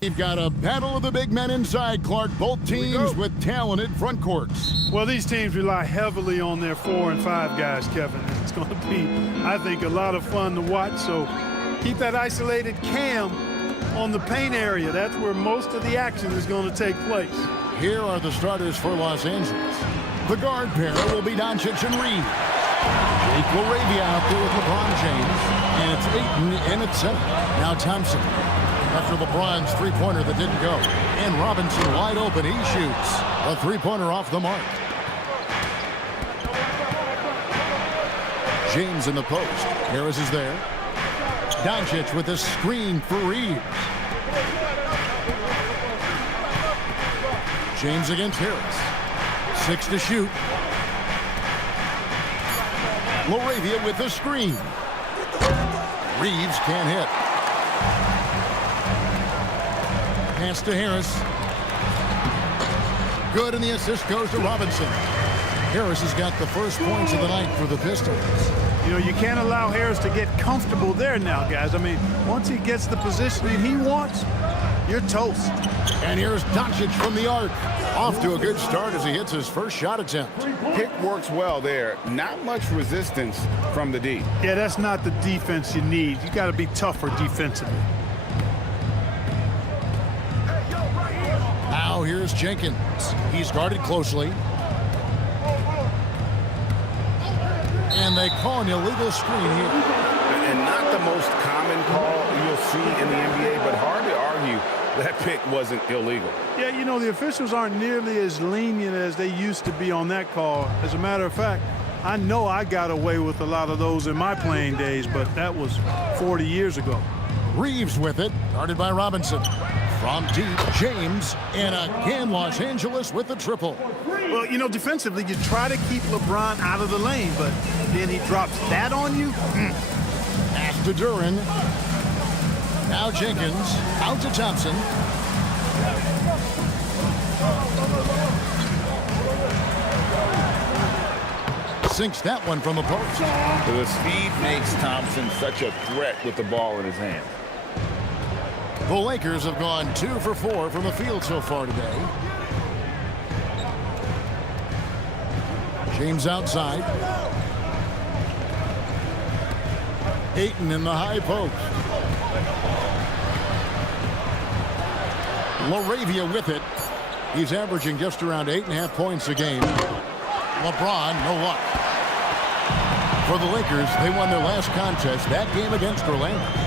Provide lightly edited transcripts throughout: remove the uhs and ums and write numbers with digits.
We've got a battle of the big men inside, Clark. Both teams with talented front courts. Well, these teams rely heavily on their 4 and 5 guys, Kevin. It's going to be, I think, a lot of fun to watch. So keep that isolated cam on the paint area. That's where most of the action is going to take place. Here are the starters for Los Angeles. The guard pair will be Doncic and Reed. Jake LaRavia out there with LeBron James. And it's Ayton in at center. Now Thompson. After LeBron's three-pointer that didn't go. And Robinson wide open. He shoots. A three-pointer off the mark. James in the post. Harris is there. Doncic with a screen for Reeves. James against Harris. 6 to shoot. LaRavia with the screen. Reeves can't hit. Pass to Harris. Good, and the assist goes to Robinson. Harris has got the first points of the night for the Pistons. You know, you can't allow Harris to get comfortable there now, guys. I mean, once he gets the positioning he wants, you're toast. And here's Doncic from the arc. Off to a good start as he hits his first shot attempt. Pick works well there. Not much resistance from the D. Yeah, that's not the defense you need. You got to be tougher defensively. Now here's Jenkins. He's guarded closely. And they call an illegal screen here. And not the most common call you'll see in the NBA, but hard to argue that pick wasn't illegal. Yeah, you know, the officials aren't nearly as lenient as they used to be on that call. As a matter of fact, I know I got away with a lot of those in my playing days, but that was 40 years ago. Reeves with it, guarded by Robinson. From deep, James, and again Los Angeles with the triple. Well, you know, defensively, you try to keep LeBron out of the lane, but then he drops that on you. Pass to Duran. Now Jenkins, out to Thompson. Sinks that one from the post. The speed makes Thompson such a threat with the ball in his hand. The Lakers have gone 2 for 4 from the field so far today. James outside. Ayton in the high post. LaRavia with it. He's averaging just around 8.5 points a game. LeBron, no luck. For the Lakers, they won their last contest, that game against Orlando.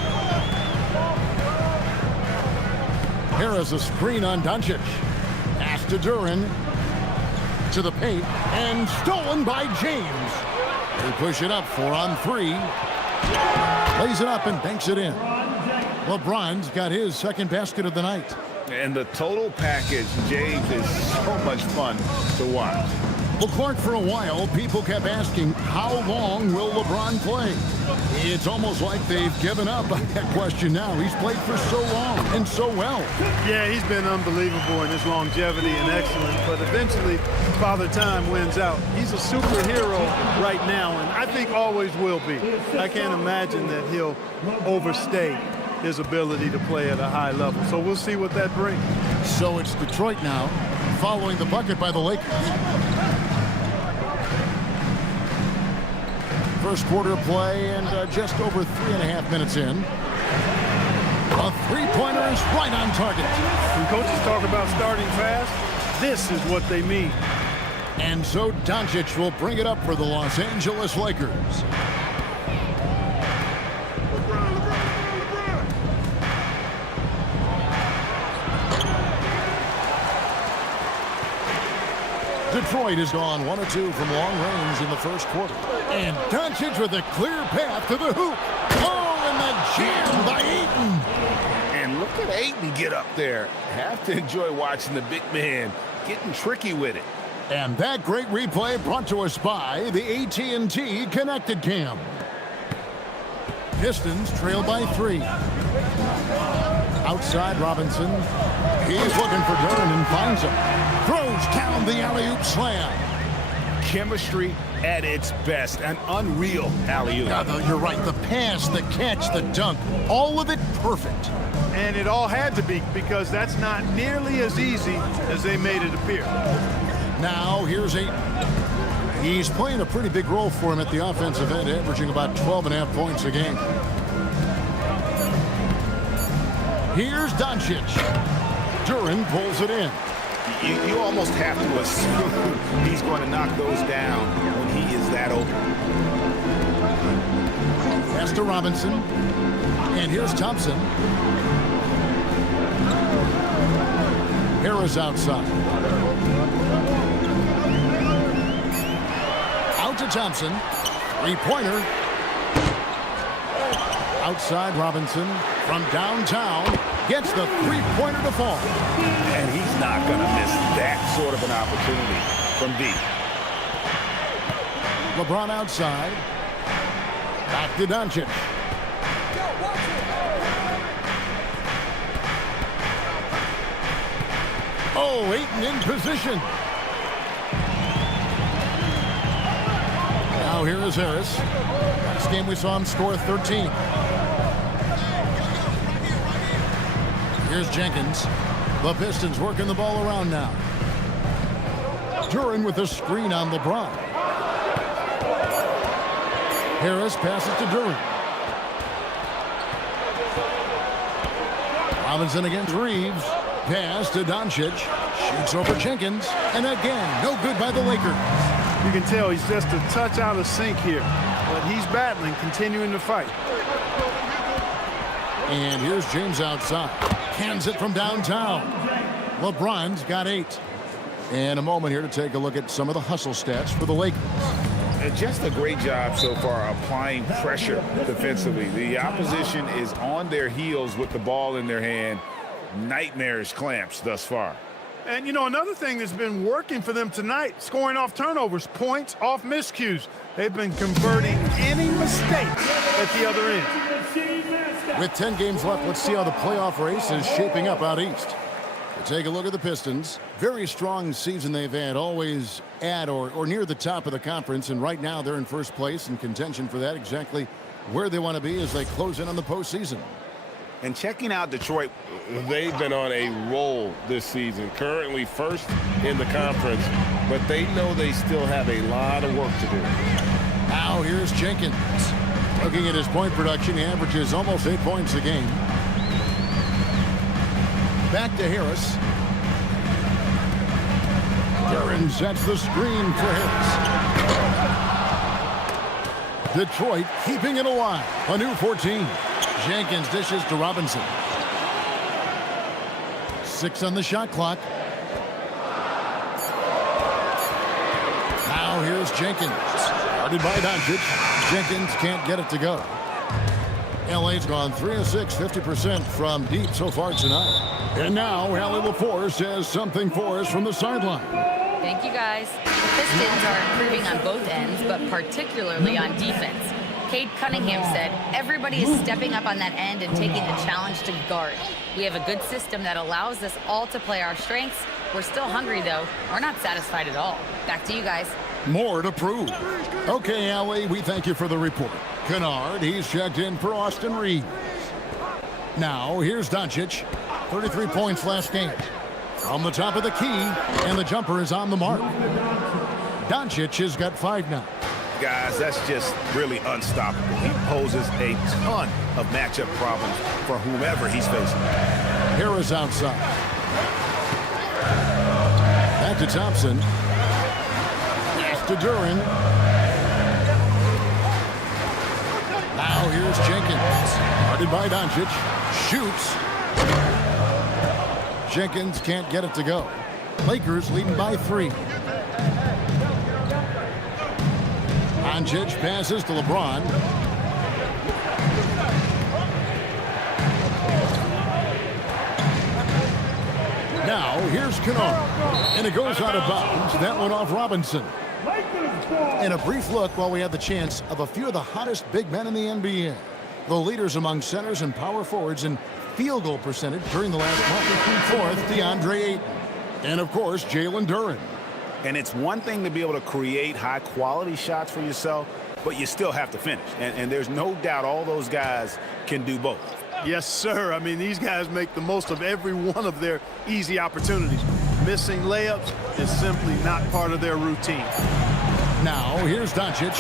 Harris a screen on Doncic. Pass to Duran. To the paint. And stolen by James. They push it up 4 on 3. Lays it up and banks it in. LeBron's got his second basket of the night. And the total package, James, is so much fun to watch. Well, Clark, for a while, people kept asking, how long will LeBron play? It's almost like they've given up on that question now. He's played for so long and so well. Yeah, he's been unbelievable in his longevity and excellence, but eventually Father Time wins out. He's a superhero right now, and I think always will be. I can't imagine that he'll overstay his ability to play at a high level. So we'll see what that brings. So it's Detroit now, following the bucket by the Lakers. First quarter play and just over 3.5 minutes in. A three-pointer is right on target. When coaches talk about starting fast, this is what they mean. And so Doncic will bring it up for the Los Angeles Lakers. Detroit has gone 1 of 2 from long range in the first quarter. And Doncic with a clear path to the hoop. Oh, and the jam by Ayton. And look at Ayton get up there. Have to enjoy watching the big man getting tricky with it. And that great replay brought to us by the AT&T Connected Cam. Pistons trail by 3. Outside Robinson. He's looking for Duran and finds him. Throws down the alley-oop slam. Chemistry at its best. An unreal alley-oop. Yeah, you're right. The pass, the catch, the dunk. All of it perfect. And it all had to be, because that's not nearly as easy as they made it appear. Now here's Ayton. He's playing a pretty big role for him at the offensive end, averaging about 12.5 points a game. Here's Doncic. Duren pulls it in. You almost have to assume he's going to knock those down when he is that open. Pass to Robinson. And here's Thompson. Harris outside. Out to Thompson. Three-pointer. Outside Robinson from downtown. Gets the three-pointer to fall. And he's not going to miss that sort of an opportunity from deep. LeBron outside. Back to Doncic. Oh, Ayton in position. Now here is Harris. Last game we saw him score 13. Here's Jenkins. The Pistons working the ball around now. Duren with a screen on LeBron. Harris passes to Duren. Robinson against Reeves. Pass to Doncic. Shoots over Jenkins. And again, no good by the Lakers. You can tell he's just a touch out of sync here, but he's battling, continuing to fight. And here's James outside. Cans it from downtown. LeBron's got 8. And a moment here to take a look at some of the hustle stats for the Lakers. And just a great job so far applying pressure defensively. The opposition is on their heels with the ball in their hand. Nightmarish clamps thus far. And, you know, another thing that's been working for them tonight, scoring off turnovers, points off miscues. They've been converting any mistakes at the other end. With 10 games left, let's see how the playoff race is shaping up out east. To take a look at the Pistons, very strong season they've had, always at or near the top of the conference, and right now they're in first place in contention for that, exactly where they want to be as they close in on the postseason. And checking out Detroit, they've been on a roll this season, currently first in the conference, but they know they still have a lot of work to do. Now here's Jenkins. Looking at his point production, he averages almost 8 points a game. Back to Harris. Duren sets the screen for Harris. Detroit keeping it alive. A new 14. Jenkins dishes to Robinson. 6 on the shot clock. Now here's Jenkins. Guarded by Doncic. Jenkins can't get it to go. LA's gone 3 of 6, 50% from deep so far tonight. And now Allie LaForce has something for us from the sideline. Thank you, guys. The Pistons are improving on both ends, but particularly on defense. Cade Cunningham said, everybody is stepping up on that end and taking the challenge to guard. We have a good system that allows us all to play our strengths. We're still hungry, though. We're not satisfied at all. Back to you guys. More to prove. Okay, Allie, we thank you for the report. Kennard, he's checked in for Austin Reeves. Now, here's Doncic. 33 points last game. From the top of the key, and the jumper is on the mark. Doncic has got 5 now. Guys, that's just really unstoppable. He poses a ton of matchup problems for whomever he's facing. Harris outside. Back to Thompson. Pass to Duren. Now here's Jenkins. Guarded by Doncic. Shoots. Jenkins can't get it to go. Lakers leading by 3. Doncic passes to LeBron. Now here's Kennard. And it goes out of bounds. That one off Robinson. And a brief look while we had the chance of a few of the hottest big men in the NBA. The leaders among centers and power forwards in field goal percentage during the last month. 4th, DeAndre Ayton. And of course, Jalen Duren. And it's one thing to be able to create high-quality shots for yourself, but you still have to finish. And there's no doubt all those guys can do both. Yes, sir. I mean, these guys make the most of every one of their easy opportunities. Missing layups is simply not part of their routine. Now, here's Doncic.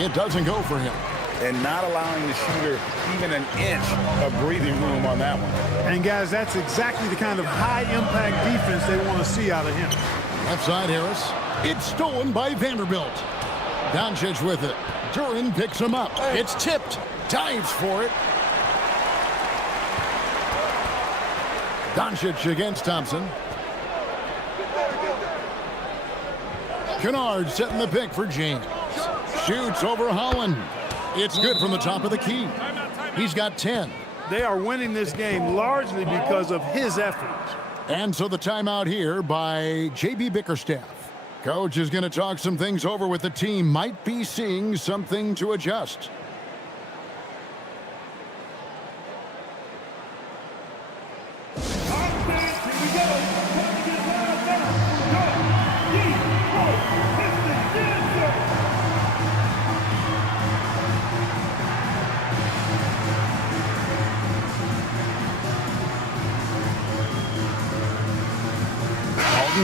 It doesn't go for him. And not allowing the shooter even an inch of breathing room on that one. And, guys, that's exactly the kind of high-impact defense they want to see out of him. Left side, Harris. It's stolen by Vanderbilt. Doncic with it. Duran picks him up. It's tipped. Dives for it. Doncic against Thompson. Kennard setting the pick for James. Shoots over Holland. It's good from the top of the key. He's got 10. They are winning this game largely because of his efforts. And so the timeout here by J.B. Bickerstaff. Coach is going to talk some things over with the team. Might be seeing something to adjust.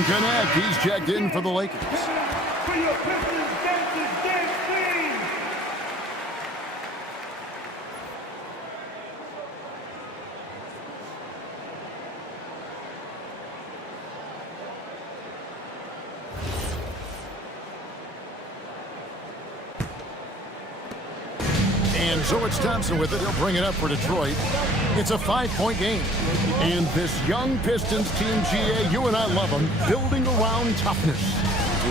Connect. He's checked in for the Lakers. And so it's Thompson with it. He'll bring it up for Detroit. It's a 5-point game. And this young Pistons team, GA, you and I love them, building around toughness.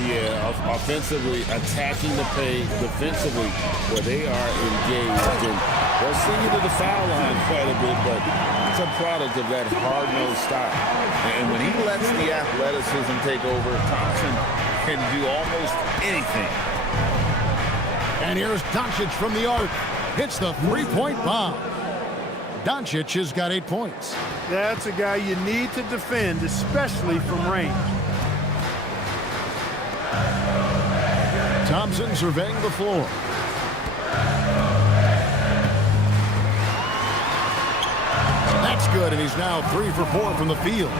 Yeah, offensively, attacking the paint, defensively, where they are engaged. And they'll send you to the foul line quite a bit, but it's a product of that hard-nosed style. And when he lets the athleticism take over, Thompson can do almost anything. And here's Doncic from the arc. Hits the three-point bomb. Doncic has got 8 points. That's a guy you need to defend, especially from range. Thompson surveying the floor. That's good, and he's now 3 for 4 from the field.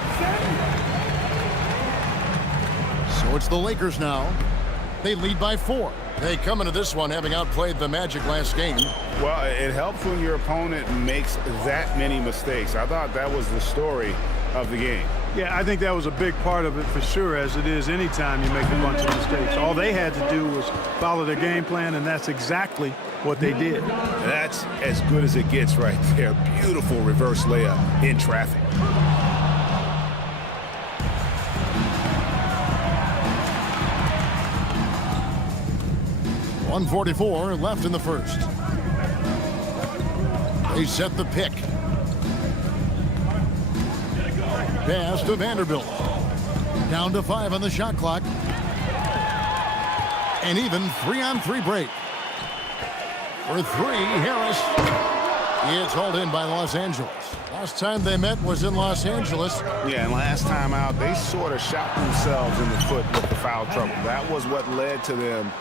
So it's the Lakers now. They lead by 4. They come into this one having outplayed the Magic last game. Well, it helps when your opponent makes that many mistakes. I thought that was the story of the game. Yeah, I think that was a big part of it for sure, as it is anytime you make a bunch of mistakes. All they had to do was follow their game plan, and that's exactly what they did. That's as good as it gets right there. Beautiful reverse layup in traffic. .144 left in the first. They set the pick. Pass to Vanderbilt. Down to 5 on the shot clock. And even 3-on-3 break. For 3, Harris. It's hauled in by Los Angeles. Last time they met was in Los Angeles. Yeah, and last time out, they sort of shot themselves in the foot with the foul trouble. That was what led to them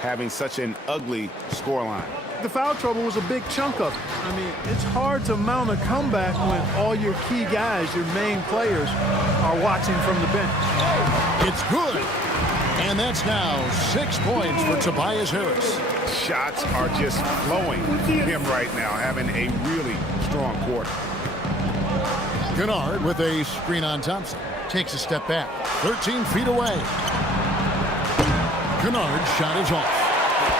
having such an ugly scoreline. The foul trouble was a big chunk of it. I mean, it's hard to mount a comeback when all your key guys, your main players, are watching from the bench. It's good. And that's now 6 points for Tobias Harris. Shots are just flowing him right now, having a really strong quarter. Kennard with a screen on Thompson. Takes a step back. 13 feet away. Kennard's shot is off.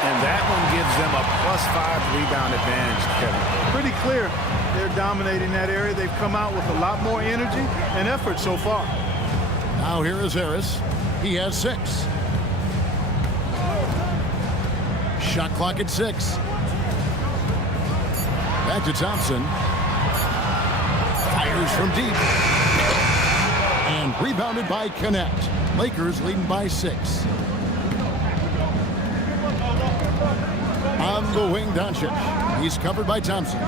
And that one gives them a +5 rebound advantage, Kevin. Pretty clear they're dominating that area. They've come out with a lot more energy and effort so far. Now here is Harris. He has 6. Shot clock at 6. Back to Thompson. Fires from deep. And rebounded by Connect. Lakers leading by 6. On the wing, Doncic. He's covered by Thompson.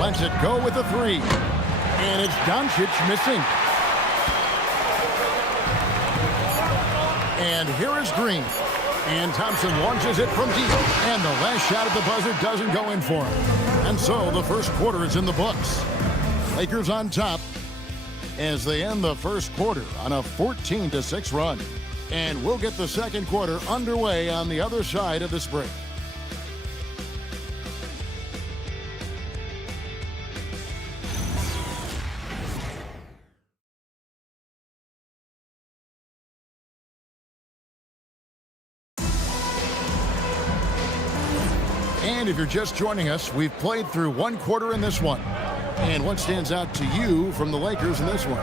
Lets it go with a 3. And it's Doncic missing. And here is Green. And Thompson launches it from deep. And the last shot at the buzzer doesn't go in for him. And so the first quarter is in the books. Lakers on top as they end the first quarter on a 14-6 run. And we'll get the second quarter underway on the other side of this break. And if you're just joining us, we've played through one quarter in this one. And what stands out to you from the Lakers in this one?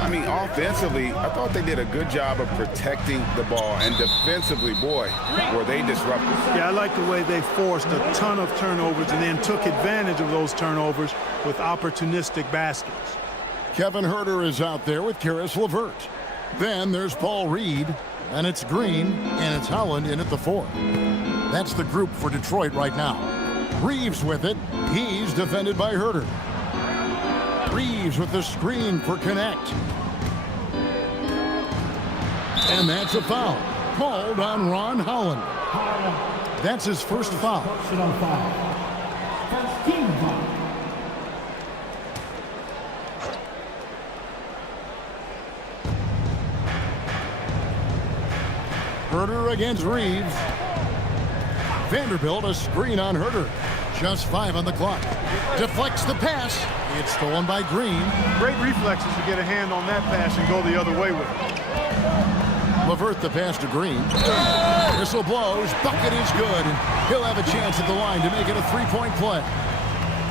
I mean, offensively, I thought they did a good job of protecting the ball. And defensively, boy, were they disruptive. Yeah, I like the way they forced a ton of turnovers and then took advantage of those turnovers with opportunistic baskets. Kevin Huerter is out there with Karis LeVert. Then there's Paul Reed, and it's Green, and it's Holland in at the 4. That's the group for Detroit right now. Reeves with it. He's defended by Huerter. Reeves with the screen for Connect. And that's a foul called on Ron Holland. That's his first foul. Huerter against Reeves. Vanderbilt a screen on Huerter. Just 5 on the clock. Deflects the pass. It's stolen by Green. Great reflexes to get a hand on that pass and go the other way with it. LeVert the pass to Green. Whistle blows. Bucket is good. And he'll have a chance at the line to make it a 3-point play.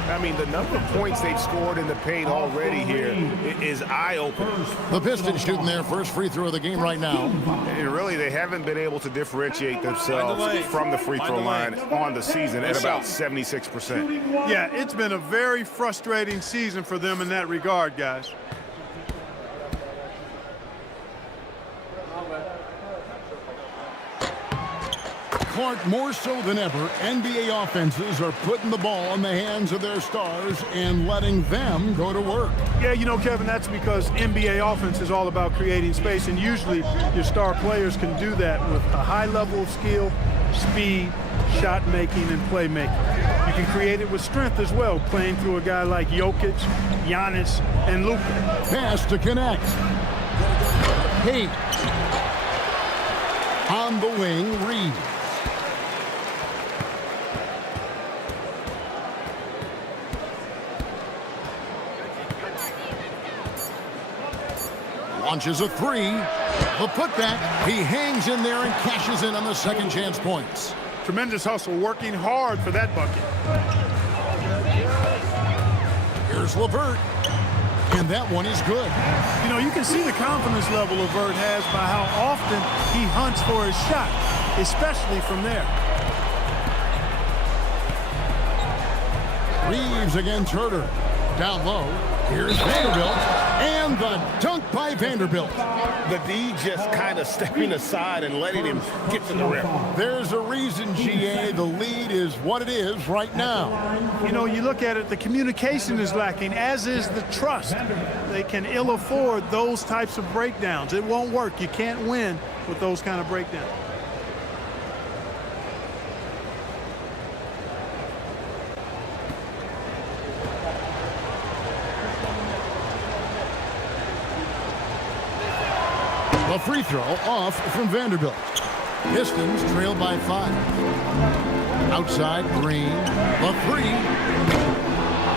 I mean, the number of points they've scored in the paint already here is eye-opening. The Pistons shooting their first free throw of the game right now. And really, they haven't been able to differentiate themselves from the free throw line on the season at about 76%. Yeah, it's been a very frustrating season for them in that regard, guys. Clark, more so than ever, NBA offenses are putting the ball in the hands of their stars and letting them go to work. Yeah, you know, Kevin, that's because NBA offense is all about creating space, and usually your star players can do that with a high level of skill, speed, shot making, and playmaking. You can create it with strength as well, playing through a guy like Jokic, Giannis, and Luka. Pass to Connect. Hey. On the wing, Reed. Launches a 3. The putback. He hangs in there and cashes in on the second chance points. Tremendous hustle, working hard for that bucket. Here's LeVert. And that one is good. You know, you can see the confidence level LeVert has by how often he hunts for his shot, especially from there. Reeves against Huerter. Down low. Here's Vanderbilt. And the dunk by Vanderbilt. The D just kind of stepping aside and letting him get to the rim. There's a reason, GA, the lead is what it is right now. You know, you look at it, the communication is lacking, as is the trust. They can ill afford those types of breakdowns. It won't work. You can't win with those kind of breakdowns. A free throw off from Vanderbilt. Pistons trail by 5. Outside, Green. The 3.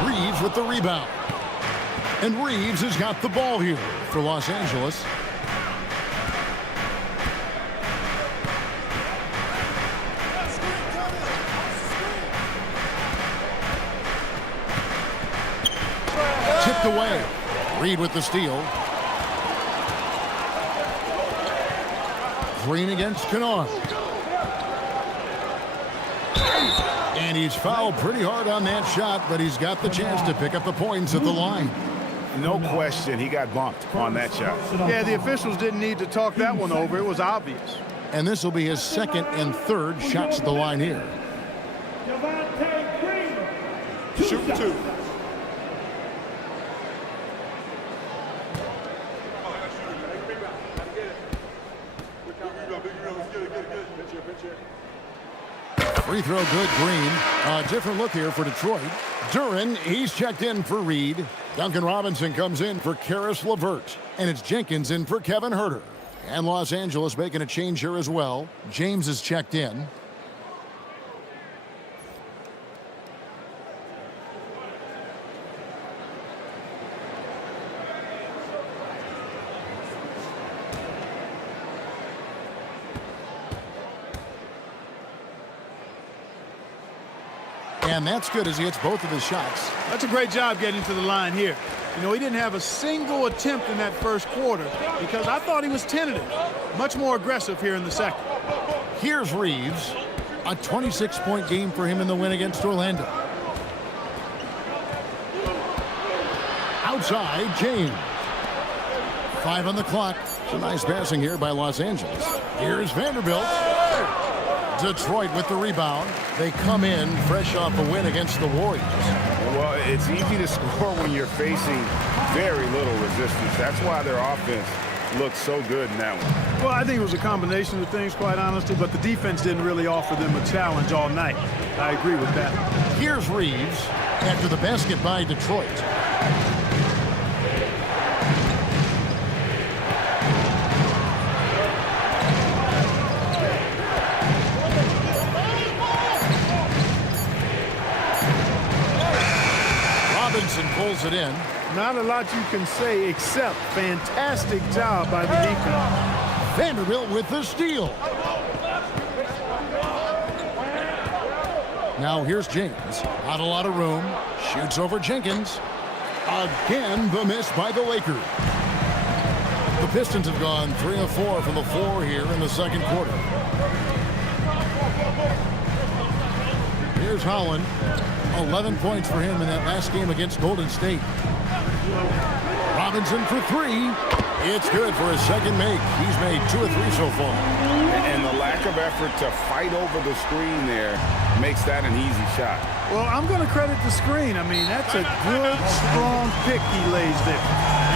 Reeves with the rebound. And Reeves has got the ball here for Los Angeles. Tipped away. Reed with the steal. Green against Kennard. And he's fouled pretty hard on that shot, but he's got the chance to pick up the points at the line. No question, he got bumped on that shot. Yeah, the officials didn't need to talk that one over. It was obvious. And this will be his second and third shots at the line here. Shoot 2. Free throw good, Green. A different look here for Detroit. Duran, he's checked in for Reed. Duncan Robinson comes in for Karis LeVert. And it's Jenkins in for Kevin Huerter. And Los Angeles making a change here as well. James is checked in. And that's good as he hits both of his shots. That's a great job getting to the line here. You know, he didn't have a single attempt in that first quarter because I thought he was tentative. Much more aggressive here in the second. Here's Reeves. A 26-point game for him in the win against Orlando. Outside, James. 5 on the clock. Some nice passing here by Los Angeles. Here's Vanderbilt. Detroit with the rebound. They come in fresh off a win against the Warriors. Well, it's easy to score when you're facing very little resistance. That's why their offense looked so good in that one. Well, I think it was a combination of things, quite honestly, but the defense didn't really offer them a challenge all night. I agree with that. Here's Reeves after the basket by Detroit. Robinson pulls it in. Not a lot you can say except fantastic job by the defense. Vanderbilt with the steal. Now here's James. Not a lot of room. Shoots over Jenkins. Again, the miss by the Lakers. The Pistons have gone 3 of 4 from the floor here in the second quarter. Here's Holland. 11 points for him in that last game against Golden State. Robinson for 3. It's good for his second make. He's made 2 of 3 so far. And the lack of effort to fight over the screen there makes that an easy shot. Well, I'm going to credit the screen. I mean, that's a good, strong pick he lays there.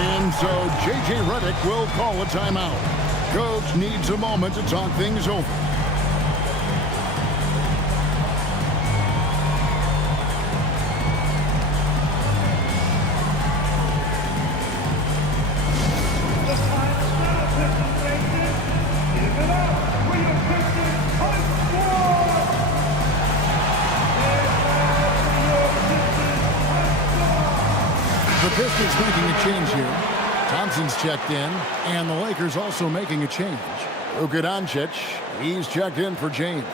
And so J.J. Redick will call a timeout. Coach needs a moment to talk things over. The Pistons making a change here. Thompson's checked in, and the Lakers also making a change. Luka Doncic, he's checked in for James.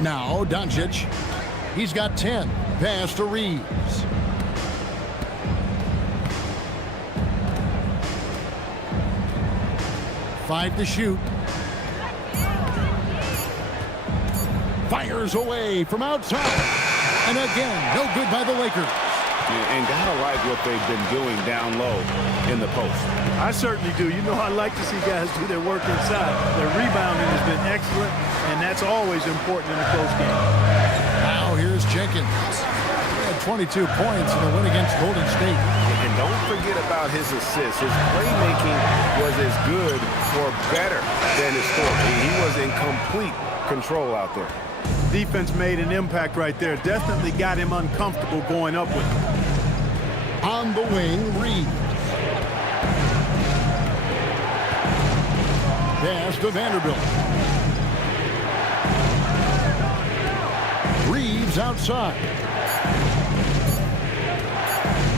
Now, Doncic, he's got 10. Pass to Reeves. Five to shoot. Fires away from outside. And again, no good by the Lakers. And gotta like what they've been doing down low in the post. I certainly do. You know, I like to see guys do their work inside. Their rebounding has been excellent, and that's always important in a close game. Now here's Jenkins. He had 22 points in the win against Golden State. And don't forget about his assists. His playmaking was as good or better than his scoring. He was in complete control out there. Defense made an impact right there. Definitely got him uncomfortable going up with him. On the wing, Reed. Pass to Vanderbilt. Reeves outside.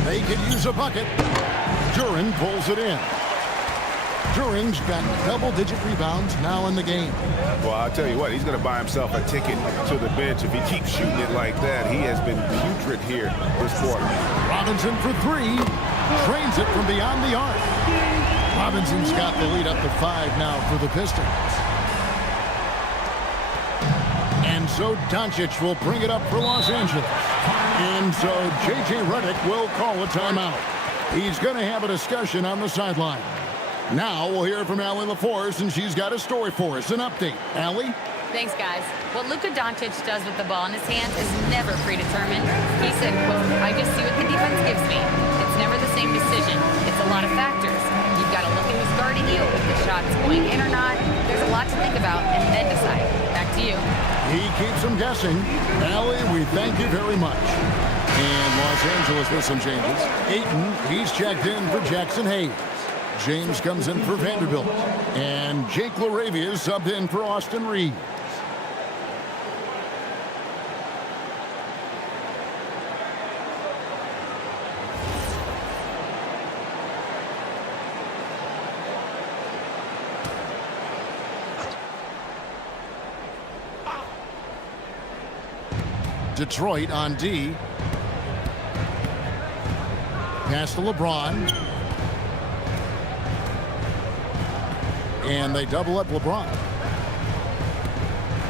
They could use a bucket. Duran pulls it in. Duran's got double-digit rebounds now in the game. Well, I'll tell you what, he's going to buy himself a ticket to the bench. If he keeps shooting it like that, he has been putrid here this quarter. Robinson for 3. Trains it from beyond the arc. Robinson's got the lead up to 5 now for the Pistons. And so Doncic will bring it up for Los Angeles. And so J.J. Redick will call a timeout. He's going to have a discussion on the sideline. Now we'll hear from Allie LaForce, and she's got a story for us. An update. Allie? Thanks, guys. What Luka Doncic does with the ball in his hands is never predetermined. He said, quote, "I just see what the defense gives me. It's never the same decision. It's a lot of factors. You've got to look at who's guarding you, if the shot's going in or not. There's a lot to think about, and then decide." Back to you. He keeps them guessing. Allie, we thank you very much. And Los Angeles with some changes. Ayton, he's checked in for Jackson Hayes. James comes in for Vanderbilt. And Jake LaRavia is subbed in for Austin Reeves. Detroit on D. Pass to LeBron. And they double up LeBron.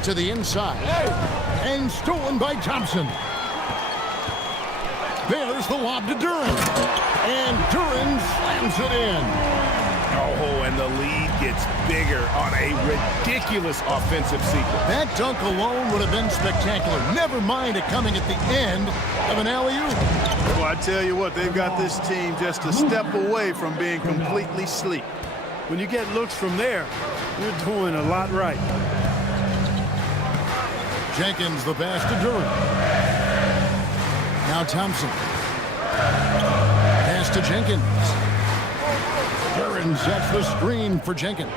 To the inside. And stolen by Thompson. There's the lob to Duran. And Duran slams it in. Oh, and the lead gets bigger on a ridiculous offensive sequence. That dunk alone would have been spectacular. Never mind it coming at the end of an alley-oop. Well, I tell you what, they've got this team just a step away from being completely sleep. When you get looks from there, you're doing a lot right. Jenkins, the pass to Duran. Now Thompson. Pass to Jenkins. Duran sets the screen for Jenkins.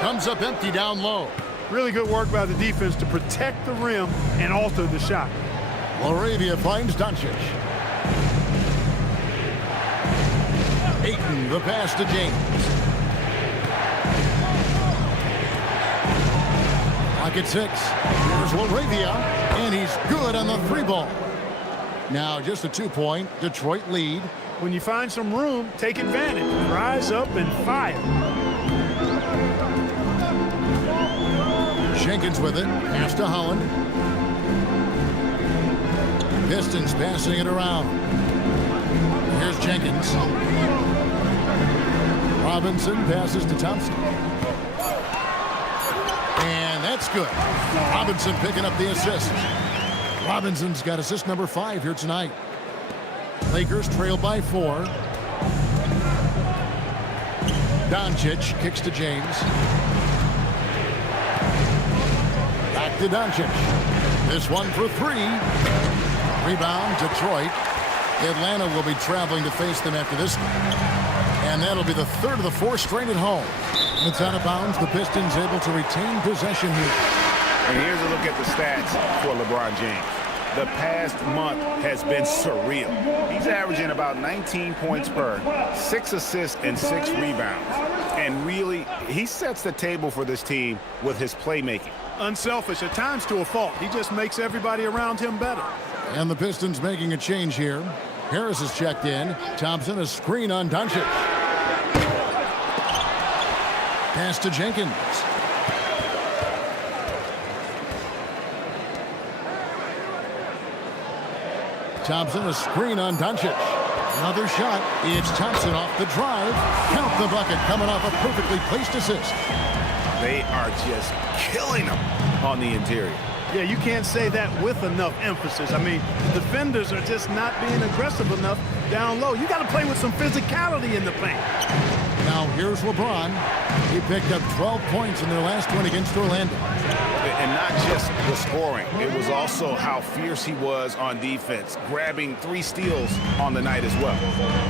Comes up empty down low. Really good work by the defense to protect the rim and alter the shot. LaRavia finds Doncic. Ayton, the pass to James. Clock at 6. Here's LaRavia, and he's good on the 3-ball. Now just a 2-point Detroit lead. When you find some room, take advantage. Rise up and fire. Jenkins with it. Pass to Holland. Pistons passing it around. Here's Jenkins. Robinson passes to Thompson. And that's good. Robinson picking up the assist. Robinson's got assist number 5 here tonight. Lakers trail by 4. Doncic kicks to James. Back to Doncic. This one for 3. Rebound, Detroit. Atlanta will be traveling to face them after this one. And that'll be the 3rd of the 4 straight at home. It's out of bounds. The Pistons able to retain possession here. And here's a look at the stats for LeBron James. The past month has been surreal. He's averaging about 19 points per, 6 assists and 6 rebounds. And really, he sets the table for this team with his playmaking. Unselfish, at times to a fault. He just makes everybody around him better. And the Pistons making a change here. Harris is checked in. Thompson, a screen on Doncic. Pass to Jenkins. Thompson, a screen on Doncic. Another shot. It's Thompson off the drive. Count the bucket coming off a perfectly placed assist. They are just killing them on the interior. Yeah, you can't say that with enough emphasis. I mean, defenders are just not being aggressive enough down low. You got to play with some physicality in the paint. Now here's LeBron. He picked up 12 points in their last win against Orlando. And not just the scoring. It was also how fierce he was on defense, grabbing 3 steals on the night as well.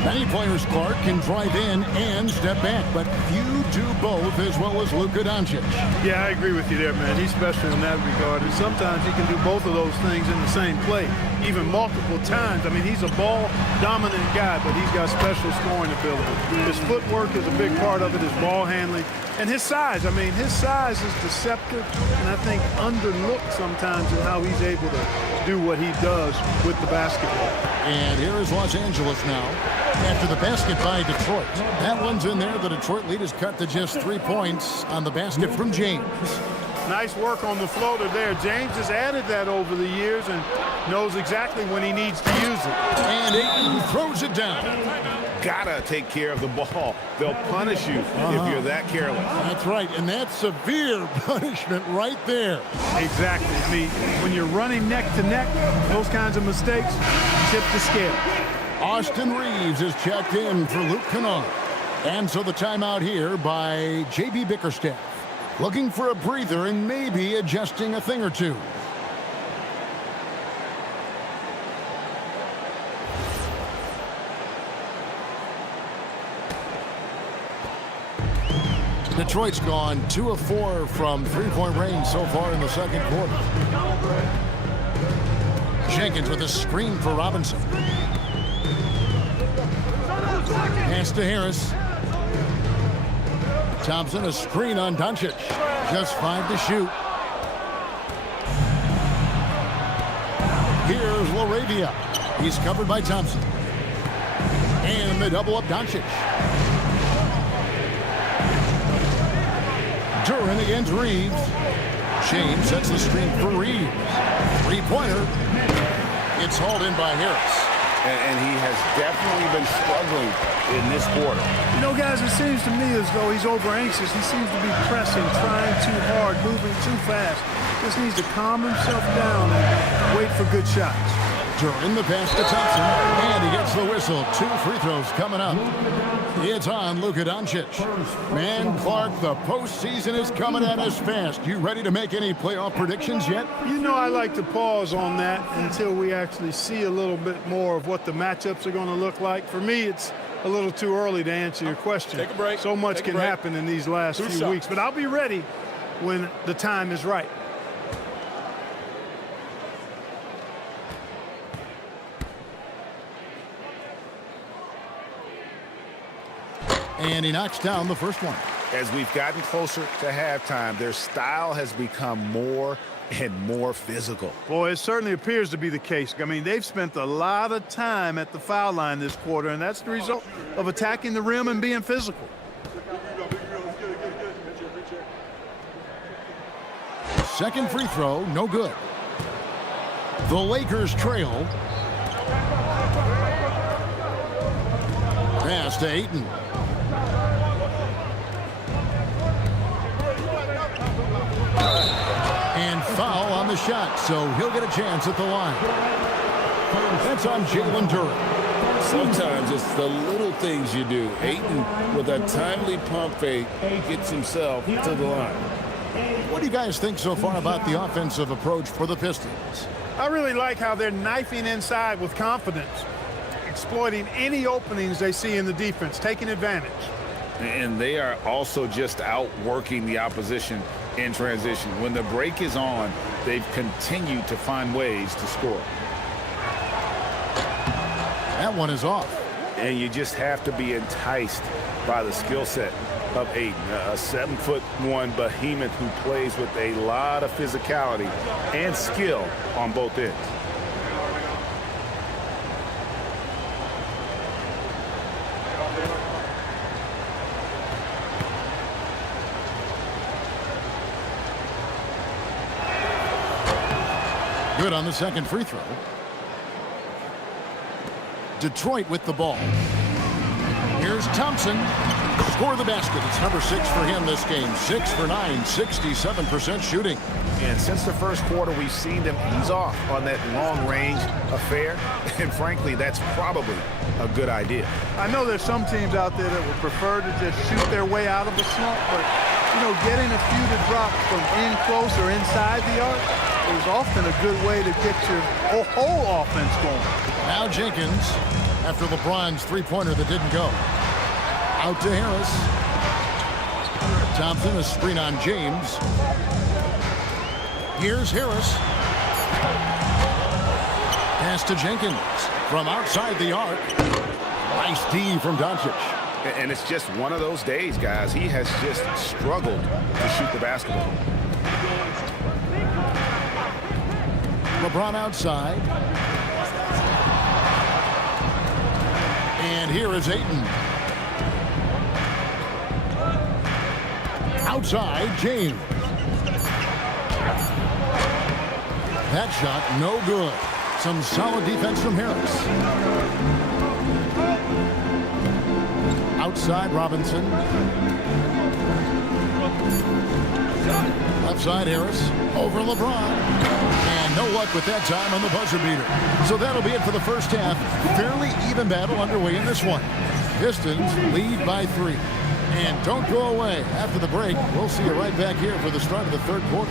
Many players, Clark, can drive in and step back, but few do both as well as Luka Doncic. Yeah, I agree with you there, man. He's special in that regard. And sometimes he can do both of those things in the same play, even multiple times. I mean, he's a ball-dominant guy, but he's got special scoring ability. His footwork is a big part of it, his ball handling. And his size, I mean, his size is deceptive and I think underlooked sometimes in how he's able to do what he does with the basketball. And here is Los Angeles now after the basket by Detroit. That one's in there. The Detroit lead is cut to just 3 points on the basket from James. Nice work on the floater there. James has added that over the years and knows exactly when he needs to use it. And Ayton throws it down. gotta take care of the ball. They'll punish you if you're that careless. That's right, and that's severe punishment right there. Exactly. I mean, when you're running neck to neck, those kinds of mistakes tip the scale. Austin Reeves is checked in for Luke Kennard. And so the timeout here by J.B. Bickerstaff. Looking for a breather and maybe adjusting a thing or two. Detroit's gone 2 of 4 from three-point range so far in the second quarter. Jenkins with a screen for Robinson. Pass to Harris. Thompson, a screen on Doncic. Just 5 to shoot. Here's LaRavia. He's covered by Thompson. And they double up Doncic. Duran against Reeves. James sets the screen for Reeves. Three-pointer. It's hauled in by Harris. And he has definitely been struggling in this quarter. You know, guys, it seems to me as though he's over-anxious. He seems to be pressing, trying too hard, moving too fast. Just needs to calm himself down and wait for good shots. Duran the pass to Thompson. And he gets the whistle. 2 free throws coming up. It's on Luka Doncic. Man, Clark, the postseason is coming at us fast. You ready to make any playoff predictions yet? You know, I like to pause on that until we actually see a little bit more of what the matchups are going to look like. For me, it's a little too early to answer your question. Take a break. So much can happen in these last few weeks, but I'll be ready when the time is right. And he knocks down the first one. As we've gotten closer to halftime, their style has become more and more physical. Boy, it certainly appears to be the case. I mean, they've spent a lot of time at the foul line this quarter, and that's the result of attacking the rim and being physical. Second free throw, no good. The Lakers trail. Pass to Ayton. And foul on the shot, so he'll get a chance at the line. That's on Jalen Duran. Sometimes it's the little things you do. Ayton, with a timely pump fake, gets himself to the line. What do you guys think so far about the offensive approach for the Pistons? I really like how they're knifing inside with confidence, exploiting any openings they see in the defense, taking advantage. And they are also just outworking the opposition in transition. When the break is on, they've continued to find ways to score. That one is off. And you just have to be enticed by the skill set of Ayton, a 7'1" behemoth who plays with a lot of physicality and skill on both ends. Good on the second free throw. Detroit with the ball. Here's Thompson. Score the basket. It's number 6 for him this game. 6 for 9, 67% shooting. And since the first quarter, we've seen them ease off on that long-range affair. And frankly, that's probably a good idea. I know there's some teams out there that would prefer to just shoot their way out of a slump, but, you know, getting a few to drop from in close or inside the arc is often a good way to get your whole offense going. Now Jenkins, after LeBron's three-pointer that didn't go. Out to Harris. Thompson, a screen on James. Here's Harris. Pass to Jenkins from outside the arc. Nice D from Doncic. And it's just one of those days, guys. He has just struggled to shoot the basketball. LeBron outside. And here is Ayton. Outside, James. That shot, no good. Some solid defense from Harris. outside Robinson. Left side Harris, over LeBron. And no luck with that time on the buzzer beater. So that'll be it for the first half. Fairly even battle underway in this one. Pistons lead by 3. And don't go away. After the break, we'll see you right back here for the start of the third quarter.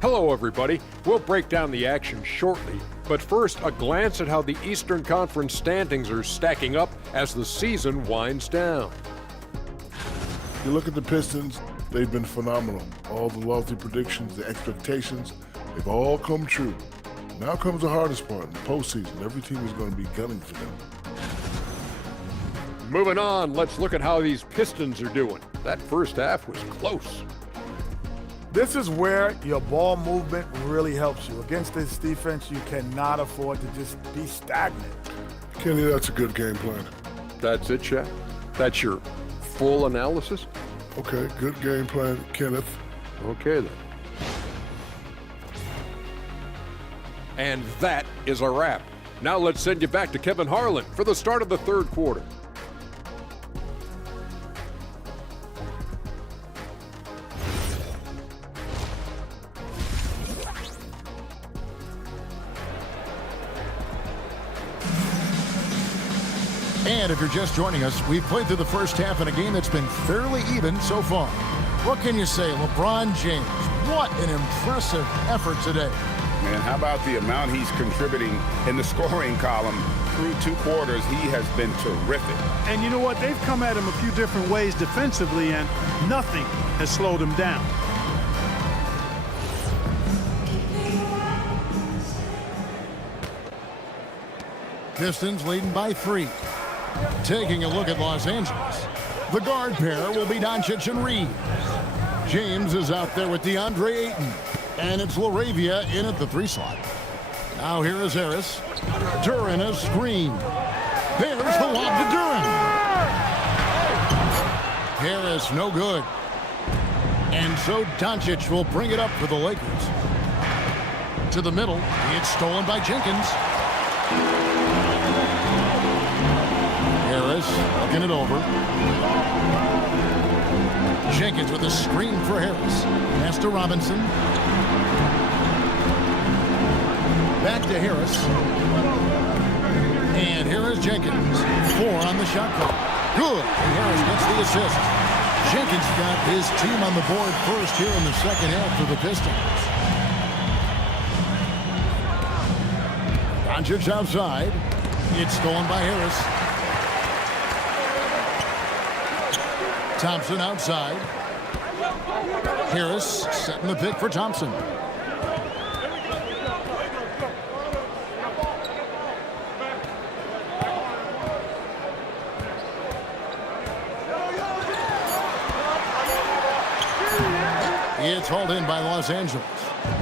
Hello, everybody. We'll break down the action shortly, but first, a glance at how the Eastern Conference standings are stacking up as the season winds down. You look at the Pistons, they've been phenomenal. All the lofty predictions, the expectations, they've all come true. Now comes the hardest part, in the postseason. Every team is going to be gunning for them. Moving on, let's look at how these Pistons are doing. That first half was close. This is where your ball movement really helps you. Against this defense, you cannot afford to just be stagnant. Kenny, that's a good game plan. That's it, Shaq? That's your full analysis? Okay, good game plan, Kenneth. Okay, then. And that is a wrap. Now let's send you back to Kevin Harlan for the start of the third quarter. And if you're just joining us, we've played through the first half in a game that's been fairly even so far. What can you say, LeBron James? What an impressive effort today. Man, how about the amount he's contributing in the scoring column through 2 quarters? He has been terrific. And you know what? They've come at him a few different ways defensively, and nothing has slowed him down. Pistons leading by 3. Taking a look at Los Angeles. The guard pair will be Doncic and Reed. James is out there with DeAndre Ayton. And it's LaRavia in at the 3 slot. Now here is Harris. Duran a screen. There's the lob to Duran. Harris no good. And so Doncic will bring it up for the Lakers. To the middle. It's stolen by Jenkins. Harris looking it over. Jenkins with a screen for Harris. Pass to Robinson. Back to Harris. And here is Jenkins. 4 on the shot clock. Good. And Harris gets the assist. Jenkins got his team on the board first here in the second half for the Pistons. Doncic outside. It's stolen by Harris. Thompson outside. Harris setting the pick for Thompson. It's hauled in by Los Angeles.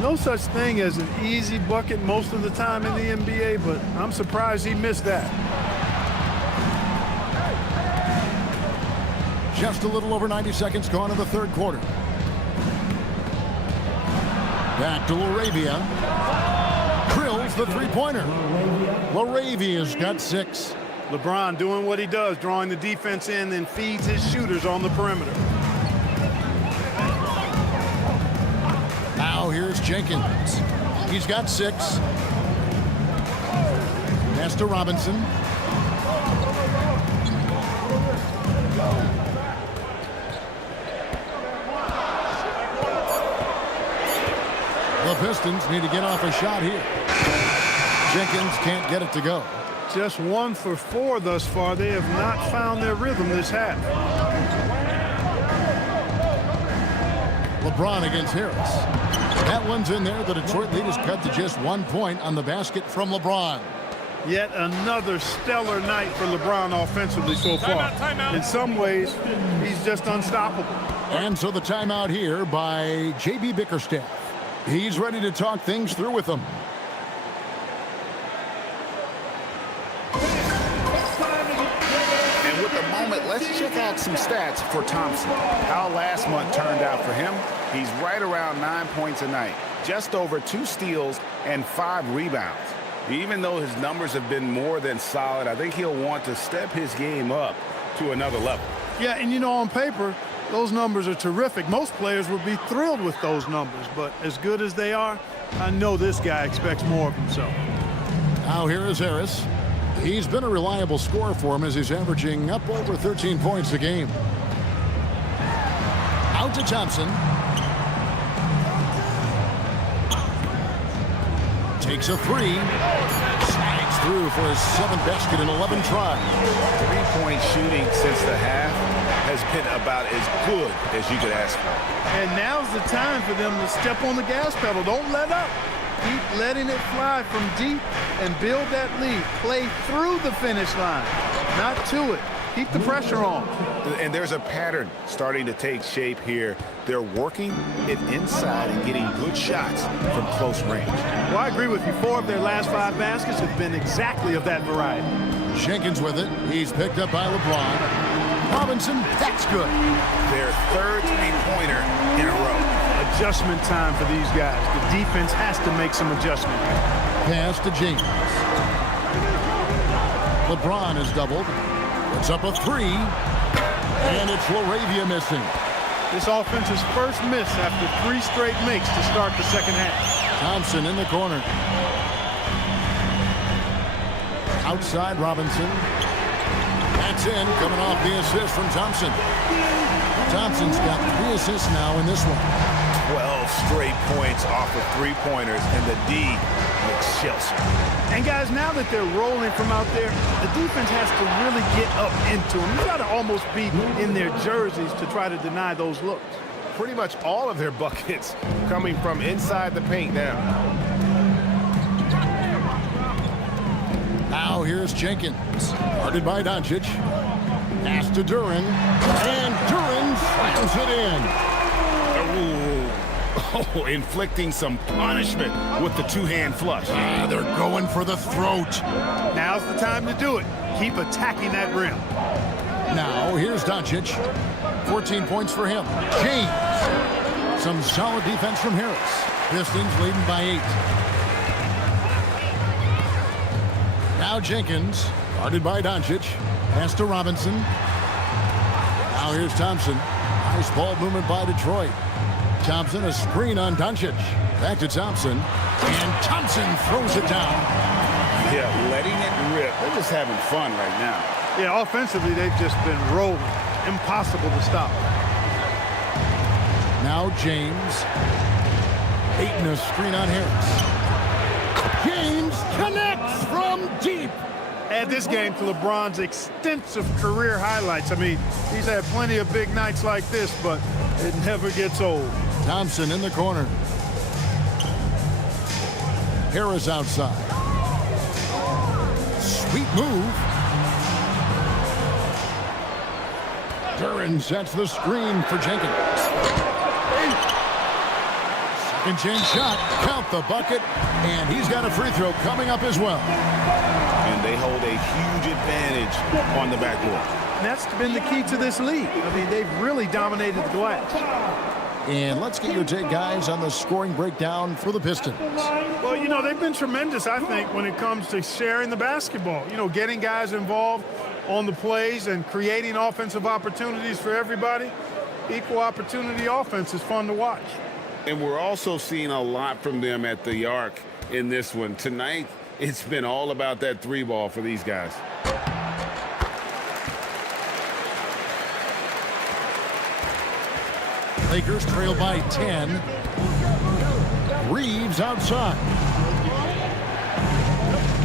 No such thing as an easy bucket most of the time in the NBA, but I'm surprised he missed that. Just a little over 90 seconds gone in the third quarter. Back to LaRavia. Drills the three-pointer. LaRavia's got 6. LeBron doing what he does, drawing the defense in, then feeds his shooters on the perimeter. Now here's Jenkins. He's got 6. Pass to Robinson. The Pistons need to get off a shot here. Jenkins can't get it to go. Just 1 for 4 thus far. They have not found their rhythm this half. LeBron against Harris. That one's in there. The Detroit lead is cut to just 1 point on the basket from LeBron. Yet another stellar night for LeBron offensively so far. Timeout. In some ways, he's just unstoppable. And so the timeout here by J.B. Bickerstaff. He's ready to talk things through with them. And with the moment, let's check out some stats for Thompson. How last month turned out for him. He's right around 9 points a night, just over 2 steals and 5 rebounds. Even though his numbers have been more than solid, I think he'll want to step his game up to another level. Yeah, and you know, on paper, those numbers are terrific. Most players would be thrilled with those numbers, but as good as they are, I know this guy expects more of himself. Now here is Harris. He's been a reliable scorer for him as he's averaging up over 13 points a game. Out to Thompson. Takes a 3. Slides through for his 7th basket in 11 tries. 3-point shooting since the half has been about as good as you could ask for. And now's the time for them to step on the gas pedal. Don't let up. Keep letting it fly from deep and build that lead. Play through the finish line, not to it. Keep the pressure on. And there's a pattern starting to take shape here. They're working it inside and getting good shots from close range. Well, I agree with you. 4 of their last 5 baskets have been exactly of that variety. Jenkins with it. He's picked up by LeBron. Robinson, that's good. Their 3rd 3-pointer in a row. Adjustment time for these guys. The defense has to make some adjustment. Pass to James. LeBron is doubled. It's up a 3. And it's Laravia missing. This offense's first miss after 3 straight makes to start the second half. Thompson in the corner. Outside Robinson. That's in, coming off the assist from Thompson. Thompson's got 3 assists now in this one. 12 straight points off of 3-pointers, and the D looks sheltered. And guys, now that they're rolling from out there, the defense has to really get up into them. You got to almost be in their jerseys to try to deny those looks. Pretty much all of their buckets coming from inside the paint now. Now here's Jenkins. Guarded by Doncic. Pass to Duran. And Duran slams it in. Oh, inflicting some punishment with the 2-hand flush. They're going for the throat. Now's the time to do it. Keep attacking that rim. Now here's Doncic. 14 points for him. James. Some solid defense from Harris. Pistons leading by 8. Now Jenkins. Guarded by Doncic. Pass to Robinson. Now here's Thompson. Nice ball movement by Detroit. Thompson, a screen on Doncic. Back to Thompson. And Thompson throws it down. Yeah, letting it rip. They're just having fun right now. Yeah, offensively, they've just been rolling. Impossible to stop. Now James. Aiton, a screen on Harris. James connects from deep. Add this game to LeBron's extensive career highlights. I mean, he's had plenty of big nights like this, but it never gets old. Thompson in the corner. Harris outside. Sweet move. Duran sets the screen for Jenkins. Second chance shot. Count the bucket. And he's got a free throw coming up as well. And they hold a huge advantage on the backboard. And that's been the key to this league. I mean, they've really dominated the glass. And let's get your take, guys, on the scoring breakdown for the Pistons. Well, you know, they've been tremendous, I think, when it comes to sharing the basketball. You know, getting guys involved on the plays and creating offensive opportunities for everybody. Equal opportunity offense is fun to watch. And we're also seeing a lot from them at the arc in this one. Tonight, it's been all about that 3-ball for these guys. Lakers trail by 10. Reeves outside.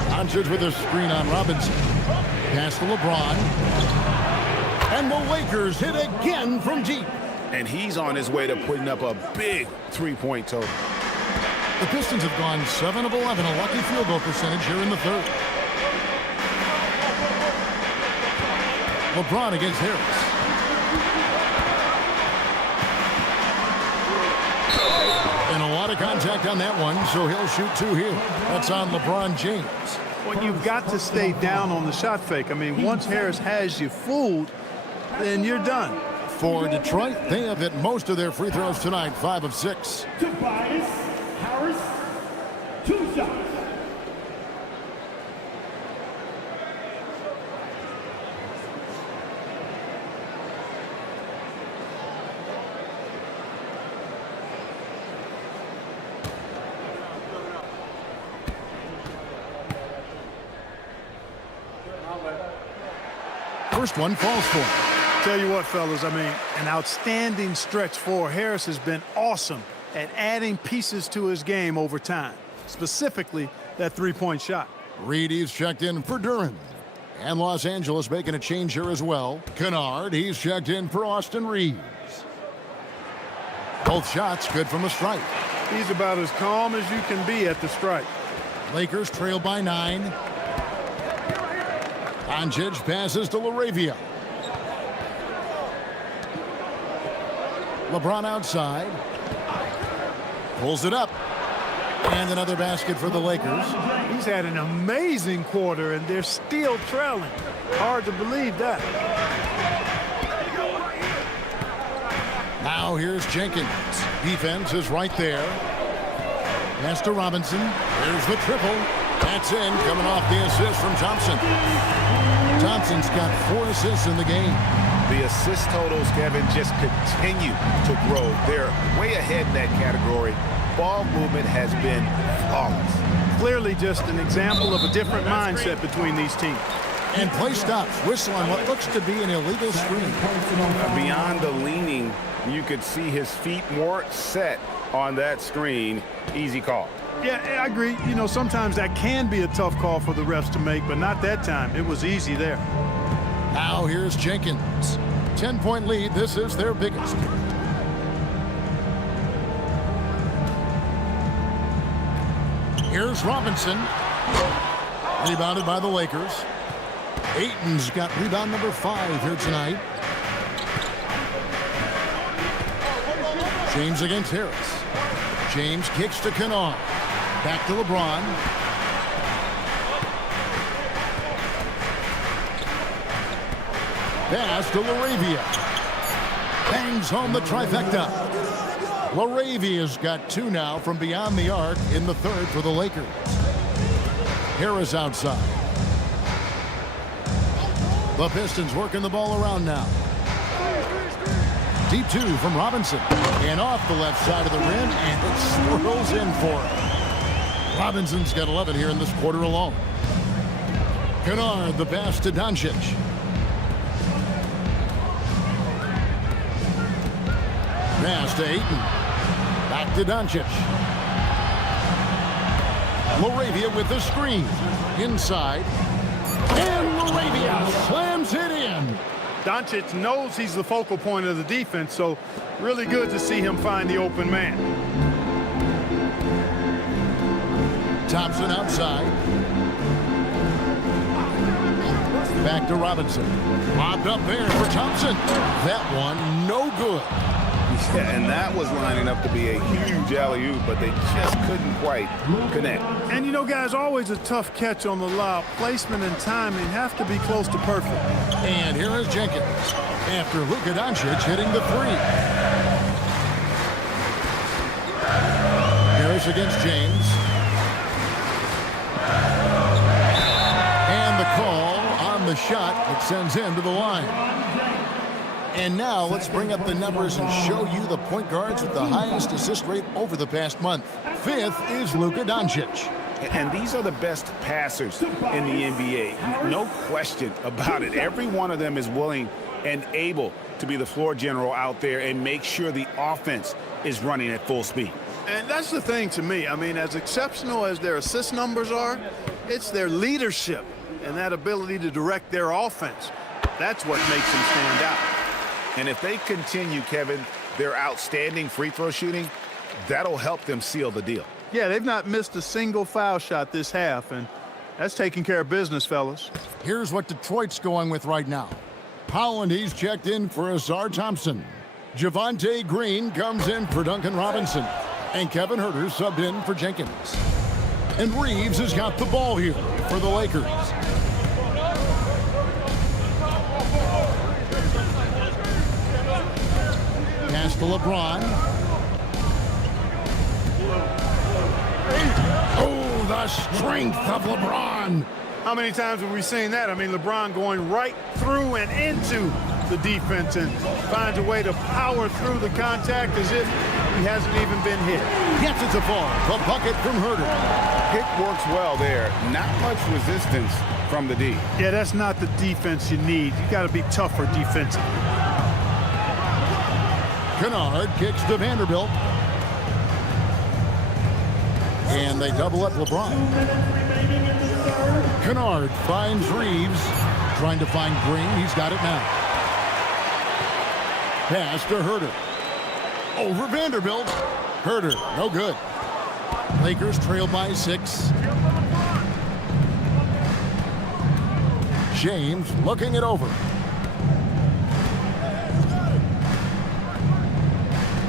Doncic with a screen on Robinson. Pass to LeBron. And the Lakers hit again from deep. And he's on his way to putting up a big 3-point total. The Pistons have gone 7 of 11, a lucky field goal percentage here in the third. LeBron against Harris. And a lot of contact on that one, so he'll shoot 2 here. That's on LeBron James. Well, you've got to stay down on the shot fake. I mean, once Harris has you fooled, then you're done. For Detroit, they have hit most of their free throws tonight, 5 of 6. Tobias Harris, 2 shots. First one falls for him. Tell you what, fellas, I mean, an outstanding stretch for Harris has been awesome at adding pieces to his game over time, specifically that three-point shot. Reedy's checked in for Duran. And Los Angeles making a change here as well. Kennard, he's checked in for Austin Reeves. Both shots good from the stripe. He's about as calm as you can be at the stripe. Lakers trail by 9. Doncic passes to LaRavia. LeBron outside. Pulls it up. And another basket for the Lakers. He's had an amazing quarter, and they're still trailing. Hard to believe that. Now here's Jenkins. Defense is right there. Pass to Robinson. Here's the triple. That's in, coming off the assist from Thompson. Thompson's got 4 assists in the game. The assist totals, Kevin, just continue to grow. They're way ahead in that category. Ball movement has been flawless. Clearly just an example of a different mindset between these teams. And play stops. Whistle on what looks to be an illegal screen. Beyond the leaning, you could see his feet more set on that screen. Easy call. Yeah, I agree. You know, sometimes that can be a tough call for the refs to make, but not that time. It was easy there. Now here's Jenkins. 10-point lead. This is their biggest. Here's Robinson. Rebounded by the Lakers. Ayton's got rebound number 5 here tonight. James against Harris. James kicks to Kennard. Back to LeBron. Pass to LaRavia. Bangs home the trifecta. LaRavia's got 2 now from beyond the arc in the third for the Lakers. Harris outside. The Pistons working the ball around now. Deep 2 from Robinson. And off the left side of the rim, and it swirls in for him. Robinson's got 11 here in this quarter alone. Kennard, the pass to Doncic. Pass to Ayton. Back to Doncic. LaRavia with the screen. Inside. And LaRavia slams it in. Doncic knows he's the focal point of the defense, so really good to see him find the open man. Thompson outside. Back to Robinson. Lobbed up there for Thompson. That one no good. Yeah, and that was lining up to be a huge alley-oop, but they just couldn't quite connect. And you know, guys, always a tough catch on the lob. Placement and timing have to be close to perfect. And here is Jenkins after Luka Doncic hitting the 3. Harris against James. And the call on the shot that sends him to the line. And now let's bring up the numbers and show you the point guards with the highest assist rate over the past month. 5th is Luka Doncic. And these are the best passers in the NBA. No question about it. Every one of them is willing and able to be the floor general out there and make sure the offense is running at full speed. And that's the thing to me. I mean, as exceptional as their assist numbers are, it's their leadership and that ability to direct their offense. That's what makes them stand out. And if they continue, Kevin, their outstanding free throw shooting, that'll help them seal the deal. Yeah, they've not missed a single foul shot this half, and that's taking care of business, fellas. Here's what Detroit's going with right now. Holland, he's checked in for Azar Thompson. Javonte Green comes in for Duncan Robinson. And Kevin Huerter subbed in for Jenkins. And Reeves has got the ball here for the Lakers. Pass to LeBron. Oh, the strength of LeBron. How many times have we seen that? I mean, LeBron going right through and into the defense and finds a way to power through the contact as if he hasn't even been hit. Gets it to fall. The bucket from Huerter. Pick works well there. Not much resistance from the D. Yeah, that's not the defense you need. You got to be tougher defensively. Kennard kicks to Vanderbilt. And they double up LeBron. Kennard finds Reeves. Trying to find Green. He's got it now. Pass to Huerter. Over Vanderbilt. Huerter, no good. Lakers trail by 6. James looking it over.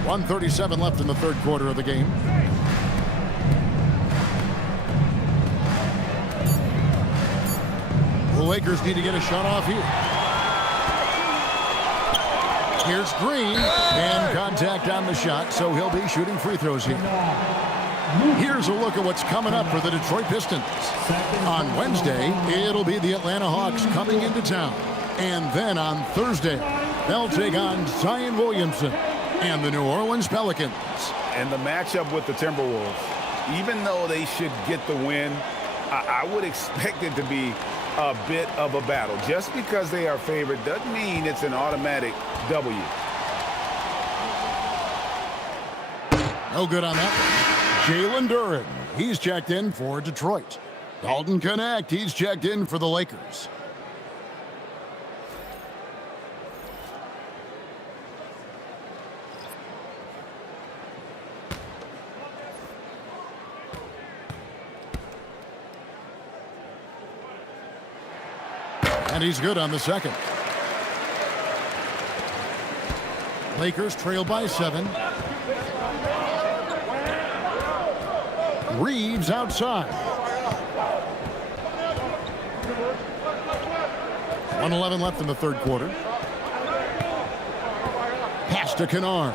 1:37 left in the third quarter of the game. The Lakers need to get a shot off here. Here's Green, and contact on the shot, so he'll be shooting free throws here. Here's a look at what's coming up for the Detroit Pistons. On Wednesday, it'll be the Atlanta Hawks coming into town. And then on Thursday, they'll take on Zion Williamson and the New Orleans Pelicans. And the matchup with the Timberwolves, even though they should get the win, I would expect it to be a bit of a battle. Just because they are favored doesn't mean it's an automatic W. No good on that. Jalen Duren, he's checked in for Detroit. Dalton Connect, he's checked in for the Lakers. And he's good on the second. Lakers trail by 7. Reeves outside. 1:11 left in the third quarter. Pass to Kennard.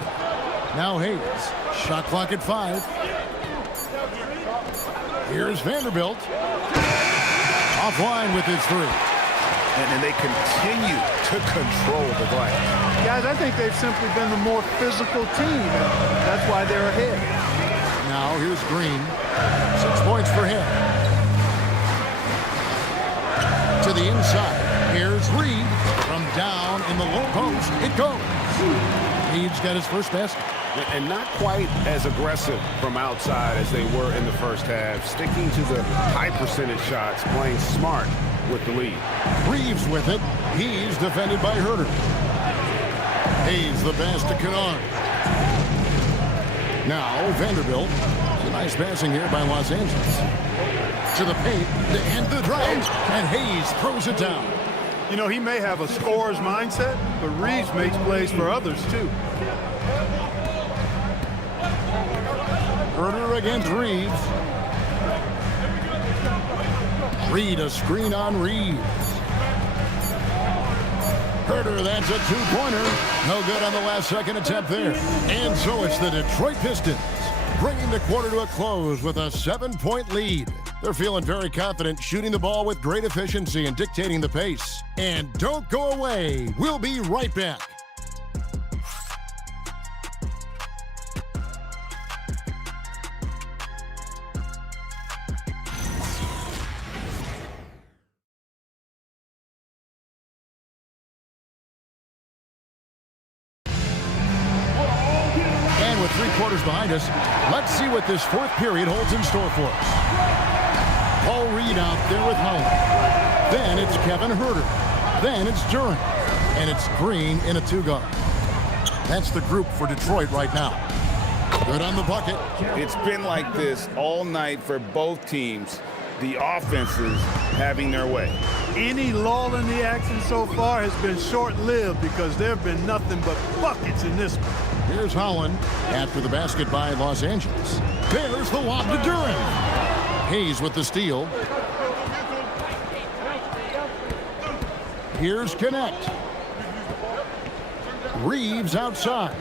Now Hayes. Shot clock at 5. Here's Vanderbilt. Offline with his 3. And they continue to control the glass. Guys, I think they've simply been the more physical team. That's why they're ahead. Now here's Green. 6 points for him. To the inside. Here's Reed. From down in the low post. It goes. Reed's got his first basket. And not quite as aggressive from outside as they were in the first half. Sticking to the high percentage shots. Playing smart with the lead. Reeves with it. He's defended by Huerter. Hayes the pass to Kennard. Now Vanderbilt. It's a nice passing here by Los Angeles. To the paint to end the drive. And Hayes throws it down. You know, he may have a scorer's mindset, but Reeves makes plays for others, too. Huerter against Reeves. Reed a screen on Reeves. Huerter, that's a 2-pointer. No good on the last second attempt there. And so it's the Detroit Pistons bringing the quarter to a close with a 7-point lead. They're feeling very confident, shooting the ball with great efficiency and dictating the pace. And don't go away. We'll be right back. And with 3 quarters behind us, let's see what this fourth period holds in store for us. Paul Reed out there with Holland. Then it's Kevin Huerter. Then it's Duren. And it's Green in a 2-guard. That's the group for Detroit right now. Good on the bucket. It's been like this all night for both teams. The offenses having their way. Any lull in the action so far has been short-lived because there have been nothing but buckets in this one. Here's Holland after the basket by Los Angeles. There's the lob to Durant. Hayes with the steal. Here's Connect. Reeves outside.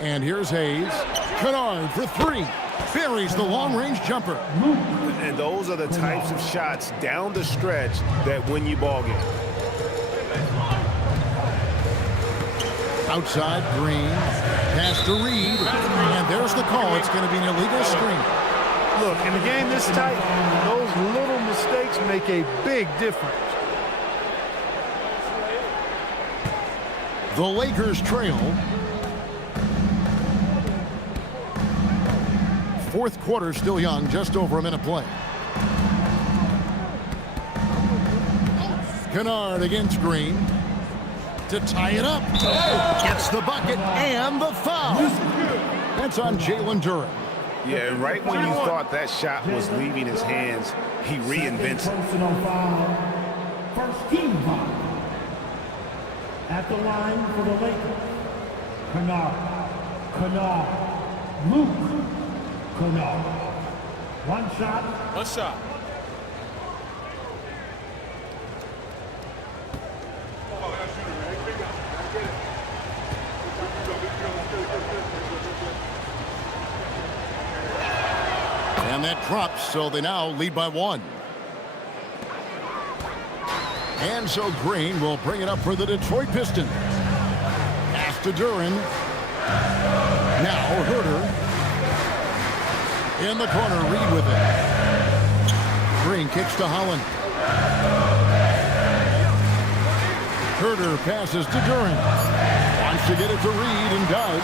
And here's Hayes. Kennard for three. Buries the long-range jumper. And those are the types of shots down the stretch that win you ball games. Outside, Green. Pass to Reed. And there's the call. It's going to be an illegal screen. Look, in a game this tight, those little mistakes make a big difference. The Lakers trail. Fourth quarter still young, just over a minute play. Kennard against Green to tie it up. Gets the bucket and the foul. That's on Jalen Duren. Yeah, right when you thought that shot was leaving his hands, he reinvents it. Personal foul. First team foul. At the line for the Lakers. Kennard. Luke. Kennard. One shot. One shot. And that drops, so they now lead by one. And so Green will bring it up for the Detroit Pistons. Pass to Duren. Now Herter. In the corner, Reed with it. Green kicks to Holland. Herter passes to Duren. Wants to get it to Reed and does.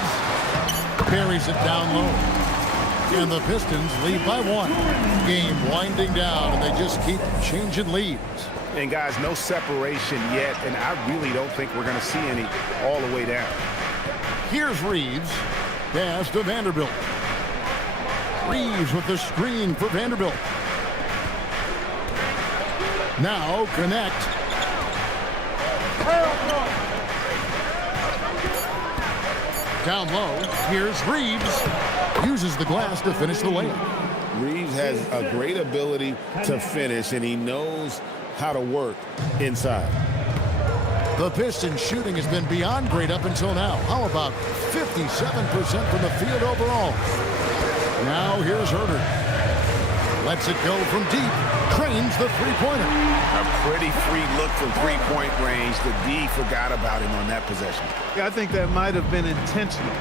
Buries it down low. And the Pistons lead by one. Game winding down, and they just keep changing leads. And guys, no separation yet, and I really don't think we're going to see any all the way down. Here's Reeves. Pass to Vanderbilt. Reeves with the screen for Vanderbilt. Now Connect. Down low. Here's Reeves. Uses the glass to finish the layup. Reeves has a great ability to finish, and he knows how to work inside. The Pistons shooting has been beyond great up until now. How about 57% from the field overall? Now here's Herter. Lets it go from deep. Trains the three-pointer. A pretty free look from three-point range. The D forgot about him on that possession. Yeah, I think that might have been intentional.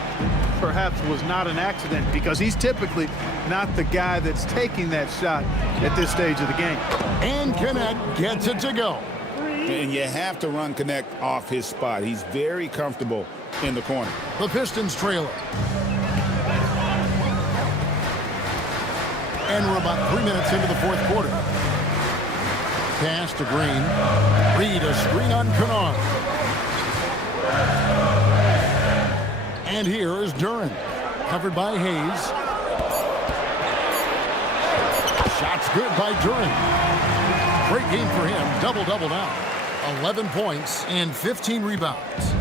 Perhaps was not an accident because he's typically not the guy that's taking that shot at this stage of the game. And Connect gets it to go. And you have to run Connect off his spot. He's very comfortable in the corner. The Pistons trail it. And we're about 3 minutes into the fourth quarter. Pass to Green. Reed a screen on Kennard. And here is Duren. Covered by Hayes. Shots good by Duren. Great game for him. Double-double now. 11 points and 15 rebounds.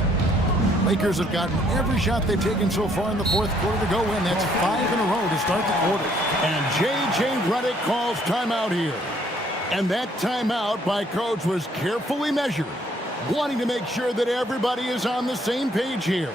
Lakers have gotten every shot they've taken so far in the fourth quarter to go in. That's 5 in a row to start the quarter. And J.J. Redick calls timeout here. And that timeout by Coach was carefully measured, wanting to make sure that everybody is on the same page here.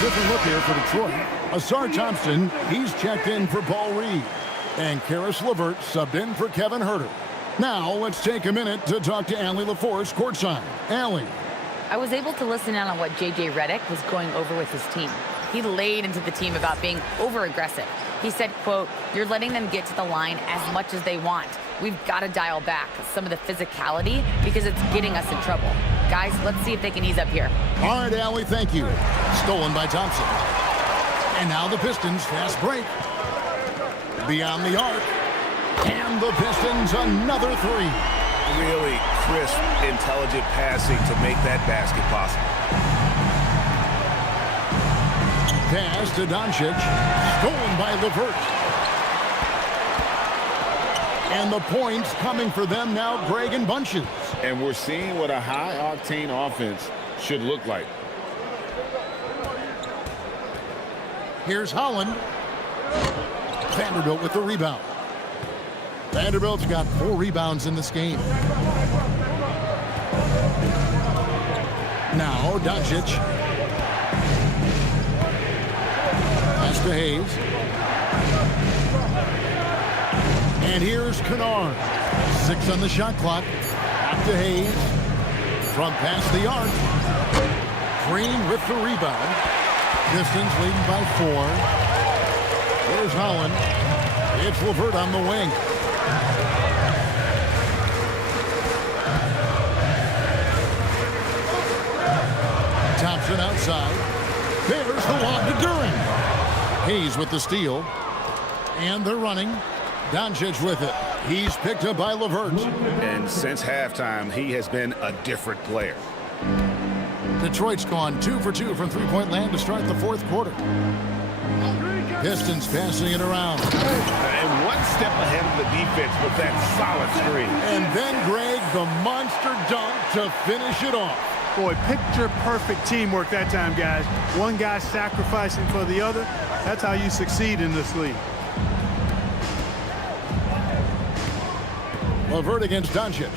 Different look here for Detroit. Asar Thompson, he's checked in for Paul Reed. And Karis LeVert subbed in for Kevin Herter. Now, let's take a minute to talk to Allie LaForce courtside. Allie. I was able to listen in on what J.J. Redick was going over with his team. He laid into the team about being over-aggressive. He said, quote, "You're letting them get to the line as much as they want. We've got to dial back some of the physicality because it's getting us in trouble." Guys, let's see if they can ease up here. All right, Allie, thank you. Stolen by Thompson. And now the Pistons fast break. Beyond the arc. And the Pistons another three. Really crisp, intelligent passing to make that basket possible. Pass to Doncic. Stolen by LeVert. And the points coming for them now, Greg, in bunches. And we're seeing what a high-octane offense should look like. Here's Holland. Vanderbilt with the rebound. Vanderbilt's got 4 rebounds in this game. Now Doncic. Pass to Hayes. And here's Kennard. 6 on the shot clock. Back to Hayes. From past the arc. Green with the rebound. Pistons leading by 4. Here's Holland. It's LeVert on the wing. Thompson outside. There's the lob to Duren. Hayes with the steal. And they're running. Doncic with it. He's picked up by LeVert. And since halftime, he has been a different player. Detroit's gone 2 for 2 from three-point land to start the fourth quarter. Pistons passing it around. And one step ahead of the defense with that solid screen. And then, Greg, the monster dunk to finish it off. Boy, picture-perfect teamwork that time, guys. One guy sacrificing for the other. That's how you succeed in this league. LeVert against Doncic.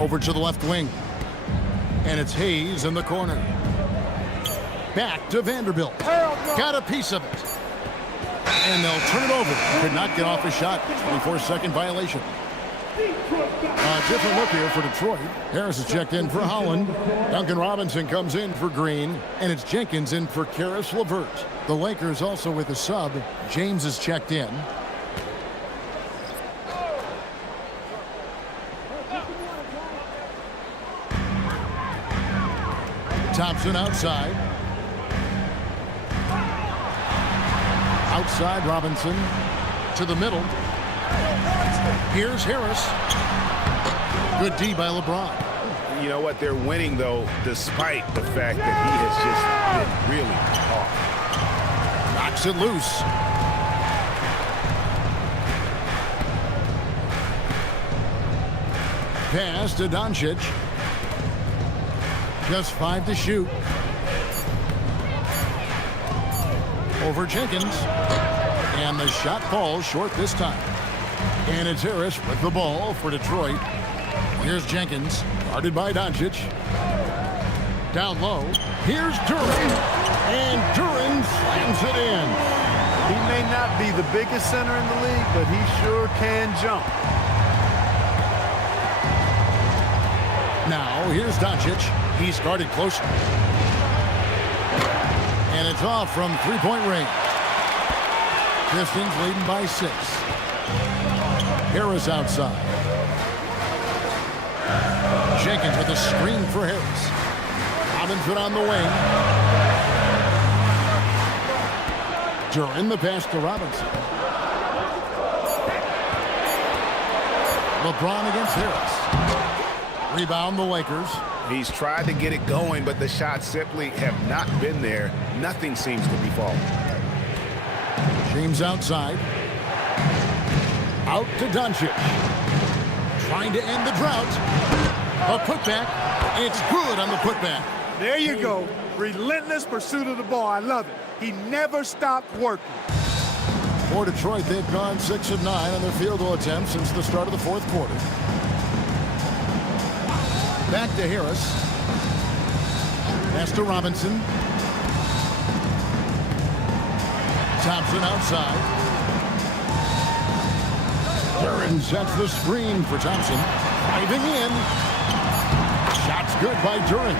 Over to the left wing. And it's Hayes in the corner. Back to Vanderbilt. Got a piece of it. And they'll turn it over. Could not get off a shot. 24-second violation. A different look here for Detroit. Harris is checked in for Holland. Duncan Robinson comes in for Green. And it's Jenkins in for Karis LeVert. The Lakers also with a sub. James is checked in. Thompson outside. Outside Robinson to the middle. Here's Harris. Good D by LeBron. You know what? They're winning, though, despite the fact that he has just been really off. Knocks it loose. Pass to Doncic. Just 5 to shoot. Over Jenkins. And the shot falls short this time. And it's Harris with the ball for Detroit. Here's Jenkins, guarded by Doncic. Down low. Here's Duren. And Duren slams it in. He may not be the biggest center in the league, but he sure can jump. Now, here's Doncic. He's guarded closely. And it's off from three-point range. Pistons leading by 6. Harris outside. Jenkins with a screen for Harris. Robinson on the wing. Duren the pass to Robinson. LeBron against Harris. Rebound the Lakers. He's tried to get it going, but the shots simply have not been there. Nothing seems to be falling. James outside. Out to Doncic. Trying to end the drought. A putback. It's good on the putback. There you go. Relentless pursuit of the ball. I love it. He never stopped working. For Detroit, they've gone 6 of 9 on their field goal attempts since the start of the fourth quarter. Back to Harris. Pass to Robinson. Thompson outside. Duren sets the screen for Thompson. Driving in. Shot's good by Duren.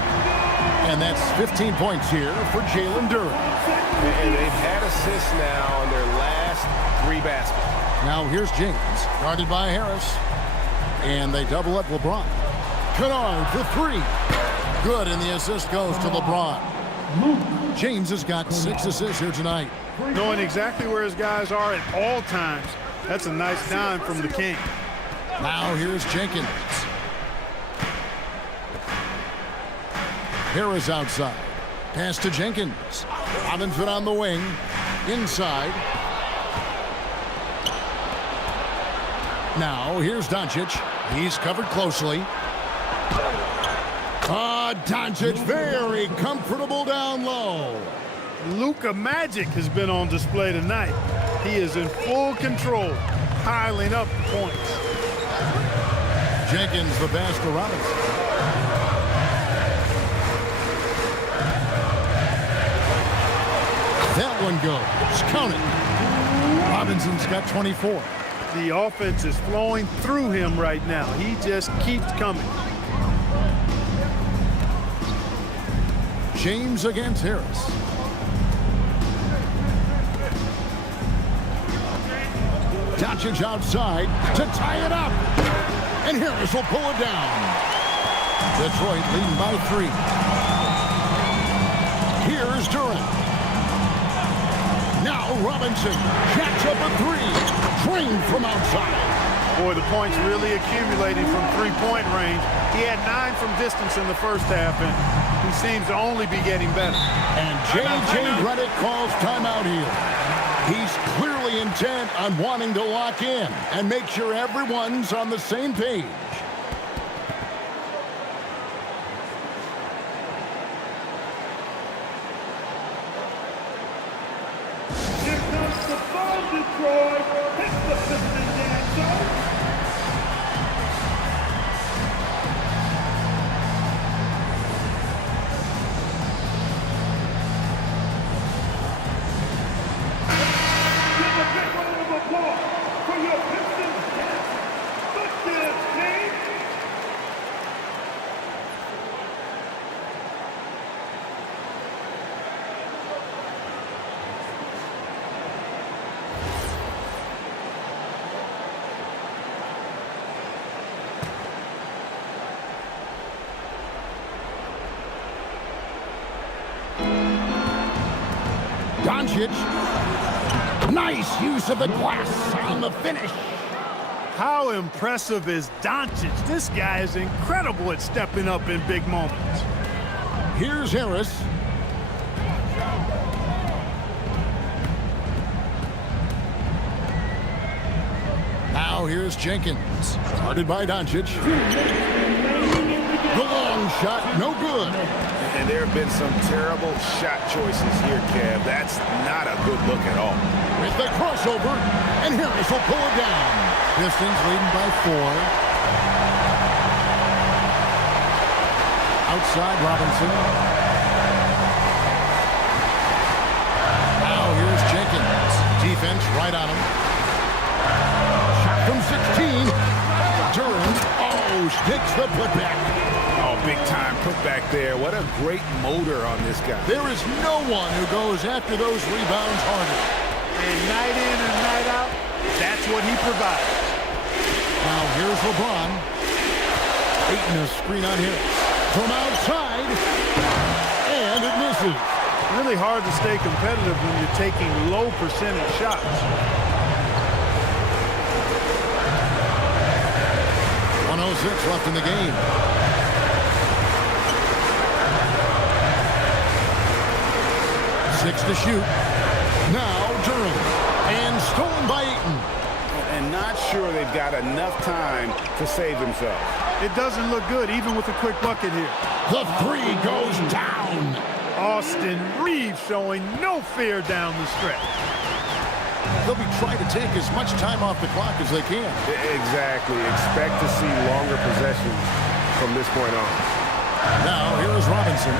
And that's 15 points here for Jalen Duren. And they've had assists now on their last 3 baskets. Now here's James, guarded by Harris. And they double up LeBron. Kennard for three. Good, and the assist goes to LeBron. James has got 6 assists here tonight. Knowing exactly where his guys are at all times. That's a nice dime from the King. Now here's Jenkins. Harris outside. Pass to Jenkins. Robinson on the wing. Inside. Now here's Doncic. He's covered closely. Doncic very comfortable down low. Luka Magic has been on display tonight. He is in full control, piling up points. Jenkins the pass to Robinson. That one goes. Count it. Robinson's got 24. The offense is flowing through him right now. He just keeps coming. James against Harris. Doncic outside to tie it up. And Harris will pull it down. Detroit leading by 3. Here's Durant. Now Robinson jacks up a 3. Drained from outside. Boy, the points really accumulating from three-point range. He had 9 from distance in the first half, and he seems to only be getting better. And J.J. Redick calls timeout here. He's clearly intent on wanting to lock in and make sure everyone's on the same page. Here comes the ball, Detroit. Hit the Pistons dancer. Doncic. Nice use of the glass on the finish. How impressive is Doncic? This guy is incredible at stepping up in big moments. Here's Harris. Now here's Jenkins. Guarded by Doncic. The long shot, no good. And there have been some terrible shot choices here, Kev. That's not a good look at all. With the crossover, and Harris will pull it down. Pistons leading by 4. Outside Robinson. Now here's Jenkins. Defense right on him. Shot from 16. Durant, sticks the putback. Oh, big time putback there. What a great motor on this guy. There is no one who goes after those rebounds harder. And night in and night out, that's what he provides. Now here's LeBron. Aiton a screen on him. From outside. And it misses. Really hard to stay competitive when you're taking low percentage shots. 1:06 left in the game. Six to shoot. Now Durant. And stolen by Aiton. And not sure they've got enough time to save themselves. It doesn't look good, even with a quick bucket here. The 3 goes down. Austin Reeves showing no fear down the stretch. They'll be trying to take as much time off the clock as they can. Exactly. Expect to see longer possessions from this point on. Now, here is Robinson.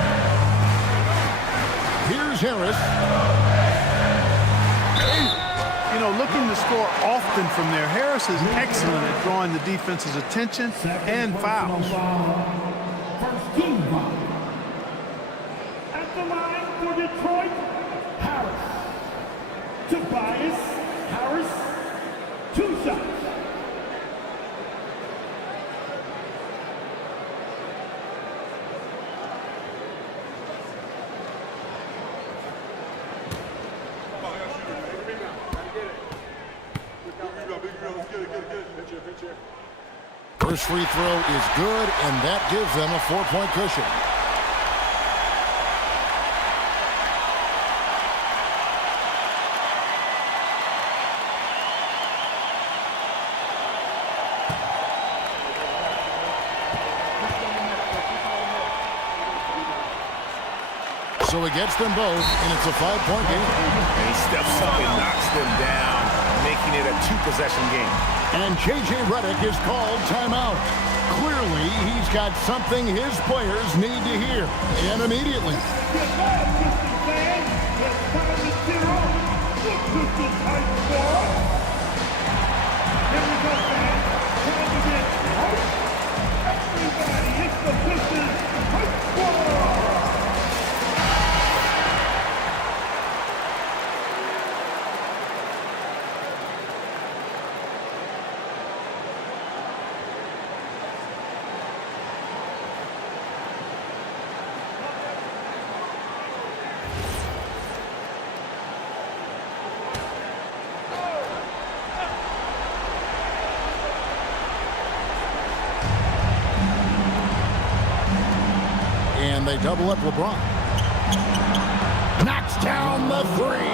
Here's Harris. You know, looking to score often from there, Harris is excellent at drawing the defense's attention and fouls. First team foul. At the line for Detroit, Harris. Tobias Harris, 2 shots. First free throw is good, and that gives them a 4-point cushion. So he gets them both, and it's a 5-point game. And he steps up and knocks them down, making it a 2-possession game. And J.J. Redick is called timeout. Clearly, he's got something his players need to hear, and immediately. And they double up LeBron. Knocks down the three.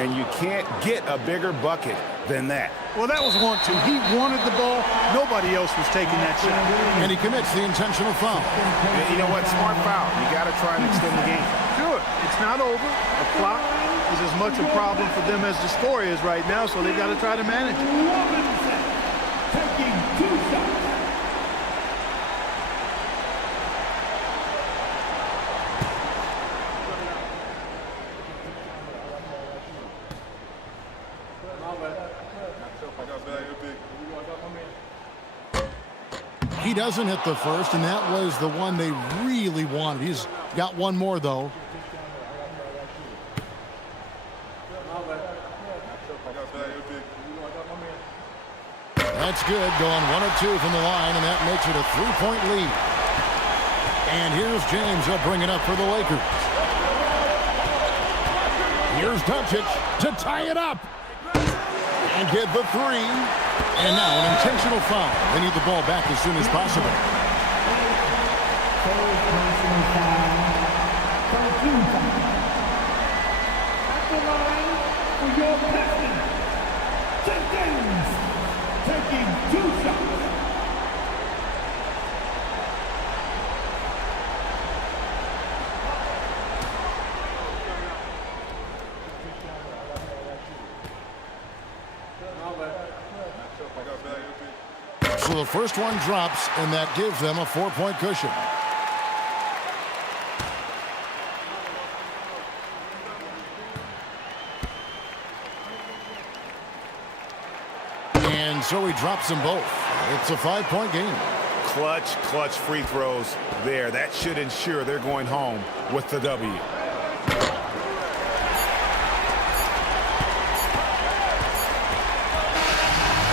And you can't get a bigger bucket than that. Well, that was 1-2. He wanted the ball. Nobody else was taking that shot. And he commits the intentional foul. And you know what? Smart foul. You got to try and extend the game. Sure, it's not over. The clock is as much a problem for them as the score is right now, so they got to try to manage it. Taking 2 shots. He doesn't hit the first, and that was the one they really wanted. He's got one more, though. That's good, going 1 of 2 from the line, and that makes it a 3-point lead. And here's James. He'll bring it up for the Lakers. Here's Doncic to tie it up. And get the three. And now an intentional foul. They need the ball back as soon as possible. At the line for your Pistons, Pistons taking 2 shots. So the first one drops, and that gives them a 4-point cushion. And so he drops them both. It's a 5-point game. Clutch free throws there. That should ensure they're going home with the W.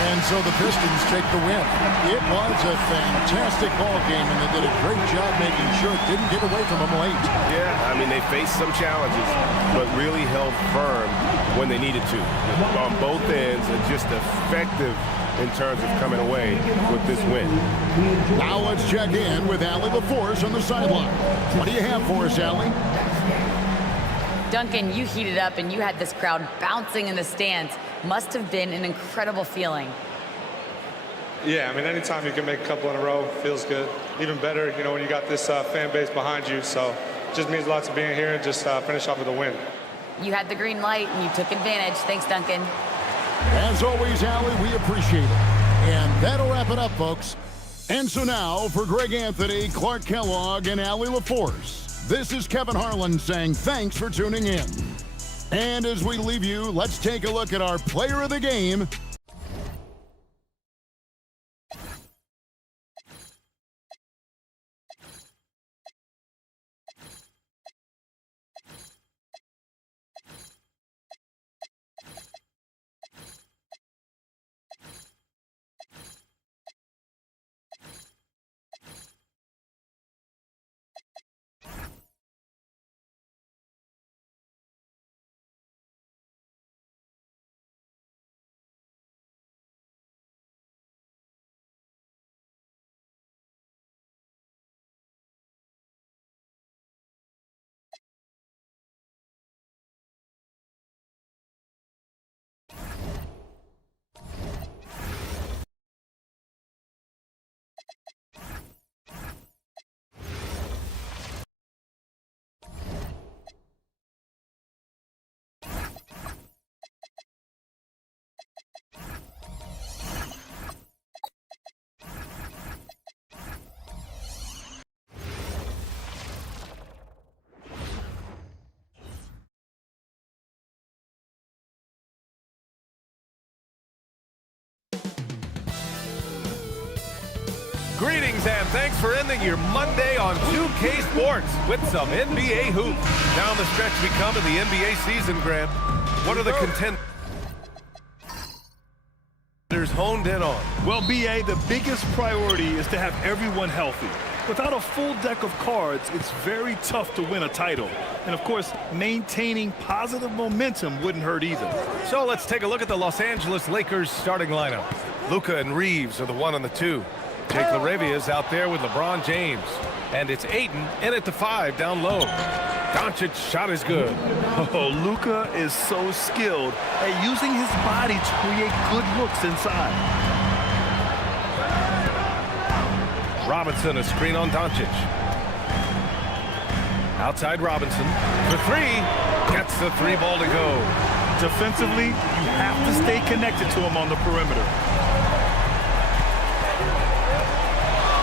And so the Pistons take the win. It was a fantastic ball game, and they did a great job making sure it didn't get away from them late. Yeah, I mean, they faced some challenges, but really held firm when they needed to. On both ends, and just effective in terms of coming away with this win. Now let's check in with Allie LaForce on the sideline. What do you have for us, Allie? Duncan, you heated up and you had this crowd bouncing in the stands. Must have been an incredible feeling. Yeah, I mean, anytime you can make a couple in a row feels good. Even better, you know, when you got this fan base behind you. So it just means lots of being here and just finish off with a win. You had the green light and you took advantage. Thanks, Duncan. As always, Allie, we appreciate it. And that'll wrap it up, folks. And so now, for Greg Anthony, Clark Kellogg, and Allie LaForce, this is Kevin Harlan saying thanks for tuning in. And as we leave you, let's take a look at our player of the game, Greetings and thanks for ending your Monday on 2K Sports with some NBA hoops. Down the stretch we come in the NBA season, Grant. What are the contenders honed in on? Well, BA, the biggest priority is to have everyone healthy. Without a full deck of cards, it's very tough to win a title. And of course, maintaining positive momentum wouldn't hurt either. So let's take a look at the Los Angeles Lakers starting lineup. Luka and Reeves are the 1 and the 2. Jake LaRavia is out there with LeBron James. And it's Ayton in at the 5 down low. Doncic's shot is good. Oh, Luka is so skilled at using his body to create good looks inside. Robinson, a screen on Doncic. Outside Robinson for 3. Gets the 3 ball to go. Defensively, you have to stay connected to him on the perimeter.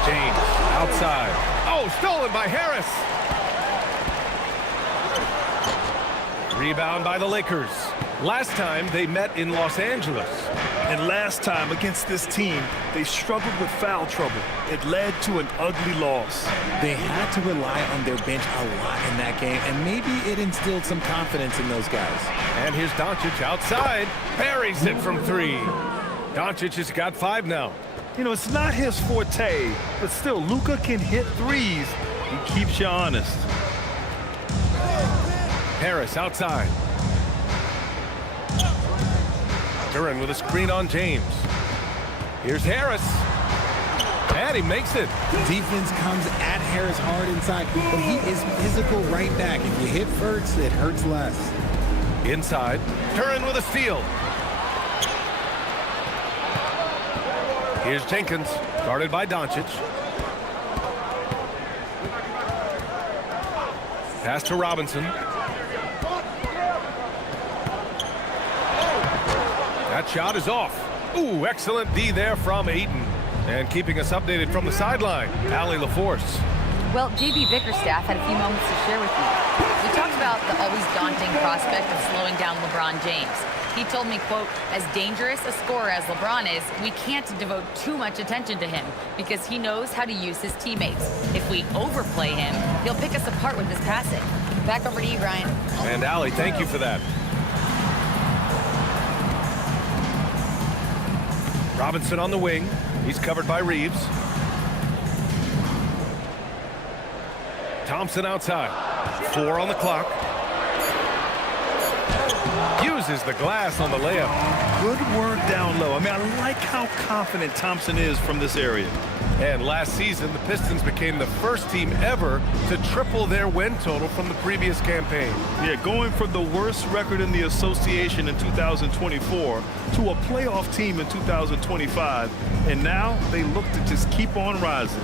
James outside. Oh, stolen by Harris. Rebound by the Lakers. Last time they met in Los Angeles. And last time against this team, they struggled with foul trouble. It led to an ugly loss. They had to rely on their bench a lot in that game, and maybe it instilled some confidence in those guys. And here's Doncic outside. Buries it from 3. Doncic has got 5 now. You know, it's not his forte, but still, Luka can hit threes. He keeps you honest. Harris outside. Duran with a screen on James. Here's Harris. And he makes it. Defense comes at Harris hard inside, but he is physical right back. If you hit first, it hurts less. Inside. Duran with a steal. Here's Jenkins, guarded by Doncic. Pass to Robinson. That shot is off. Ooh, excellent D there from Ayton. And keeping us updated from the sideline, Allie LaForce. Well, JB Bickerstaff had a few moments to share with me. We talked about the always daunting prospect of slowing down LeBron James. He told me, quote, as dangerous a scorer as LeBron is, we can't devote too much attention to him because he knows how to use his teammates. If we overplay him, he'll pick us apart with his passing. Back over to you, Ryan. And Allie, thank you for that. Robinson on the wing. He's covered by Reeves. Thompson outside. 4 on the clock. Uses the glass on the layup. Good work down low. I mean, I like how confident Thompson is from this area. And last season, the Pistons became the first team ever to triple their win total from the previous campaign. Yeah, going from the worst record in the association in 2024 to a playoff team in 2025. And now they look to just keep on rising.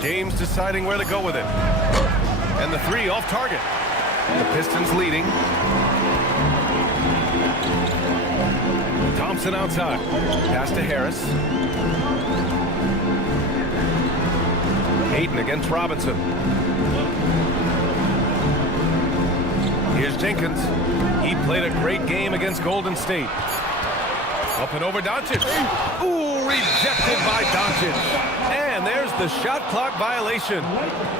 James deciding where to go with it. And the 3 off target. The Pistons leading. Thompson outside. Pass to Harris. Ayton against Robinson. Here's Jenkins. He played a great game against Golden State. Up and over Doncic. Ooh, rejected by Doncic. And there's the shot clock violation.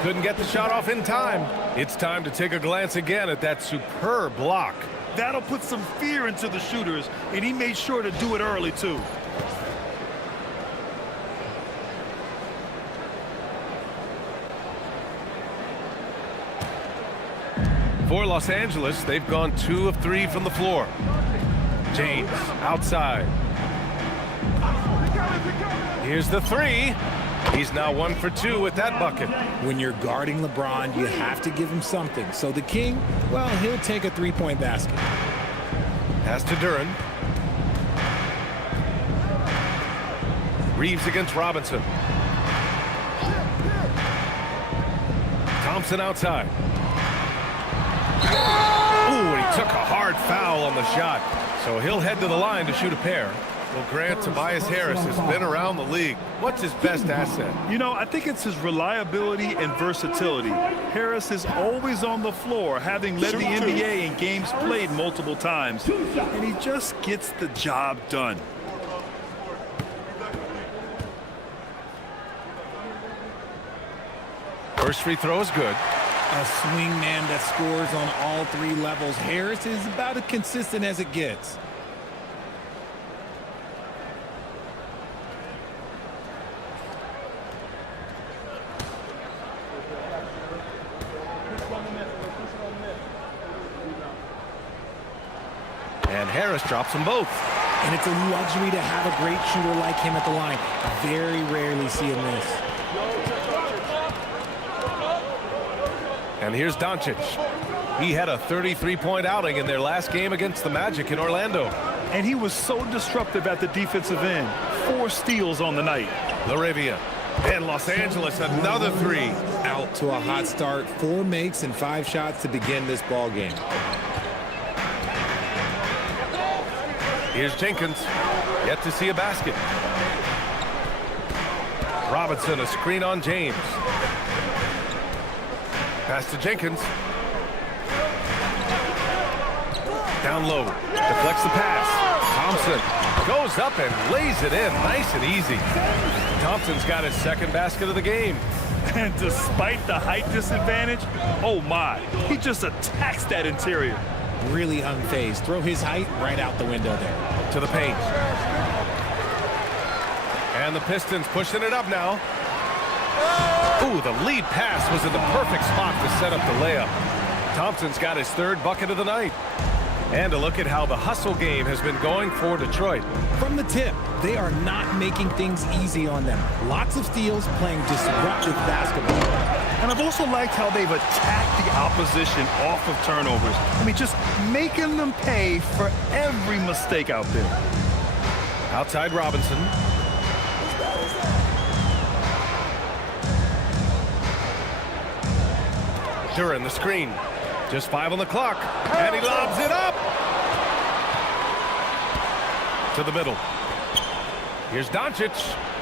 Couldn't get the shot off in time. It's time to take a glance again at that superb block. That'll put some fear into the shooters, and he made sure to do it early, too. For Los Angeles, they've gone 2 of 3 from the floor. James outside. Here's the 3. He's now 1 for 2 with that bucket. When you're guarding LeBron, you have to give him something. So the King, well, he'll take a 3-point basket. Pass to Duran. Reeves against Robinson. Thompson outside. Ooh, and he took a hard foul on the shot. So he'll head to the line to shoot a pair. Well, Grant, Tobias Harris has been around the league. What's his best asset? You know, I think it's his reliability and versatility. Harris is always on the floor, having led the NBA in games played multiple times. And he just gets the job done. First free throw is good. A swing man that scores on all three levels. Harris is about as consistent as it gets. And Harris drops them both. And it's a luxury to have a great shooter like him at the line. Very rarely see him miss. And here's Doncic. He had a 33-point outing in their last game against the Magic in Orlando. And he was so disruptive at the defensive end. 4 steals on the night. LaRavia. And Los Angeles, another 3. Out to a hot start. 4 makes and 5 shots to begin this ball game. Here's Jenkins. Yet to see a basket. Robinson, a screen on James. Pass to Jenkins. Down low. Deflects the pass. Thompson goes up and lays it in. Nice and easy. Thompson's got his second basket of the game. And despite the height disadvantage, oh my, he just attacks that interior. Really unfazed. Throw his height right out the window there. To the paint. And the Pistons pushing it up now. Ooh, the lead pass was in the perfect spot to set up the layup. Thompson's got his 3rd bucket of the night. And a look at how the hustle game has been going for Detroit. From the tip, they are not making things easy on them. Lots of steals, playing disruptive basketball. And I've also liked how they've attacked the opposition off of turnovers. I mean, just making them pay for every mistake out there. Outside Robinson. Duran the screen. Just 5 on the clock. And he lobs it up. To the middle. Here's Doncic.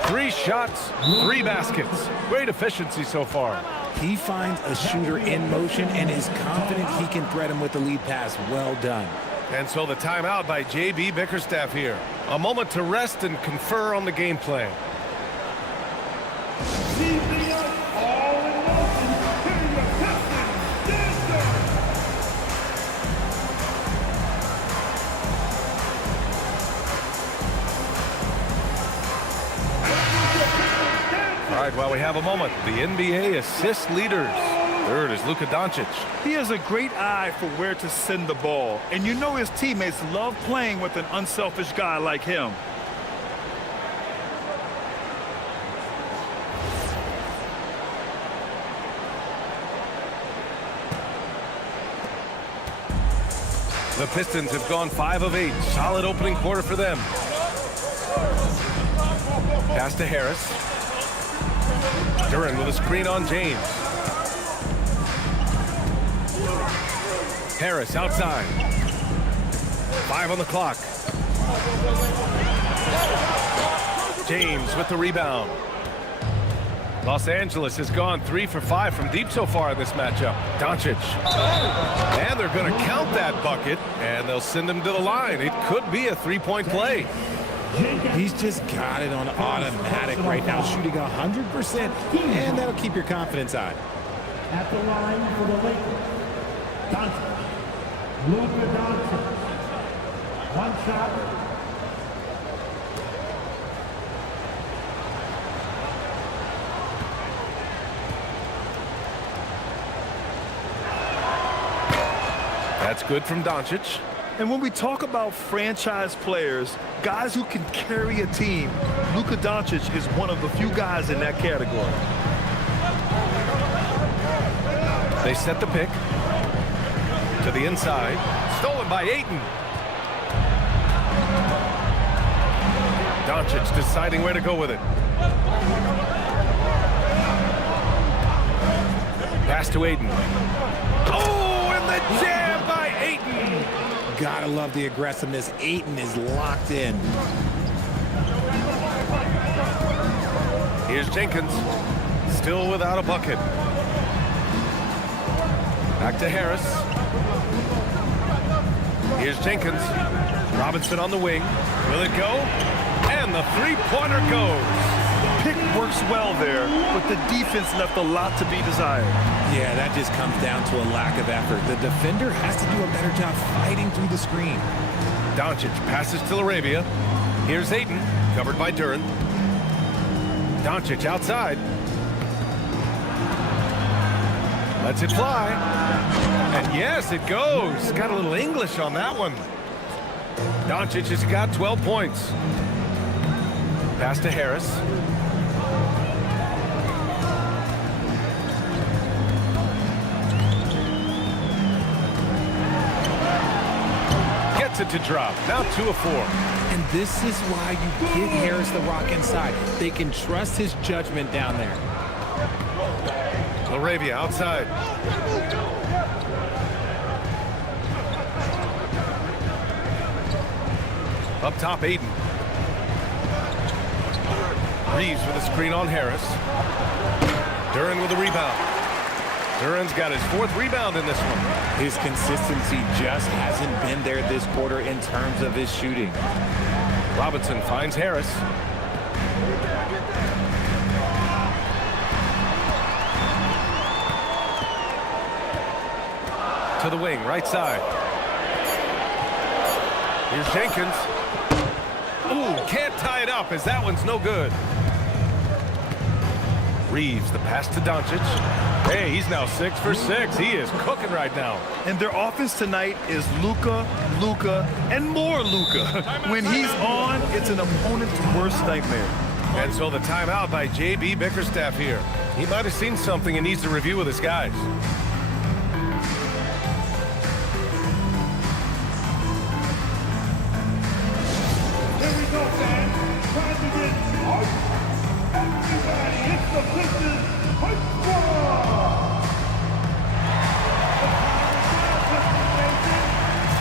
3 shots, 3 baskets. Great efficiency so far. He finds a shooter in motion and is confident he can thread him with the lead pass. Well done. And so the timeout by J.B. Bickerstaff here. A moment to rest and confer on the game plan. All right, well, we have a moment. The NBA assist leaders. 3rd is Luka Doncic. He has a great eye for where to send the ball. And you know his teammates love playing with an unselfish guy like him. The Pistons have gone 5 of 8. Solid opening quarter for them. Pass to Harris. Duran with a screen on James. Harris outside. 5 on the clock. James with the rebound. Los Angeles has gone 3 for 5 from deep so far in this matchup. Doncic. And they're going to count that bucket, and they'll send him to the line. It could be a 3-point play. He's just got it on automatic right now, shooting 100%, and that'll keep your confidence high. At the line for the Lakers, Doncic. Luka Doncic. 1 shot. That's good from Doncic. And when we talk about franchise players, guys who can carry a team, Luka Doncic is one of the few guys in that category. They set the pick to the inside. Stolen by Ayton. Doncic deciding where to go with it. Pass to Ayton. Oh, and the jam by Ayton. Gotta love the aggressiveness. Ayton is locked in. Here's Jenkins. Still without a bucket. Back to Harris. Here's Jenkins. Robinson on the wing. Will it go? And the 3-pointer goes. Pick works well there, but the defense left a lot to be desired. Yeah, that just comes down to a lack of effort. The defender has to do a better job fighting through the screen. Doncic passes to Laravia. Here's Ayton, covered by Duran. Doncic outside. Lets it fly. And yes, it goes. Got a little English on that one. Doncic has got 12 points. Pass to Harris. Gets it to drop. Now 2 of 4. And this is why you get Harris the rock inside. They can trust his judgment down there. Laravia outside. Up top, Ayton. Reeves with a screen on Harris. Duran with a rebound. Duran's got his 4th rebound in this one. His consistency just hasn't been there this quarter in terms of his shooting. Robinson finds Harris. To the wing, right side. Here's Jenkins. Ooh, can't tie it up as that one's no good. Reeves, the pass to Doncic. Hey, he's now 6 for 6. He is cooking right now. And their offense tonight is Luka, and more Luka. When he's on, it's an opponent's worst nightmare. And so the timeout by J.B. Bickerstaff here. He might have seen something and needs to review with his guys. Here we go, fans. Time to get hype. Everybody, it's the Pistons Hype Squad.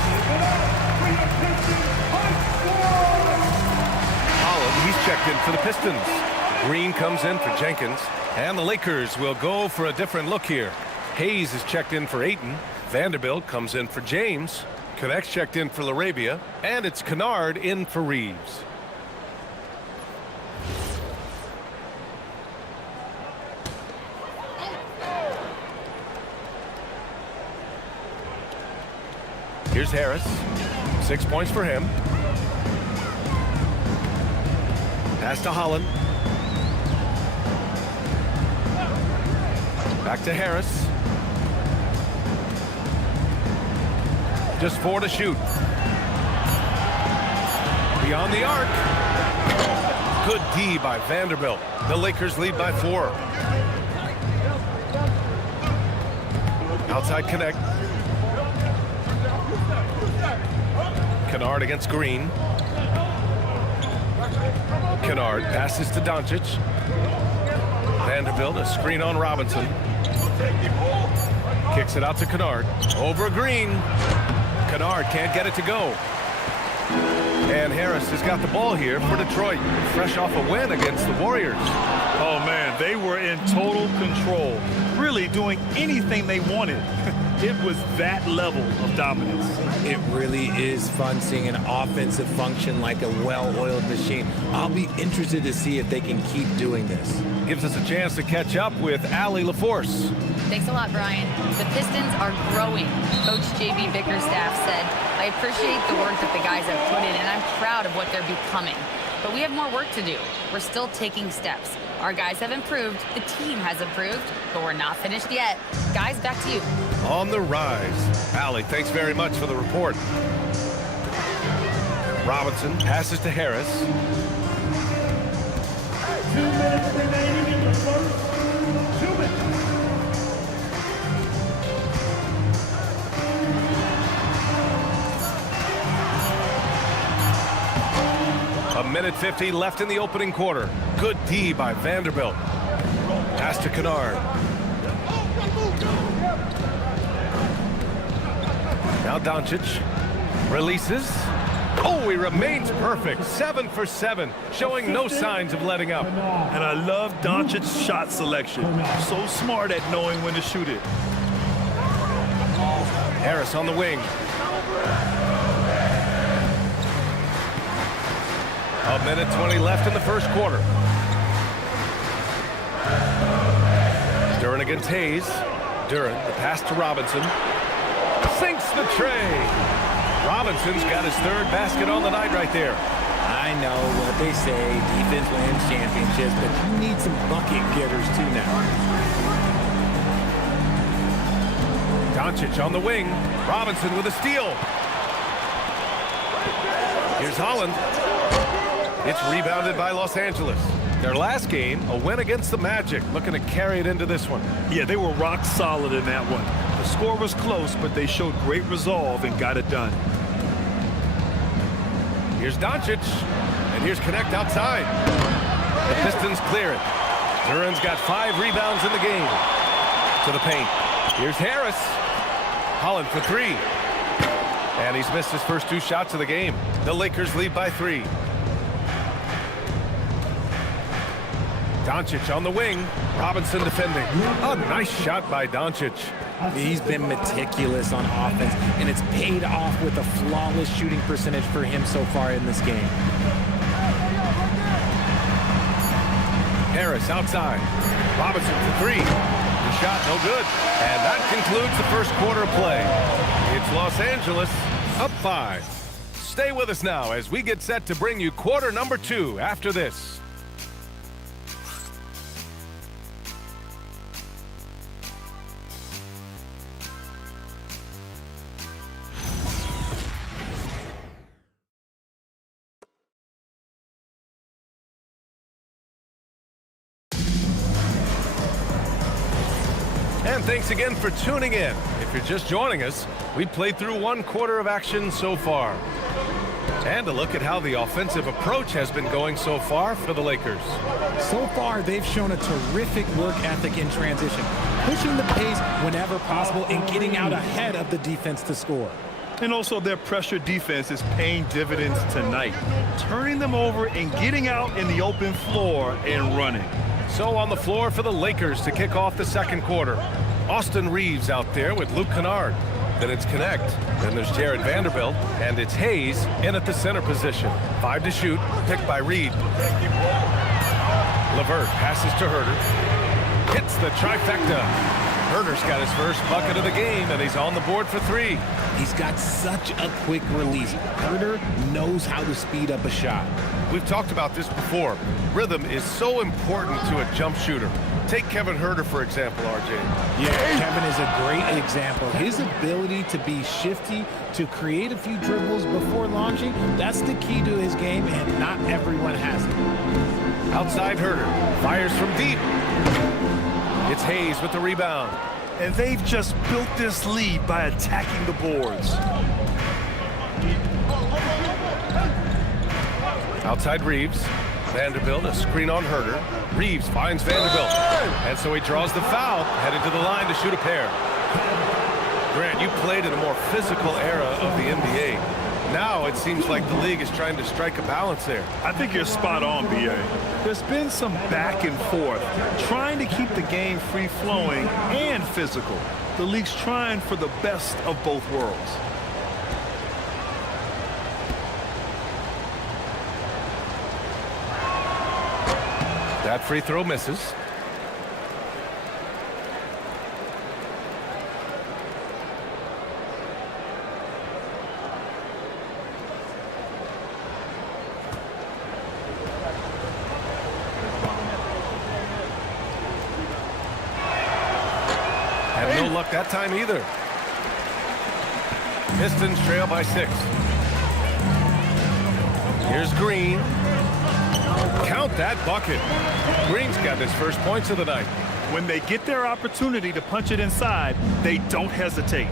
Give it up for your Pistons Hype Squad. Holland, he's checked in for the Pistons. Green comes in for Jenkins. And the Lakers will go for a different look here. Hayes is checked in for Ayton. Vanderbilt comes in for James. Connects checked in for Laravia. And it's Kennard in for Reeves. Here's Harris. 6 points for him. Pass to Holland. Back to Harris. Just 4 to shoot. Beyond the arc. Good D by Vanderbilt. The Lakers lead by 4. Outside connect. Kennard against Green. Kennard passes to Doncic. Vanderbilt, a screen on Robinson. Kicks it out to Kennard. Over Green. Kennard can't get it to go. And Harris has got the ball here for Detroit. Fresh off a win against the Warriors. Oh, man, they were in total control. Really doing anything they wanted. It was that level of dominance. It really is fun seeing an offensive function like a well-oiled machine. I'll be interested to see if they can keep doing this. Gives us a chance to catch up with Allie LaForce. Thanks a lot, Brian. The Pistons are growing. Coach J.B. Bickerstaff said, I appreciate the work that the guys have put in, and I'm proud of what they're becoming. But we have more work to do. We're still taking steps. Our guys have improved, the team has improved, but we're not finished yet. Guys, back to you. On the rise. Allie, thanks very much for the report. Robinson passes to Harris. 2 minutes remaining in the first. 2 minutes. A minute 50 left in the opening quarter. Good D by Vanderbilt. Pass to Kennard. Now Doncic releases. Oh, he remains perfect. 7 for 7, showing no signs of letting up. And I love Doncic's shot selection. So smart at knowing when to shoot it. Harris on the wing. A minute 20 left in the first quarter. against Hayes. Duran, the pass to Robinson. Sinks the tray. Robinson's got his third basket on the night right there. I know what they say, defense wins championships, but you need some bucket getters too now. Doncic on the wing. Robinson with a steal. Here's Holland. It's rebounded by Los Angeles. Their last game, a win against the Magic, looking to carry it into this one. Yeah, they were rock solid in that one. The score was close, but they showed great resolve and got it done. Here's Doncic, and here's Connect outside. The Pistons clear it. Duran's got 5 rebounds in the game. To the paint. Here's Harris. Holland for 3. And he's missed his first 2 shots of the game. The Lakers lead by 3. Doncic on the wing. Robinson defending. A nice shot by Doncic. He's been meticulous on offense, and it's paid off with a flawless shooting percentage for him so far in this game. Harris outside. Robinson for 3. The shot no good. And that concludes the first quarter of play. It's Los Angeles up 5. Stay with us now as we get set to bring you quarter number 2 after this. And thanks again for tuning in. If you're just joining us, we've played through 1 quarter of action so far. And a look at how the offensive approach has been going so far for the Lakers. So far, they've shown a terrific work ethic in transition, pushing the pace whenever possible and getting out ahead of the defense to score. And also their pressure defense is paying dividends tonight, turning them over and getting out in the open floor and running. So on the floor for the Lakers to kick off the second quarter. Austin Reeves out there with Luke Kennard. Then it's Connect. Then there's Jared Vanderbilt. And it's Hayes in at the center position. 5 to shoot, picked by Reed. LeVert passes to Herter. Hits the trifecta. Herter's got his first bucket of the game, and he's on the board for 3. He's got such a quick release. Herter knows how to speed up a shot. We've talked about this before. Rhythm is so important to a jump shooter. Take Kevin Herter, for example, RJ. Yeah, Kevin is a great example. His ability to be shifty, to create a few dribbles before launching, that's the key to his game, and not everyone has it. Outside Herter. Fires from deep. It's Hayes with the rebound. And they've just built this lead by attacking the boards. Outside Reeves. Vanderbilt, a screen on Herter. Reeves finds Vanderbilt. And so he draws the foul, headed to the line to shoot a pair. Grant, you played in a more physical era of the NBA. Now it seems like the league is trying to strike a balance there. I think you're spot on, B.A. There's been some back and forth, trying to keep the game free-flowing and physical. The league's trying for the best of both worlds. That free throw misses. And no luck that time either. Pistons trail by 6. Here's Green. Count that bucket. Green's got his first points of the night. When they get their opportunity to punch it inside, they don't hesitate.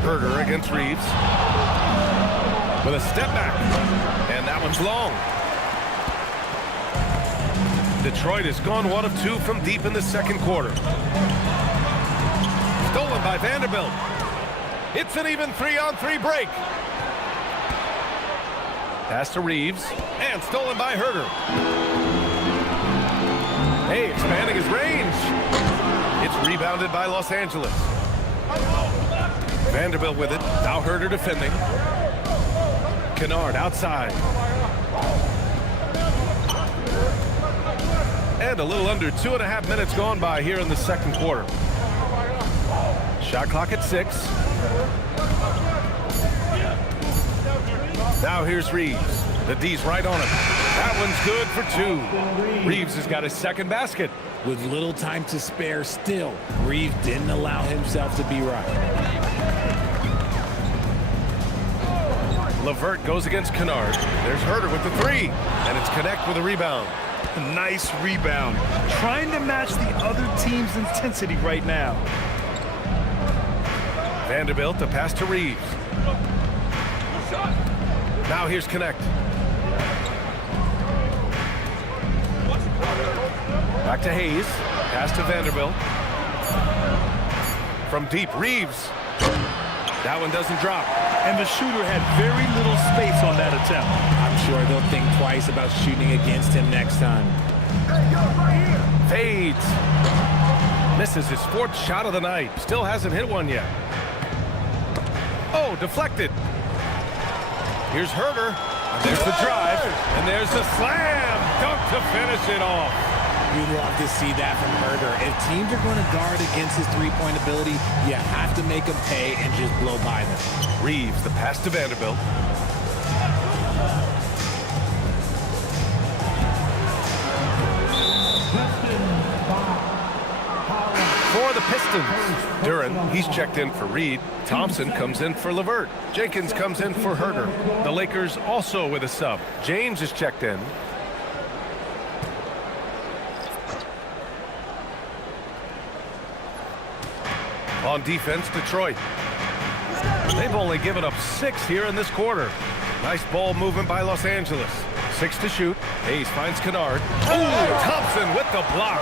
Herter against Reeves. With a step back. And that one's long. Detroit has gone 1 of 2 from deep in the second quarter. Stolen by Vanderbilt. It's an even 3-on-3 break. Pass to Reeves, and stolen by Herter. Hey, expanding his range. It's rebounded by Los Angeles. Vanderbilt with it. Now Herter defending. Kennard outside. And a little under 2.5 minutes gone by here in the second quarter. Shot clock at 6. Now here's Reeves. The D's right on him. That one's good for 2. Reeves has got his second basket. With little time to spare still, Reeves didn't allow himself to be right. LeVert goes against Kennard. There's Herter with the 3. And it's Connect with a rebound. Nice rebound. Trying to match the other team's intensity right now. Vanderbilt, the pass to Reeves. Now here's Connect. Back to Hayes. Pass to Vanderbilt. From deep, Reeves. That one doesn't drop. And the shooter had very little space on that attempt. I'm sure they'll think twice about shooting against him next time. Fades. Misses his 4th shot of the night. Still hasn't hit one yet. Oh, deflected. Here's Herter. There's the drive. And there's the slam. Dunk to finish it off. You'd love to see that from Herter. If teams are going to guard against his three-point ability, you have to make them pay and just blow by them. Reeves, the pass to Vanderbilt. For the Pistons, Duran, he's checked in for Reed. Thompson comes in for LeVert. Jenkins comes in for Herter. The Lakers also with a sub. James is checked in. On defense, Detroit. They've only given up 6 here in this quarter. Nice ball movement by Los Angeles. 6 to shoot. Hayes finds Kennard. Oh, Thompson with the block.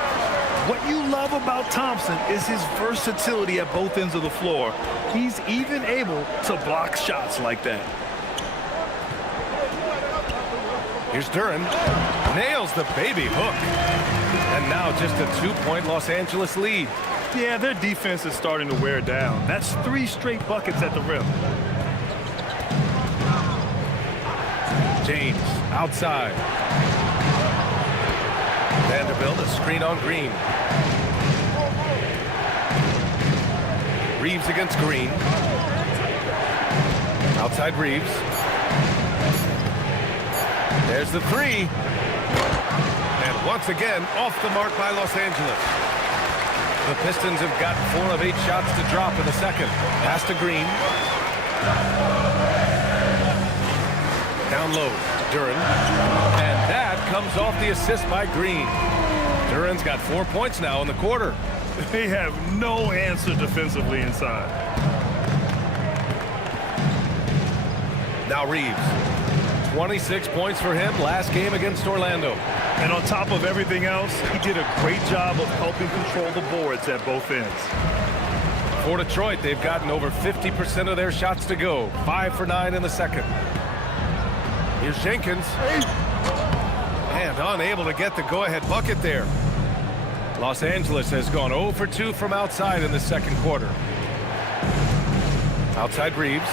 What you love about Thompson is his versatility at both ends of the floor. He's even able to block shots like that. Here's Duran. Nails the baby hook. And now just a 2-point Los Angeles lead. Yeah, their defense is starting to wear down. That's 3 straight buckets at the rim. James outside. Vanderbilt, a screen on Green. Reeves against Green. Outside Reeves. There's the 3. And once again, off the mark by Los Angeles. The Pistons have got 4 of 8 shots to drop in the second. Pass to Green. Down low, Duran. And that comes off the assist by Green. Duran's got 4 points now in the quarter. They have no answer defensively inside. Now Reeves. 26 points for him last game against Orlando. And on top of everything else, he did a great job of helping control the boards at both ends. For Detroit, they've gotten over 50% of their shots to go. 5 for 9 in the second. Here's Jenkins. And unable to get the go-ahead bucket there. Los Angeles has gone 0 for 2 from outside in the second quarter. Outside Reeves.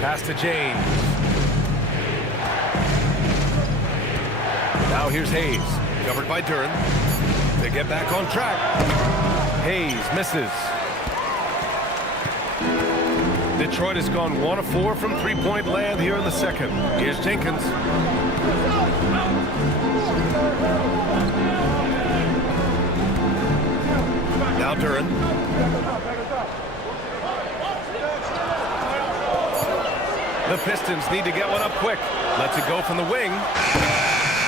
Pass to James. Now here's Hayes. Covered by Duran. They get back on track. Hayes misses. Detroit has gone 1 of 4 from 3-point land here in the second. Here's Jenkins. Now Duran. The Pistons need to get one up quick. Lets it go from the wing.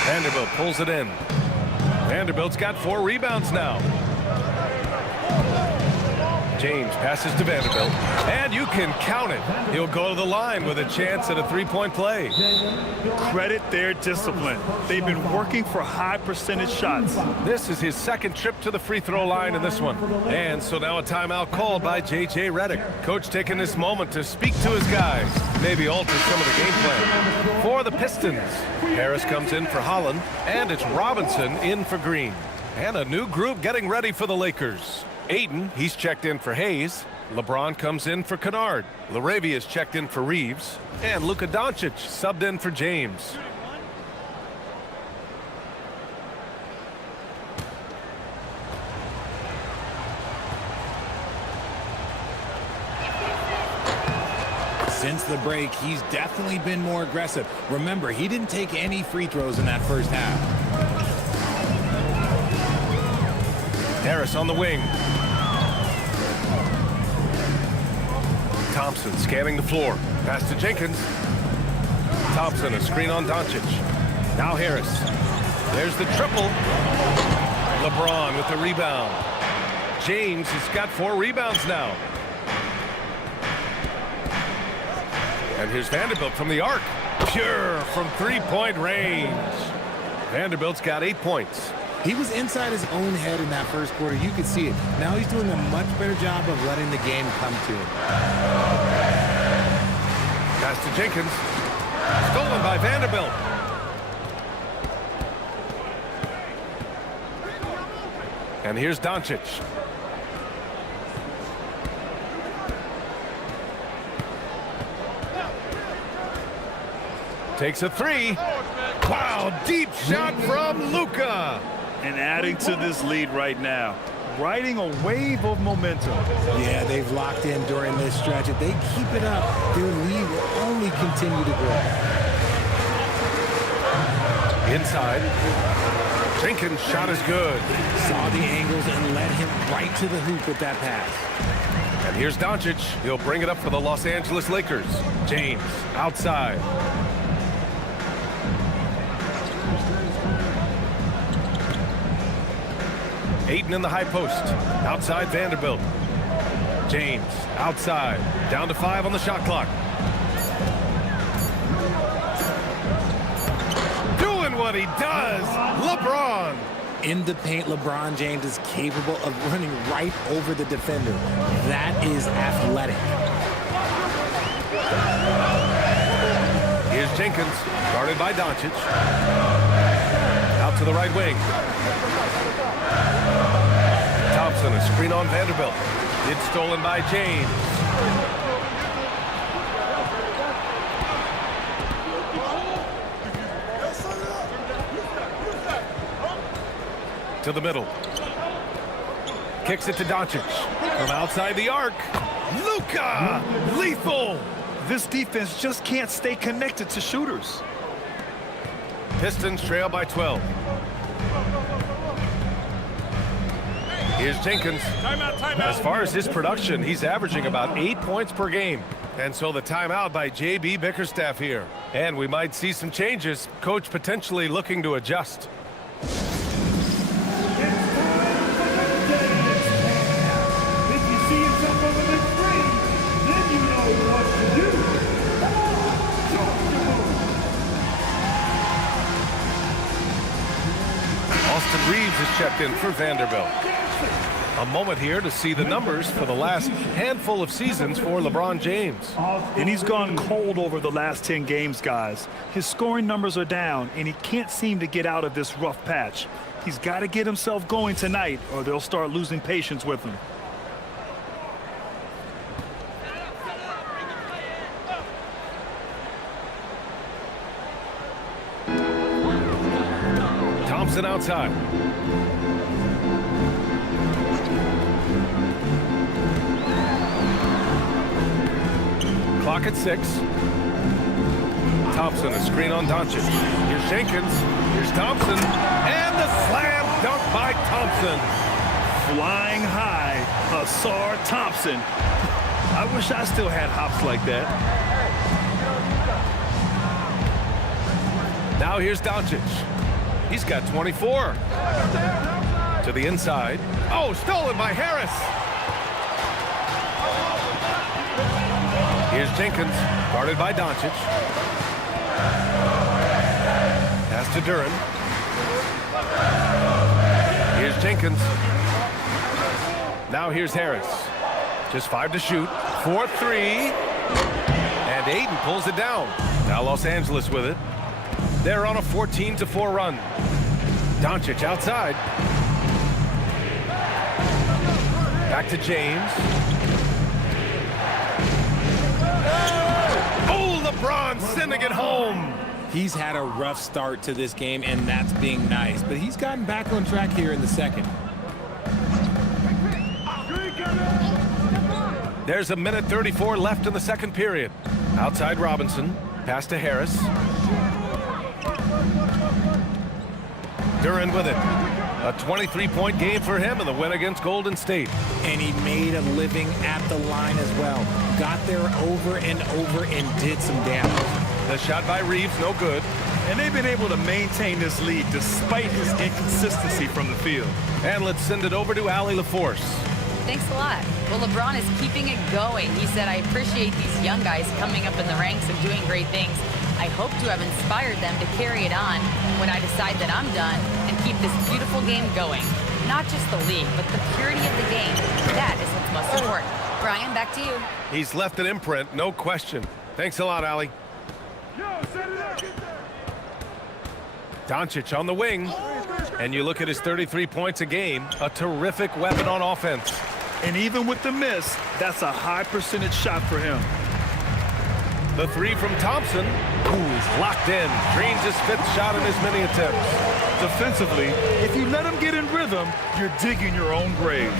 Vanderbilt pulls it in. Vanderbilt's got 4 rebounds now. James passes to Vanderbilt. And you can count it. He'll go to the line with a chance at a 3-point play. Credit their discipline. They've been working for high percentage shots. This is his second trip to the free throw line in this one. And so now a timeout called by J.J. Redick. Coach taking this moment to speak to his guys. Maybe alter some of the game plan. For the Pistons, Harris comes in for Holland. And it's Robinson in for Green. And a new group getting ready for the Lakers. Ayton, he's checked in for Hayes. LeBron comes in for Kennard. Laravia is checked in for Reeves. And Luka Doncic subbed in for James. Since the break, he's definitely been more aggressive. Remember, he didn't take any free throws in that first half. Harris on the wing. Thompson scanning the floor. Pass to Jenkins. Thompson, a screen on Doncic. Now Harris. There's the triple. LeBron with the rebound. James has got 4 rebounds now. And here's Vanderbilt from the arc. Pure from 3-point range. Vanderbilt's got 8 points. He was inside his own head in that first quarter. You could see it. Now he's doing a much better job of letting the game come to him. Pass to Jenkins. Stolen by Vanderbilt. And here's Doncic. Takes a 3. Wow, deep shot from Luka. And adding to this lead right now, riding a wave of momentum. Yeah, they've locked in during this stretch. If they keep it up, their lead will only continue to grow. Inside. Jenkins' shot is good. Saw the angles and led him right to the hoop with that pass. And here's Doncic. He'll bring it up for the Los Angeles Lakers. James outside. Ayton in the high post. Outside Vanderbilt. James outside. Down to 5 on the shot clock. Doing what he does. LeBron. In the paint, LeBron James is capable of running right over the defender. That is athletic. Here's Jenkins. Guarded by Doncic. Out to the right wing. Thompson, a screen on Vanderbilt. It's stolen by James. To the middle. Kicks it to Doncic. From outside the arc. Luka! Lethal! This defense just can't stay connected to shooters. Pistons trail by 12. Here's Jenkins. As far as his production, he's averaging about 8 points per game. And so the timeout by J.B. Bickerstaff here. And we might see some changes. Coach potentially looking to adjust. Austin Reeves is checked in for Vanderbilt. A moment here to see the numbers for the last handful of seasons for LeBron James. And he's gone cold over the last 10 games, guys. His scoring numbers are down, and he can't seem to get out of this rough patch. He's got to get himself going tonight, or they'll start losing patience with him. Thompson outside. Clock at 6. Thompson, a screen on Doncic. Here's Jenkins. Here's Thompson. And the slam dunk by Thompson. Flying high, Asar Thompson. I wish I still had hops like that. Now here's Doncic. He's got 24. To the inside. Oh, stolen by Harris. Here's Jenkins, guarded by Doncic. Pass to Duren. Here's Jenkins. Now here's Harris. Just 5 to shoot. 4-3. And Ayton pulls it down. Now Los Angeles with it. They're on a 14-4 run. Doncic outside. Back to James. LeBron sending it home. He's had a rough start to this game, and that's being nice. But he's gotten back on track here in the second. There's a minute 34 left in the second period. Outside Robinson. Pass to Harris. Duran with it. A 23-point game for him in the win against Golden State. And he made a living at the line as well. Got there over and over and did some damage. The shot by Reeves, no good. And they've been able to maintain this lead despite his inconsistency from the field. And let's send it over to Allie LaForce. Thanks a lot. Well, LeBron is keeping it going. He said, I appreciate these young guys coming up in the ranks and doing great things. I hope to have inspired them to carry it on when I decide that I'm done and keep this beautiful game going. Not just the league, but the purity of the game. That is what's most important. Brian, back to you. He's left an imprint, no question. Thanks a lot, Allie. Doncic on the wing. And you look at his 33 points a game, a terrific weapon on offense. And even with the miss, that's a high percentage shot for him. The three from Thompson, who's locked in, drains his fifth shot in his many attempts. Defensively, if you let him get in rhythm, you're digging your own grave.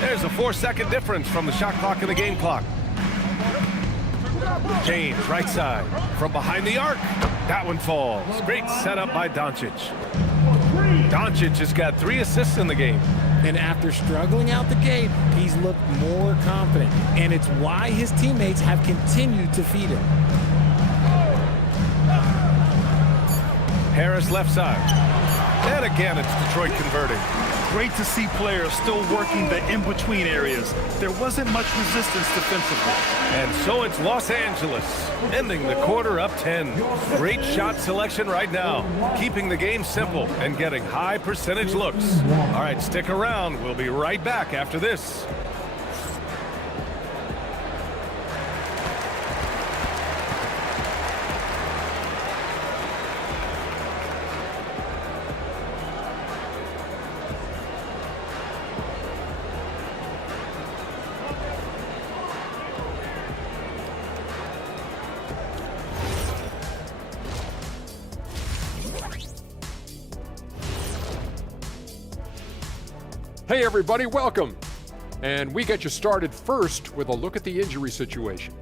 There's a 4-second difference from the shot clock and the game clock. James, right side, from behind the arc. That one falls. Great setup by Doncic. Doncic has got 3 assists in the game. And after struggling out the gate, he's looked more confident. And it's why his teammates have continued to feed him. Harris left side. And again, it's Detroit converting. Great to see players still working the in-between areas. There wasn't much resistance defensively. And so it's Los Angeles, ending the quarter up 10. Great shot selection right now, keeping the game simple and getting high percentage looks. All right, stick around. We'll be right back after this. Hey everybody, welcome. And we get you started first with a look at the injury situation.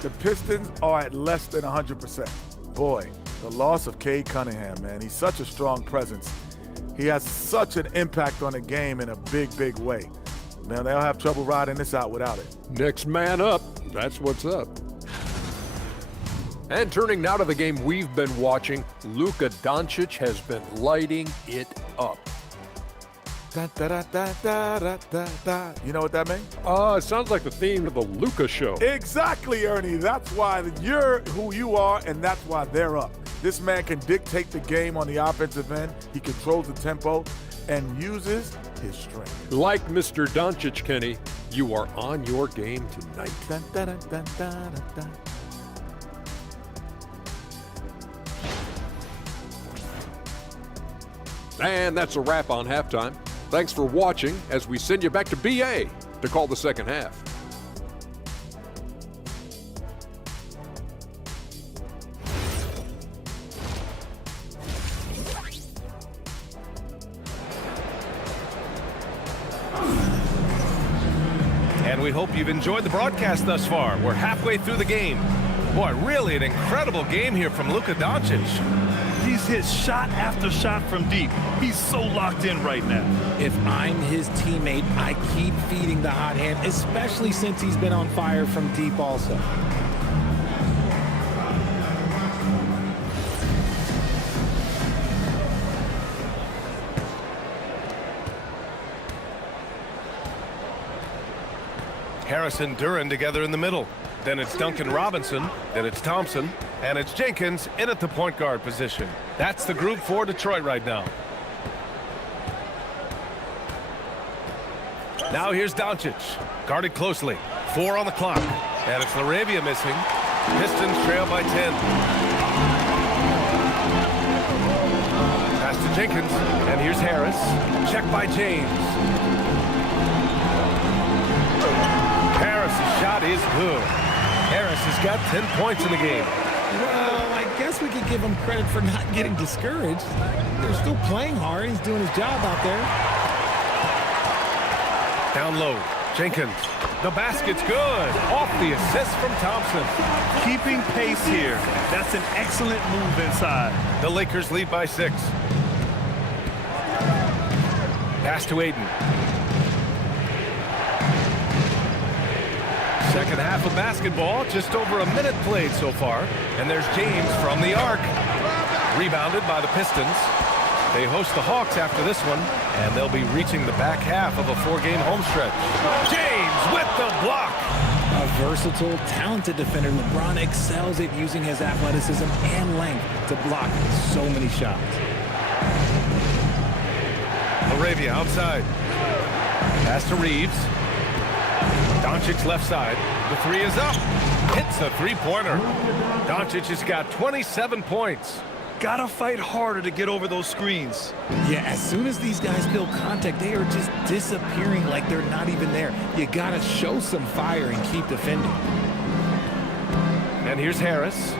The Pistons are at less than 100%. Boy, the loss of Cade Cunningham, man, he's such a strong presence. He has such an impact on the game in a big, big way. Man, they'll have trouble riding this out without it. Next man up, that's what's up. And turning now to the game we've been watching, Luka Doncic has been lighting it up. Da, da, da, da, da, da, da. You know what that means? It sounds like the theme of the Luka show. Exactly, Ernie. That's why you're who you are, and that's why they're up. This man can dictate the game on the offensive end. He controls the tempo and uses his strength. Like Mr. Doncic, Kenny, you are on your game tonight. Da, da, da, da, da, da. And that's a wrap on halftime. Thanks for watching as we send you back to BA to call the second half. And we hope you've enjoyed the broadcast thus far. We're halfway through the game. Boy, really an incredible game here from Luka Doncic. He's hit shot after shot from deep. He's so locked in right now. If I'm his teammate, I keep feeding the hot hand, especially since he's been on fire from deep also. Harris and Duran together in the middle. Then it's Duncan Robinson, then it's Thompson, and it's Jenkins in at the point guard position. That's the group for Detroit right now. Now here's Doncic, guarded closely. 4 on the clock, and it's LaRavia missing. Pistons trail by 10. Pass to Jenkins, and here's Harris. Check by James. Harris Harris's shot is good. Harris has got 10 points in the game. Well, I guess we could give him credit for not getting discouraged. They're still playing hard. He's doing his job out there. Down low, Jenkins. The basket's good. Off the assist from Thompson. Keeping pace here. That's an excellent move inside. The Lakers lead by 6. Pass to Aiden. Second half of basketball, just over a minute played so far. And there's James from the arc. Rebounded by the Pistons. They host the Hawks after this one, and they'll be reaching the back half of a 4-game homestretch. James with the block. A versatile, talented defender. LeBron excels at using his athleticism and length to block so many shots. Laravia outside. Pass to Reeves. Doncic left side. The 3 is up. Hits a 3-pointer. Doncic has got 27 points. Gotta fight harder to get over those screens. Yeah, as soon as these guys feel contact, they are just disappearing like they're not even there. You gotta show some fire and keep defending. And here's Harris.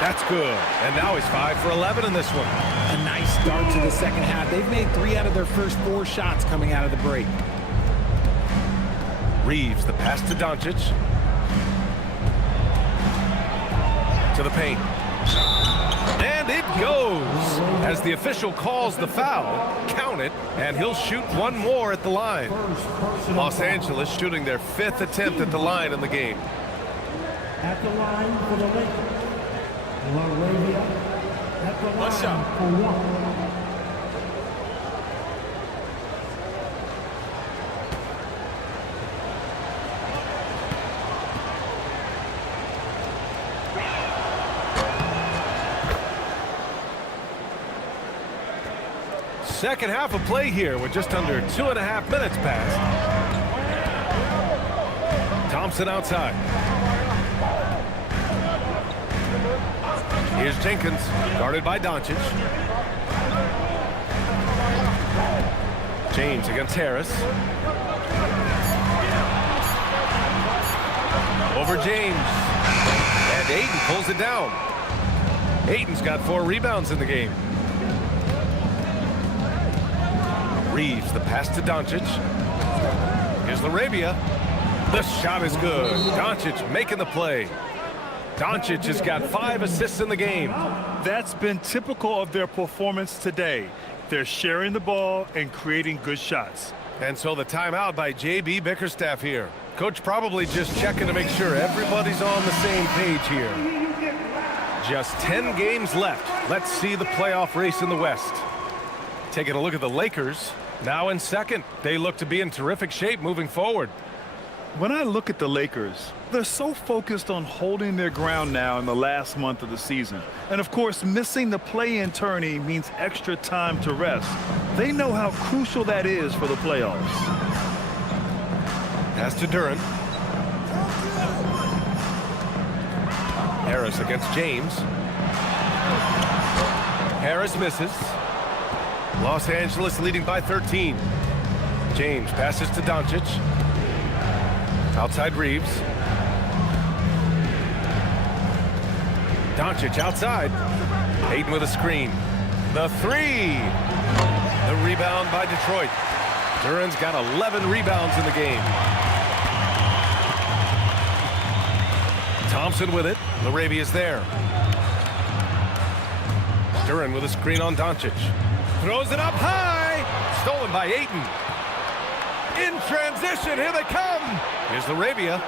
That's good. And now he's 5 for 11 in this one. A nice start to the second half. They've made 3 out of their first 4 shots coming out of the break. Reeves, the pass to Doncic. To the paint. And it goes. As the official calls the foul, count it, and he'll shoot one more at the line. Los Angeles shooting their 5th attempt at the line in the game. At the line for the Lakers. LaRavia at the line for 1. Second half of play here with just under 2.5 minutes passed. Thompson outside. Here's Jenkins, guarded by Doncic. James against Harris. Over James. And Ayton pulls it down. Ayton's got 4 rebounds in the game. Reeves, the pass to Doncic. Here's LaRavia. The shot is good. Doncic making the play. Doncic has got 5 assists in the game. That's been typical of their performance today. They're sharing the ball and creating good shots. And so the timeout by J.B. Bickerstaff here. Coach probably just checking to make sure everybody's on the same page here. Just 10 games left. Let's see the playoff race in the West. Taking a look at the Lakers, now in second. They look to be in terrific shape moving forward. When I look at the Lakers, they're so focused on holding their ground now in the last month of the season. And of course, missing the play-in tourney means extra time to rest. They know how crucial that is for the playoffs. Pass to Duren. Harris against James. Harris misses. Los Angeles leading by 13. James passes to Doncic. Outside Reeves. Doncic outside. Ayton with a screen. The 3. The rebound by Detroit. Duren's got 11 rebounds in the game. Thompson with it. LaRavia's there. Duren with a screen on Doncic. Throws it up high. Stolen by Ayton. In transition, here they come. Here's LaRavia.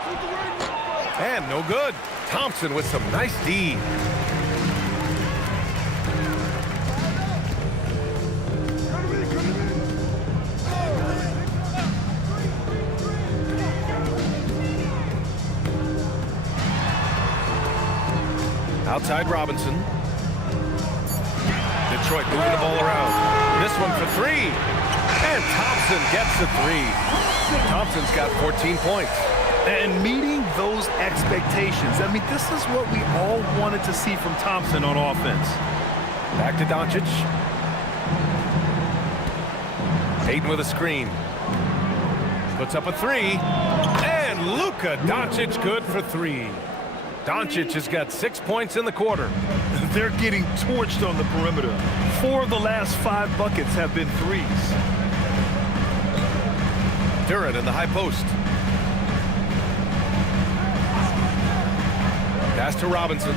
And no good. Thompson with some nice D. Outside Robinson. Detroit moving the ball around. This one for 3. And Thompson gets the 3. Thompson's got 14 points. And meeting those expectations. I mean, this is what we all wanted to see from Thompson on offense. Back to Doncic. Hayden with a screen. Puts up a three. And Luka Doncic good for three. Doncic has got 6 points in the quarter. They're getting torched on the perimeter. 4 of the last 5 buckets have been threes. Duren in the high post. Pass to Robinson.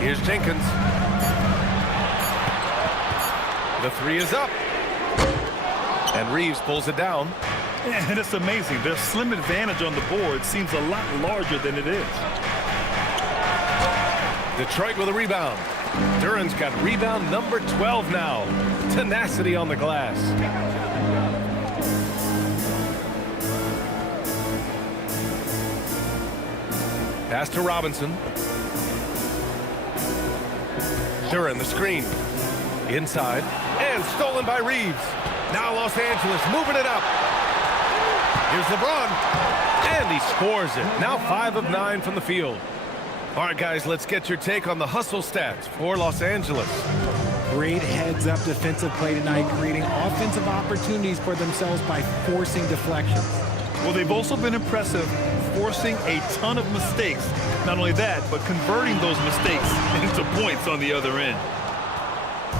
Here's Jenkins. The three is up. And Reeves pulls it down. And it's amazing. Their slim advantage on the board seems a lot larger than it is. Detroit with a rebound. Duren's got rebound number 12 now. Tenacity on the glass. Pass to Robinson. Duren the screen. Inside. And stolen by Reeves. Now Los Angeles moving it up. Here's LeBron. And he scores it. Now 5 of 9 from the field. All right, guys, let's get your take on the hustle stats for Los Angeles. Great heads-up defensive play tonight, creating offensive opportunities for themselves by forcing deflections. Well, they've also been impressive, forcing a ton of mistakes. Not only that, but converting those mistakes into points on the other end.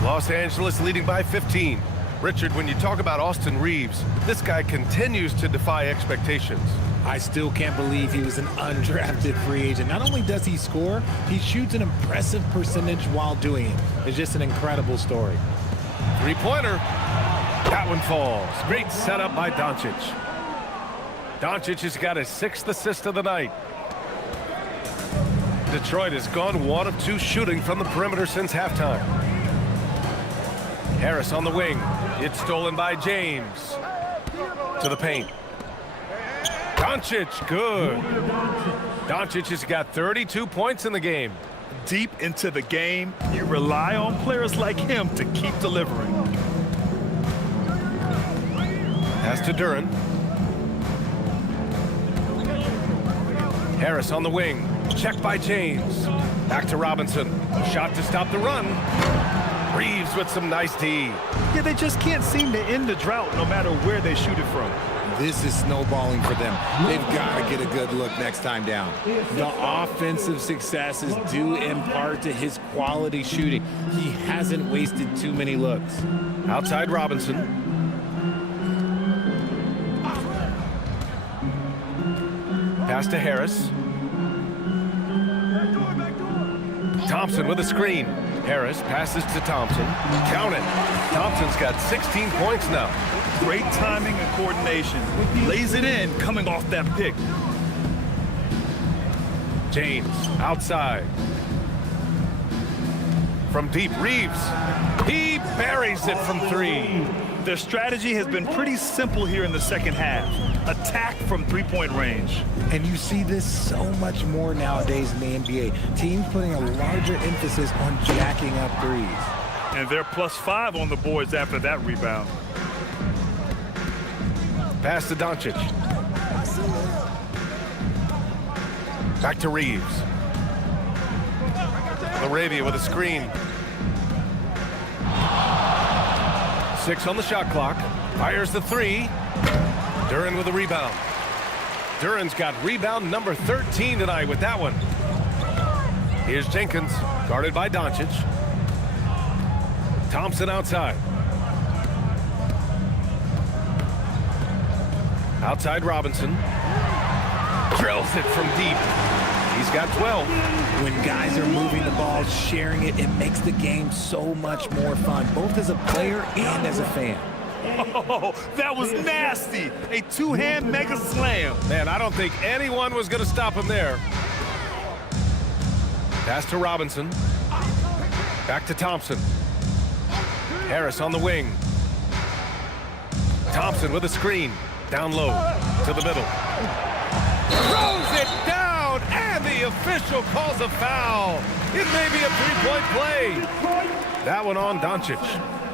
Los Angeles leading by 15. Richard, when you talk about Austin Reeves, this guy continues to defy expectations. I still can't believe he was an undrafted free agent. Not only does he score, he shoots an impressive percentage while doing it. It's just an incredible story. Three-pointer. That one falls. Great setup by Doncic. Doncic has got his 6th assist of the night. Detroit has gone 1 of 2 shooting from the perimeter since halftime. Harris on the wing. It's stolen by James. To the paint. Doncic, good. Doncic has got 32 points in the game. Deep into the game, you rely on players like him to keep delivering. Pass to Duren. Harris on the wing. Checked by James. Back to Robinson. Shot to stop the run. Reeves with some nice D. Yeah, they just can't seem to end the drought no matter where they shoot it from. This is snowballing for them. They've got to get a good look next time down. The offensive success is due in part to his quality shooting. He hasn't wasted too many looks. Outside Robinson. Pass to Harris. Thompson with a screen. Harris passes to Thompson. Count it. Thompson's got 16 points now. Great timing and coordination. Lays it in coming off that pick. James outside. From deep, Reeves. He buries it from 3. Their strategy has been pretty simple here in the second half. Attack from three-point range. And you see this so much more nowadays in the NBA. Teams putting a larger emphasis on jacking up threes. And they're +5 on the boards after that rebound. Pass to Doncic. Back to Reeves. Laravia with a screen. 6 on the shot clock. Fires the 3. Duren with a rebound. Duren's got rebound number 13 tonight with that one. Here's Jenkins, guarded by Doncic. Thompson outside. Outside Robinson. Drills it from deep. He's got 12. When guys are moving the ball, sharing it, it makes the game so much more fun, both as a player and as a fan. Oh, that was nasty. A two-hand mega slam. Man, I don't think anyone was going to stop him there. Pass to Robinson. Back to Thompson. Harris on the wing. Thompson with a screen. Down low to the middle. Throws it down, and the official calls a foul. It may be a three-point play. That one on Doncic.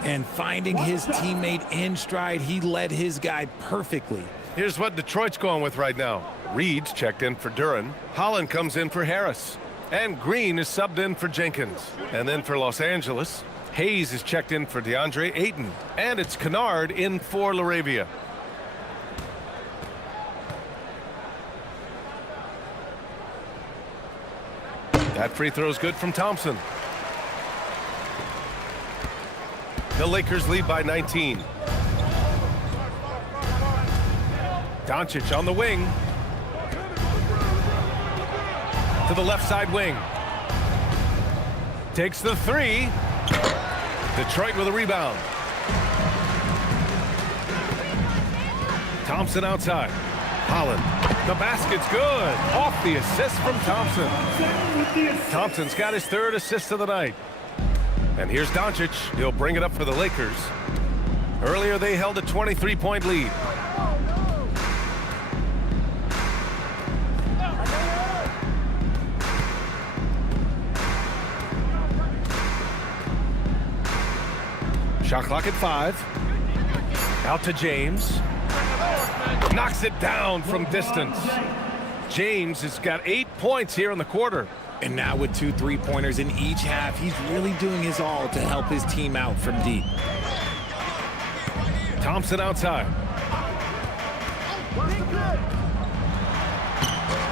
And finding his teammate in stride, he led his guy perfectly. Here's what Detroit's going with right now. Reed's checked in for Duran. Holland comes in for Harris. And Green is subbed in for Jenkins. And then for Los Angeles, Hayes is checked in for DeAndre Ayton. And it's Kennard in for LaRavia. That free throw is good from Thompson. The Lakers lead by 19. Doncic on the wing. To the left side wing. Takes the three. Detroit with a rebound. Thompson outside. Holland. The basket's good. Off the assist from Thompson. Thompson's got his third assist of the night. And here's Doncic. He'll bring it up for the Lakers. Earlier they held a 23-point lead. Shot clock at 5. Out to James. Knocks it down from distance. James has got 8 points here in the quarter. And now with 2 3-pointers in each half, he's really doing his all to help his team out from deep. Thompson outside.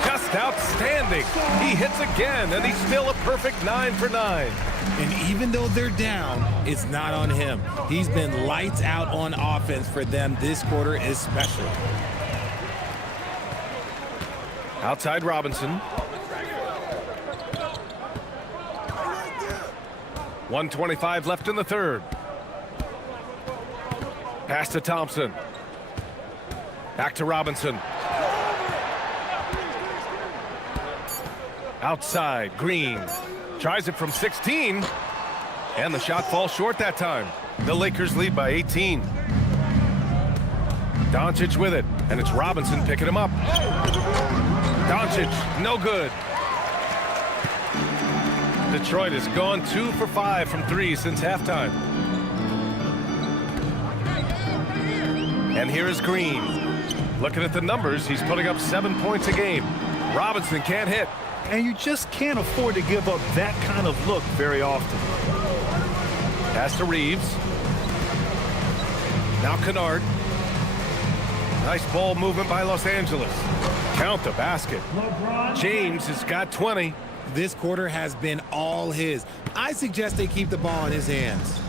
Just outstanding. He hits again, and he's still a perfect 9 for 9. And even though they're down, it's not on him. He's been lights out on offense for them this quarter especially. Outside Robinson. 1:25 left in the third. Pass to Thompson. Back to Robinson. Outside, Green. Tries it from 16. And the shot falls short that time. The Lakers lead by 18. Doncic with it. And it's Robinson picking him up. Doncic, no good. Detroit has gone 2 for 5 from 3 since halftime. And here is Green. Looking at the numbers, he's putting up 7 points a game. Robinson can't hit. And you just can't afford to give up that kind of look very often. Pass to Reeves. Now Kennard. Nice ball movement by Los Angeles. Count the basket. James has got 20. This quarter has been all his. I suggest they keep the ball in his hands.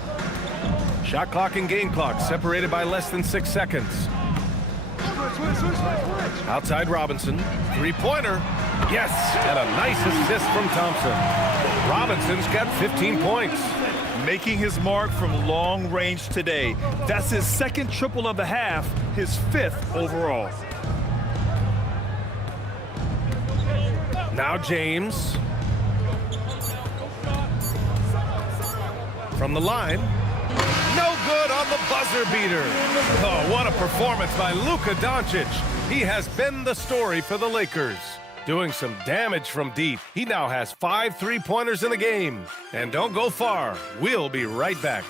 Shot clock and game clock separated by less than 6 seconds. Outside Robinson. 3-pointer. Yes, and a nice assist from Thompson. Robinson's got 15 points. Making his mark from long range today. That's his second triple of the half, his 5th overall. Now James. From the line. No good on the buzzer beater. Oh, what a performance by Luka Doncic. He has been the story for the Lakers. Doing some damage from deep. He now has 5 3-pointers in the game. And don't go far. We'll be right back.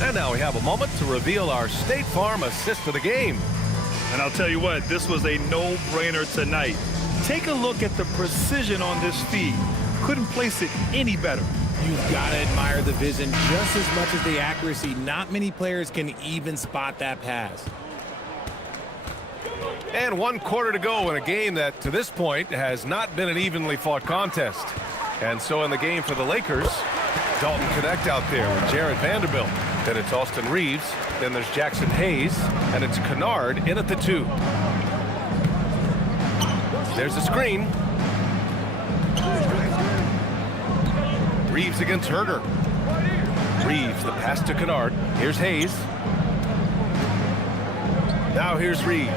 And now we have a moment to reveal our State Farm assist of the game. And I'll tell you what, this was a no-brainer tonight. Take a look at the precision on this feed. Couldn't place it any better. You've got to admire the vision just as much as the accuracy. Not many players can even spot that pass. And 1 quarter to go in a game that, to this point, has not been an evenly fought contest. And so in the game for the Lakers, Dalton Connect out there with Jared Vanderbilt. Then it's Austin Reeves. Then there's Jackson Hayes. And it's Kennard in at the 2. There's a screen. Reeves against Herder. Reeves, the pass to Kennard. Here's Hayes. Now here's Reeves.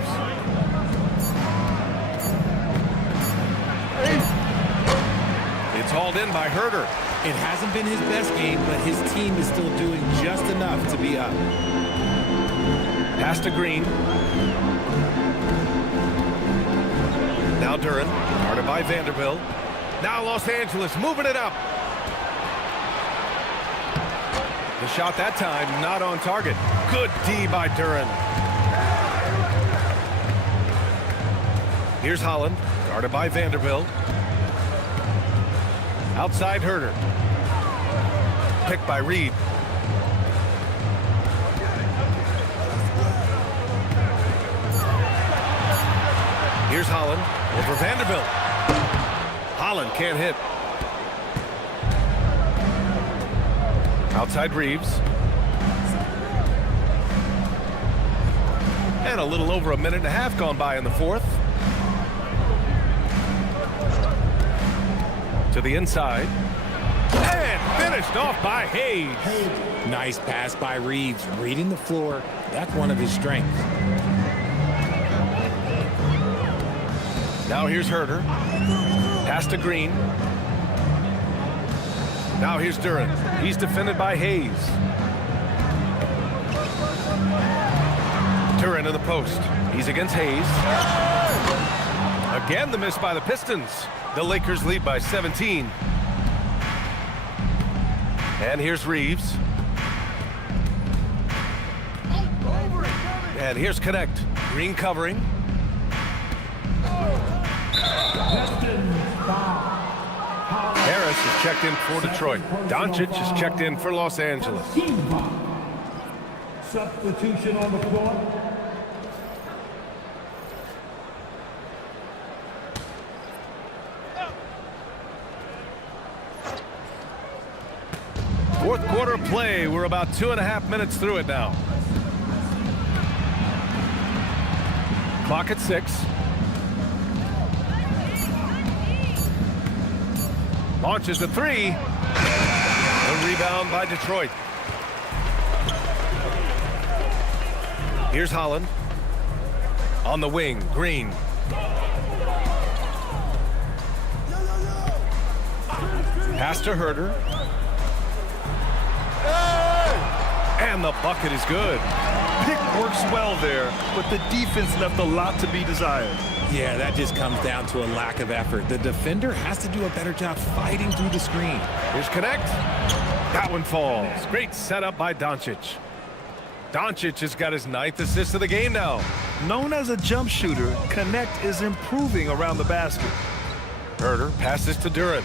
It's hauled in by Herder. It hasn't been his best game, but his team is still doing just enough to be up. Pass to Green. Now Duran, guarded by Vanderbilt. Now Los Angeles moving it up. The shot that time not on target. Good D by Duran. Here's Holland, guarded by Vanderbilt. Outside Herter. Picked by Reed. Here's Holland over Vanderbilt. Holland can't hit. Outside Reeves. And a little over a minute and a half gone by in the fourth. To the inside. And finished off by Hayes. Nice pass by Reeves, reading the floor. That's one of his strengths. Now here's Herter. Pass to Green. Now here's Duran. He's defended by Hayes. Duran in the post. He's against Hayes. Again, the miss by the Pistons. The Lakers lead by 17. And here's Reeves. And here's Connect. Green covering. Harris is checked in for Detroit. Doncic is checked in for Los Angeles. Substitution on the floor. Fourth quarter play. We're about 2.5 minutes through it now. Clock at 6. Launches the three. A rebound by Detroit. Here's Holland. On the wing, Green. Pass to Herter. And the bucket is good. Pick works well there, but the defense left a lot to be desired. Yeah, that just comes down to a lack of effort. The defender has to do a better job fighting through the screen. Here's Connect. That one falls. Great setup by Doncic. Doncic has got his 9th assist of the game now. Known as a jump shooter, Connect is improving around the basket. Herter passes to Duran.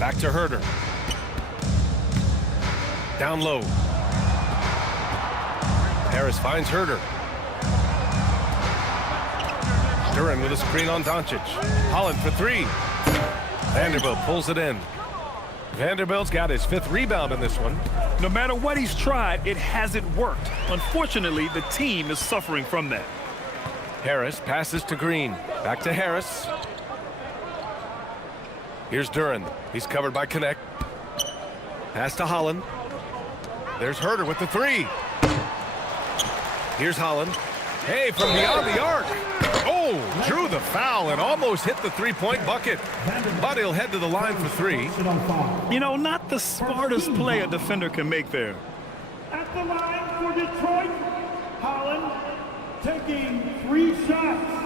Back to Herter. Down low. Harris finds Herter. Duran with a screen on Doncic. Holland for three. Vanderbilt pulls it in. Vanderbilt's got his 5th rebound in this one. No matter what he's tried, it hasn't worked. Unfortunately, the team is suffering from that. Harris passes to Green. Back to Harris. Here's Duran. He's covered by Connect. Pass to Holland. There's Herter with the three. Here's Holland. Hey, from beyond the arc. Oh, drew the foul and almost hit the three-point bucket. But he'll head to the line for three. You know, not the smartest play a defender can make there. At the line for Detroit, Holland taking 3 shots.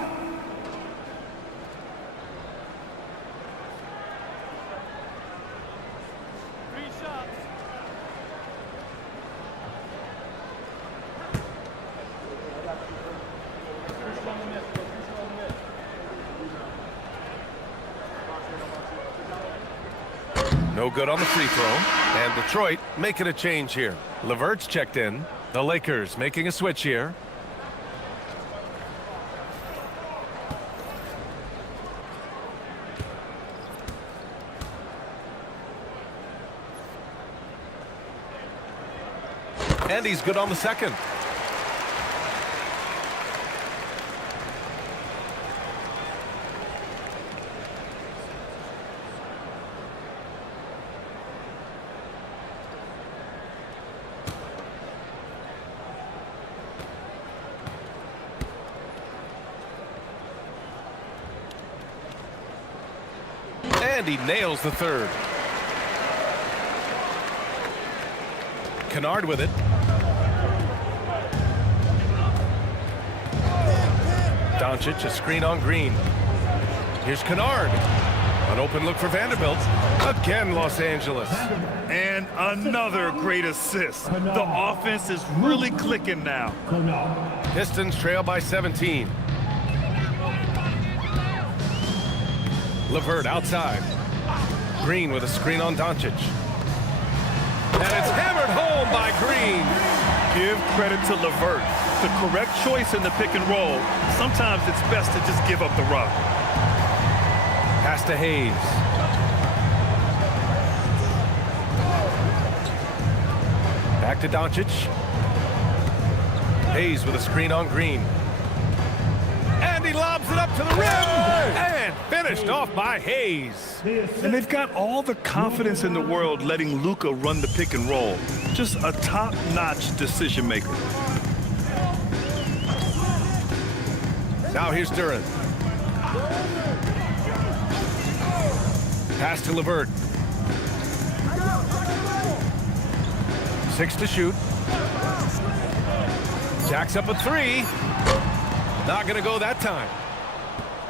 No good on the free throw. And Detroit making a change here. LeVert's checked in. The Lakers making a switch here. And he's good on the second. And he nails the third. Kennard with it. Doncic, a screen on Green. Here's Kennard. An open look for Vanderbilt. Again, Los Angeles. And another great assist. The offense is really clicking now. Pistons trail by 17. LeVert outside. Green with a screen on Doncic. And it's hammered home by Green. Give credit to LeVert. The correct choice in the pick and roll. Sometimes it's best to just give up the rock. Pass to Hayes. Back to Doncic. Hayes with a screen on Green. And he lobs it up to the rim. And finished off by Hayes. And they've got all the confidence in the world letting Luka run the pick and roll. Just a top-notch decision maker. Now here's Duran. Pass to LeVert. 6 to shoot. Jacks up a 3. Not going to go that time.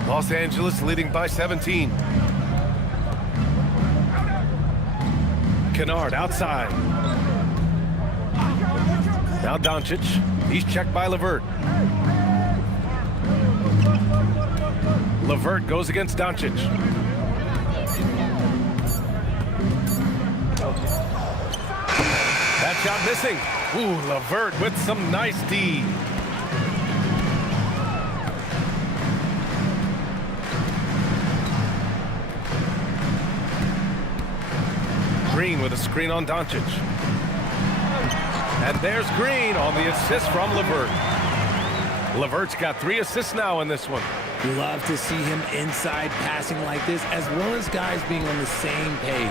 Los Angeles leading by 17. Kennard outside. Now Doncic. He's checked by LeVert. LeVert goes against Doncic. That shot missing. Ooh, LeVert with some nice D. Green with a screen on Doncic. And there's Green on the assist from LeVert. LeVert's got 3 assists now in this one. Love to see him inside passing like this, as well as guys being on the same page.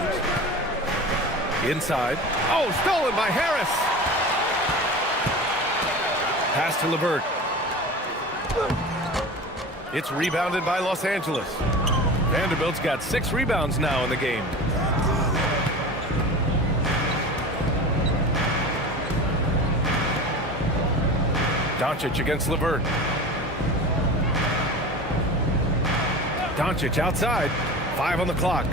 Inside. Oh, stolen by Harris. Pass to LeVert. It's rebounded by Los Angeles. Vanderbilt's got 6 rebounds now in the game. Doncic against LeVert. Doncic outside. 5 on the clock.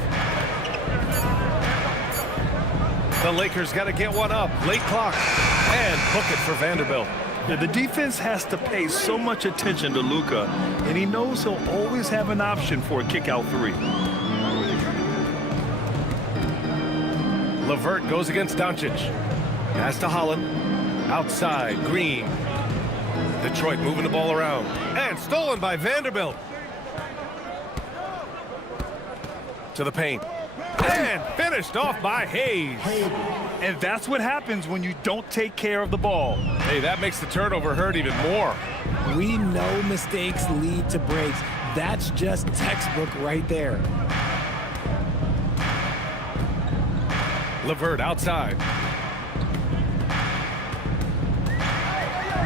The Lakers got to get one up. Late clock. And book it for Vanderbilt. Yeah, the defense has to pay so much attention to Luka, and he knows he'll always have an option for a kick-out 3. LeVert goes against Doncic. Pass to Holland. Outside. Green. Detroit moving the ball around. And stolen by Vanderbilt. To the paint. And finished off by Hayes. And that's what happens when you don't take care of the ball. Hey, that makes the turnover hurt even more. We know mistakes lead to breaks. That's just textbook right there. LeVert outside.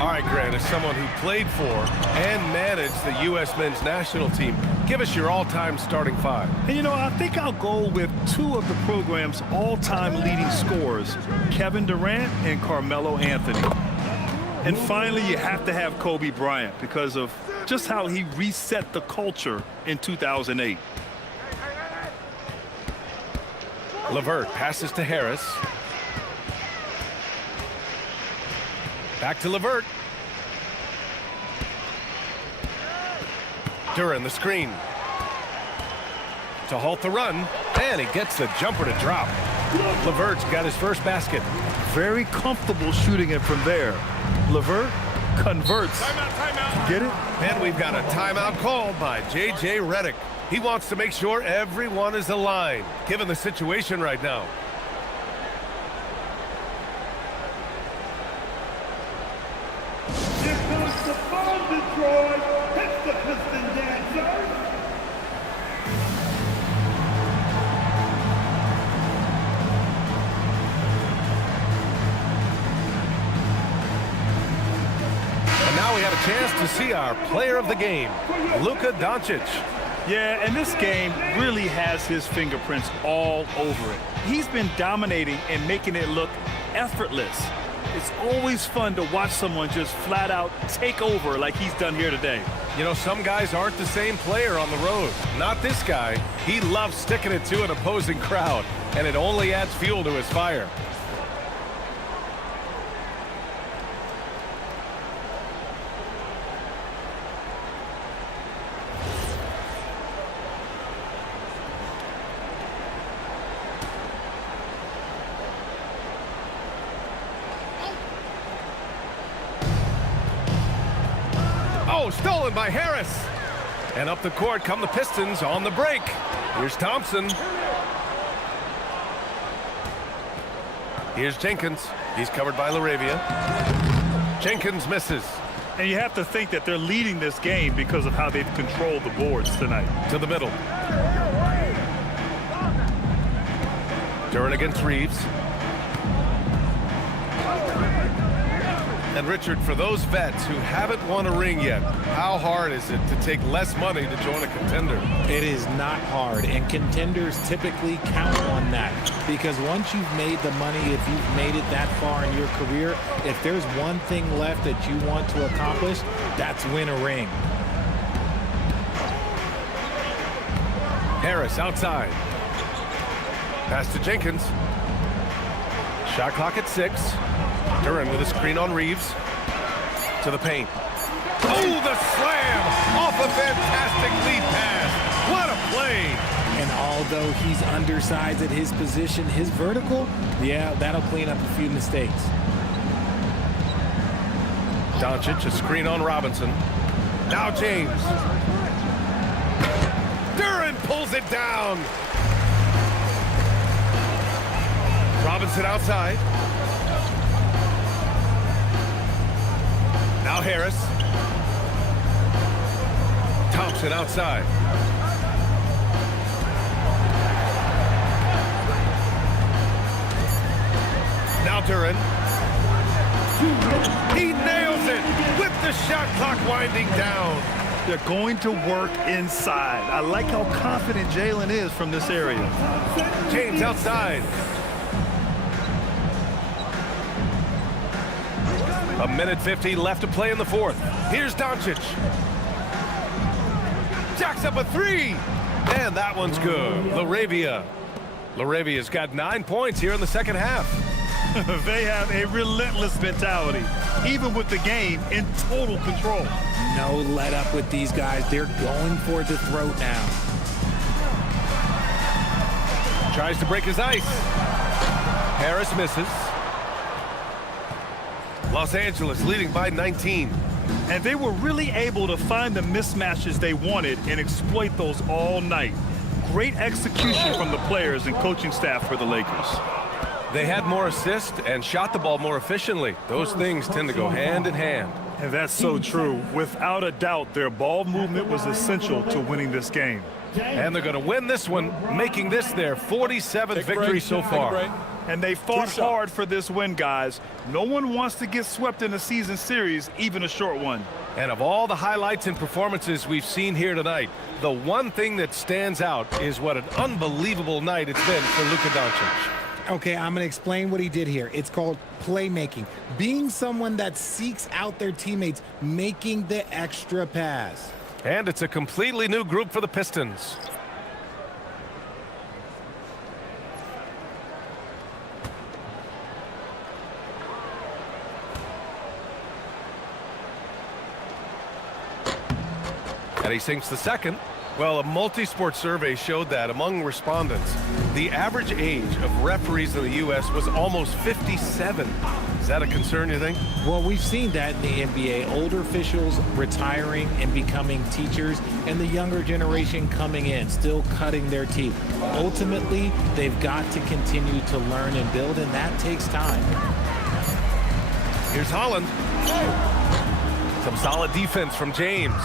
All right, Grant, as someone who played for and managed the U.S. men's national team, give us your all-time starting 5. And, you know, I think I'll go with 2 of the program's all-time leading scorers, Kevin Durant and Carmelo Anthony. And finally, you have to have Kobe Bryant because of just how he reset the culture in 2008. LeVert passes to Harris. Back to LeVert. Duran the screen. To halt the run. And he gets the jumper to drop. LeVert's got his first basket. Very comfortable shooting it from there. LeVert converts. Timeout. Get it? And we've got a timeout called by J.J. Redick. He wants to make sure everyone is aligned, given the situation right now. Here comes the ball, Detroit. Hits the Piston dancer. And now we have a chance to see our player of the game, Luka Doncic. Yeah, and this game really has his fingerprints all over it. He's been dominating and making it look effortless. It's always fun to watch someone just flat out take over like he's done here today. You know, some guys aren't the same player on the road. Not this guy. He loves sticking it to an opposing crowd, and it only adds fuel to his fire. Oh, stolen by Harris. And up the court come the Pistons on the break. Here's Thompson. Here's Jenkins. He's covered by LaRavia. Jenkins misses. And you have to think that they're leading this game because of how they've controlled the boards tonight. To the middle. Duren against Reeves. And Richard, for those vets who haven't won a ring yet, how hard is it to take less money to join a contender? It is not hard, and contenders typically count on that, because once you've made the money, if you've made it that far in your career, if there's one thing left that you want to accomplish, that's win a ring. Harris outside. Pass to Jenkins. Shot clock at 6. Duren with a screen on Reeves. To the paint. Oh, the slam! Off a fantastic lead pass. What a play! And although he's undersized at his position, his vertical, yeah, that'll clean up a few mistakes. Doncic, a screen on Robinson. Now James. Duren pulls it down. Robinson outside. Now Harris. Thompson outside. Now Duren. He nails it with the shot clock winding down. They're going to work inside. I like how confident Jalen is from this area. James outside. A minute 50 left to play in the fourth. Here's Doncic. Jacks up a 3. And that one's good. LaRavia's got 9 points here in the second half. They have a relentless mentality, even with the game in total control. No let up with these guys. They're going for the throat now. Tries to break his ice. Harris misses. Los Angeles leading by 19. And they were really able to find the mismatches they wanted and exploit those all night. Great execution from the players and coaching staff for the Lakers. They had more assists and shot the ball more efficiently. Those things tend to go hand in hand. And that's so true. Without a doubt, their ball movement was essential to winning this game. And they're going to win this one, making this their 47th victory so far. And they fought hard for this win, guys. No one wants to get swept in a season series, even a short one. And of all the highlights and performances we've seen here tonight, the one thing that stands out is what an unbelievable night it's been for Luka Doncic. Okay, I'm going to explain what he did here. It's called playmaking. Being someone that seeks out their teammates, making the extra pass. And it's a completely new group for the Pistons. And he sinks the second. Well, a multi-sport survey showed that among respondents, the average age of referees in the U.S. was almost 57. Is that a concern, you think? Well, we've seen that in the NBA. Older officials retiring and becoming teachers, and the younger generation coming in, still cutting their teeth. Ultimately, they've got to continue to learn and build, and that takes time. Here's Holland. Some solid defense from James.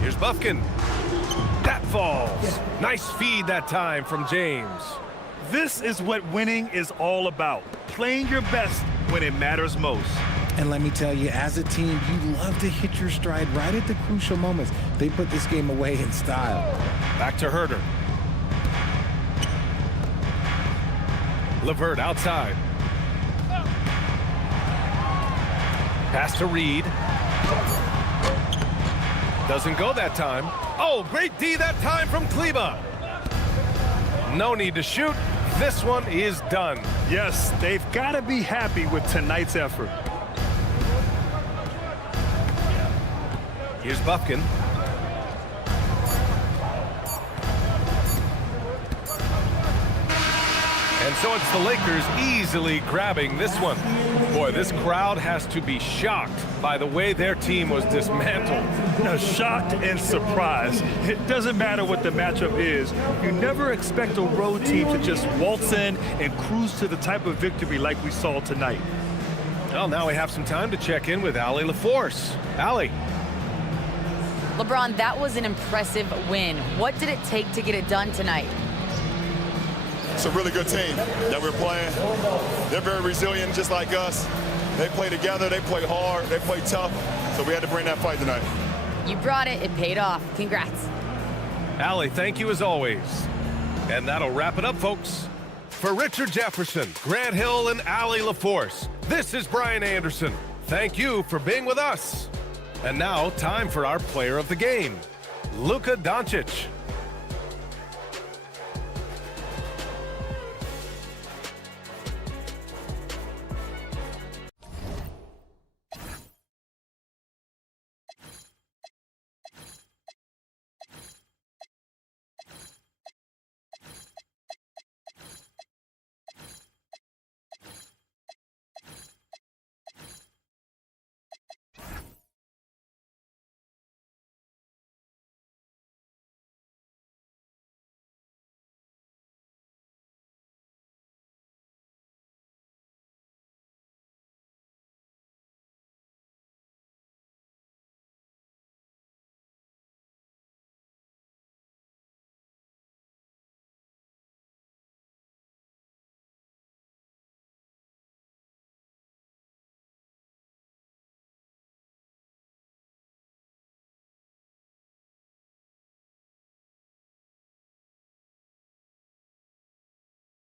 Here's Bufkin. That falls. Nice feed that time from James. This is what winning is all about. Playing your best when it matters most. And let me tell you, as a team, you love to hit your stride right at the crucial moments. They put this game away in style. Back to Herter. LeVert outside. Pass to Reed. Doesn't go that time. Oh, great D that time from Kleba. No need to shoot. This one is done. Yes, they've got to be happy with tonight's effort. Here's Bufkin. And so it's the Lakers easily grabbing this one. Boy, this crowd has to be shocked by the way their team was dismantled. Shocked and surprised. It doesn't matter what the matchup is. You never expect a road team to just waltz in and cruise to the type of victory like we saw tonight. Well, now we have some time to check in with Allie LaForce. Allie. LeBron, that was an impressive win. What did it take to get it done tonight? It's a really good team that we're playing. They're very resilient, just like us. They play together, they play hard, they play tough, so we had to bring that fight tonight. You brought it. It paid off. Congrats. Allie, thank you as always. And that'll wrap it up, folks. For Richard Jefferson, Grant Hill, and Allie LaForce, this is Brian Anderson. Thank you for being with us. And now, time for our player of the game, Luka Doncic.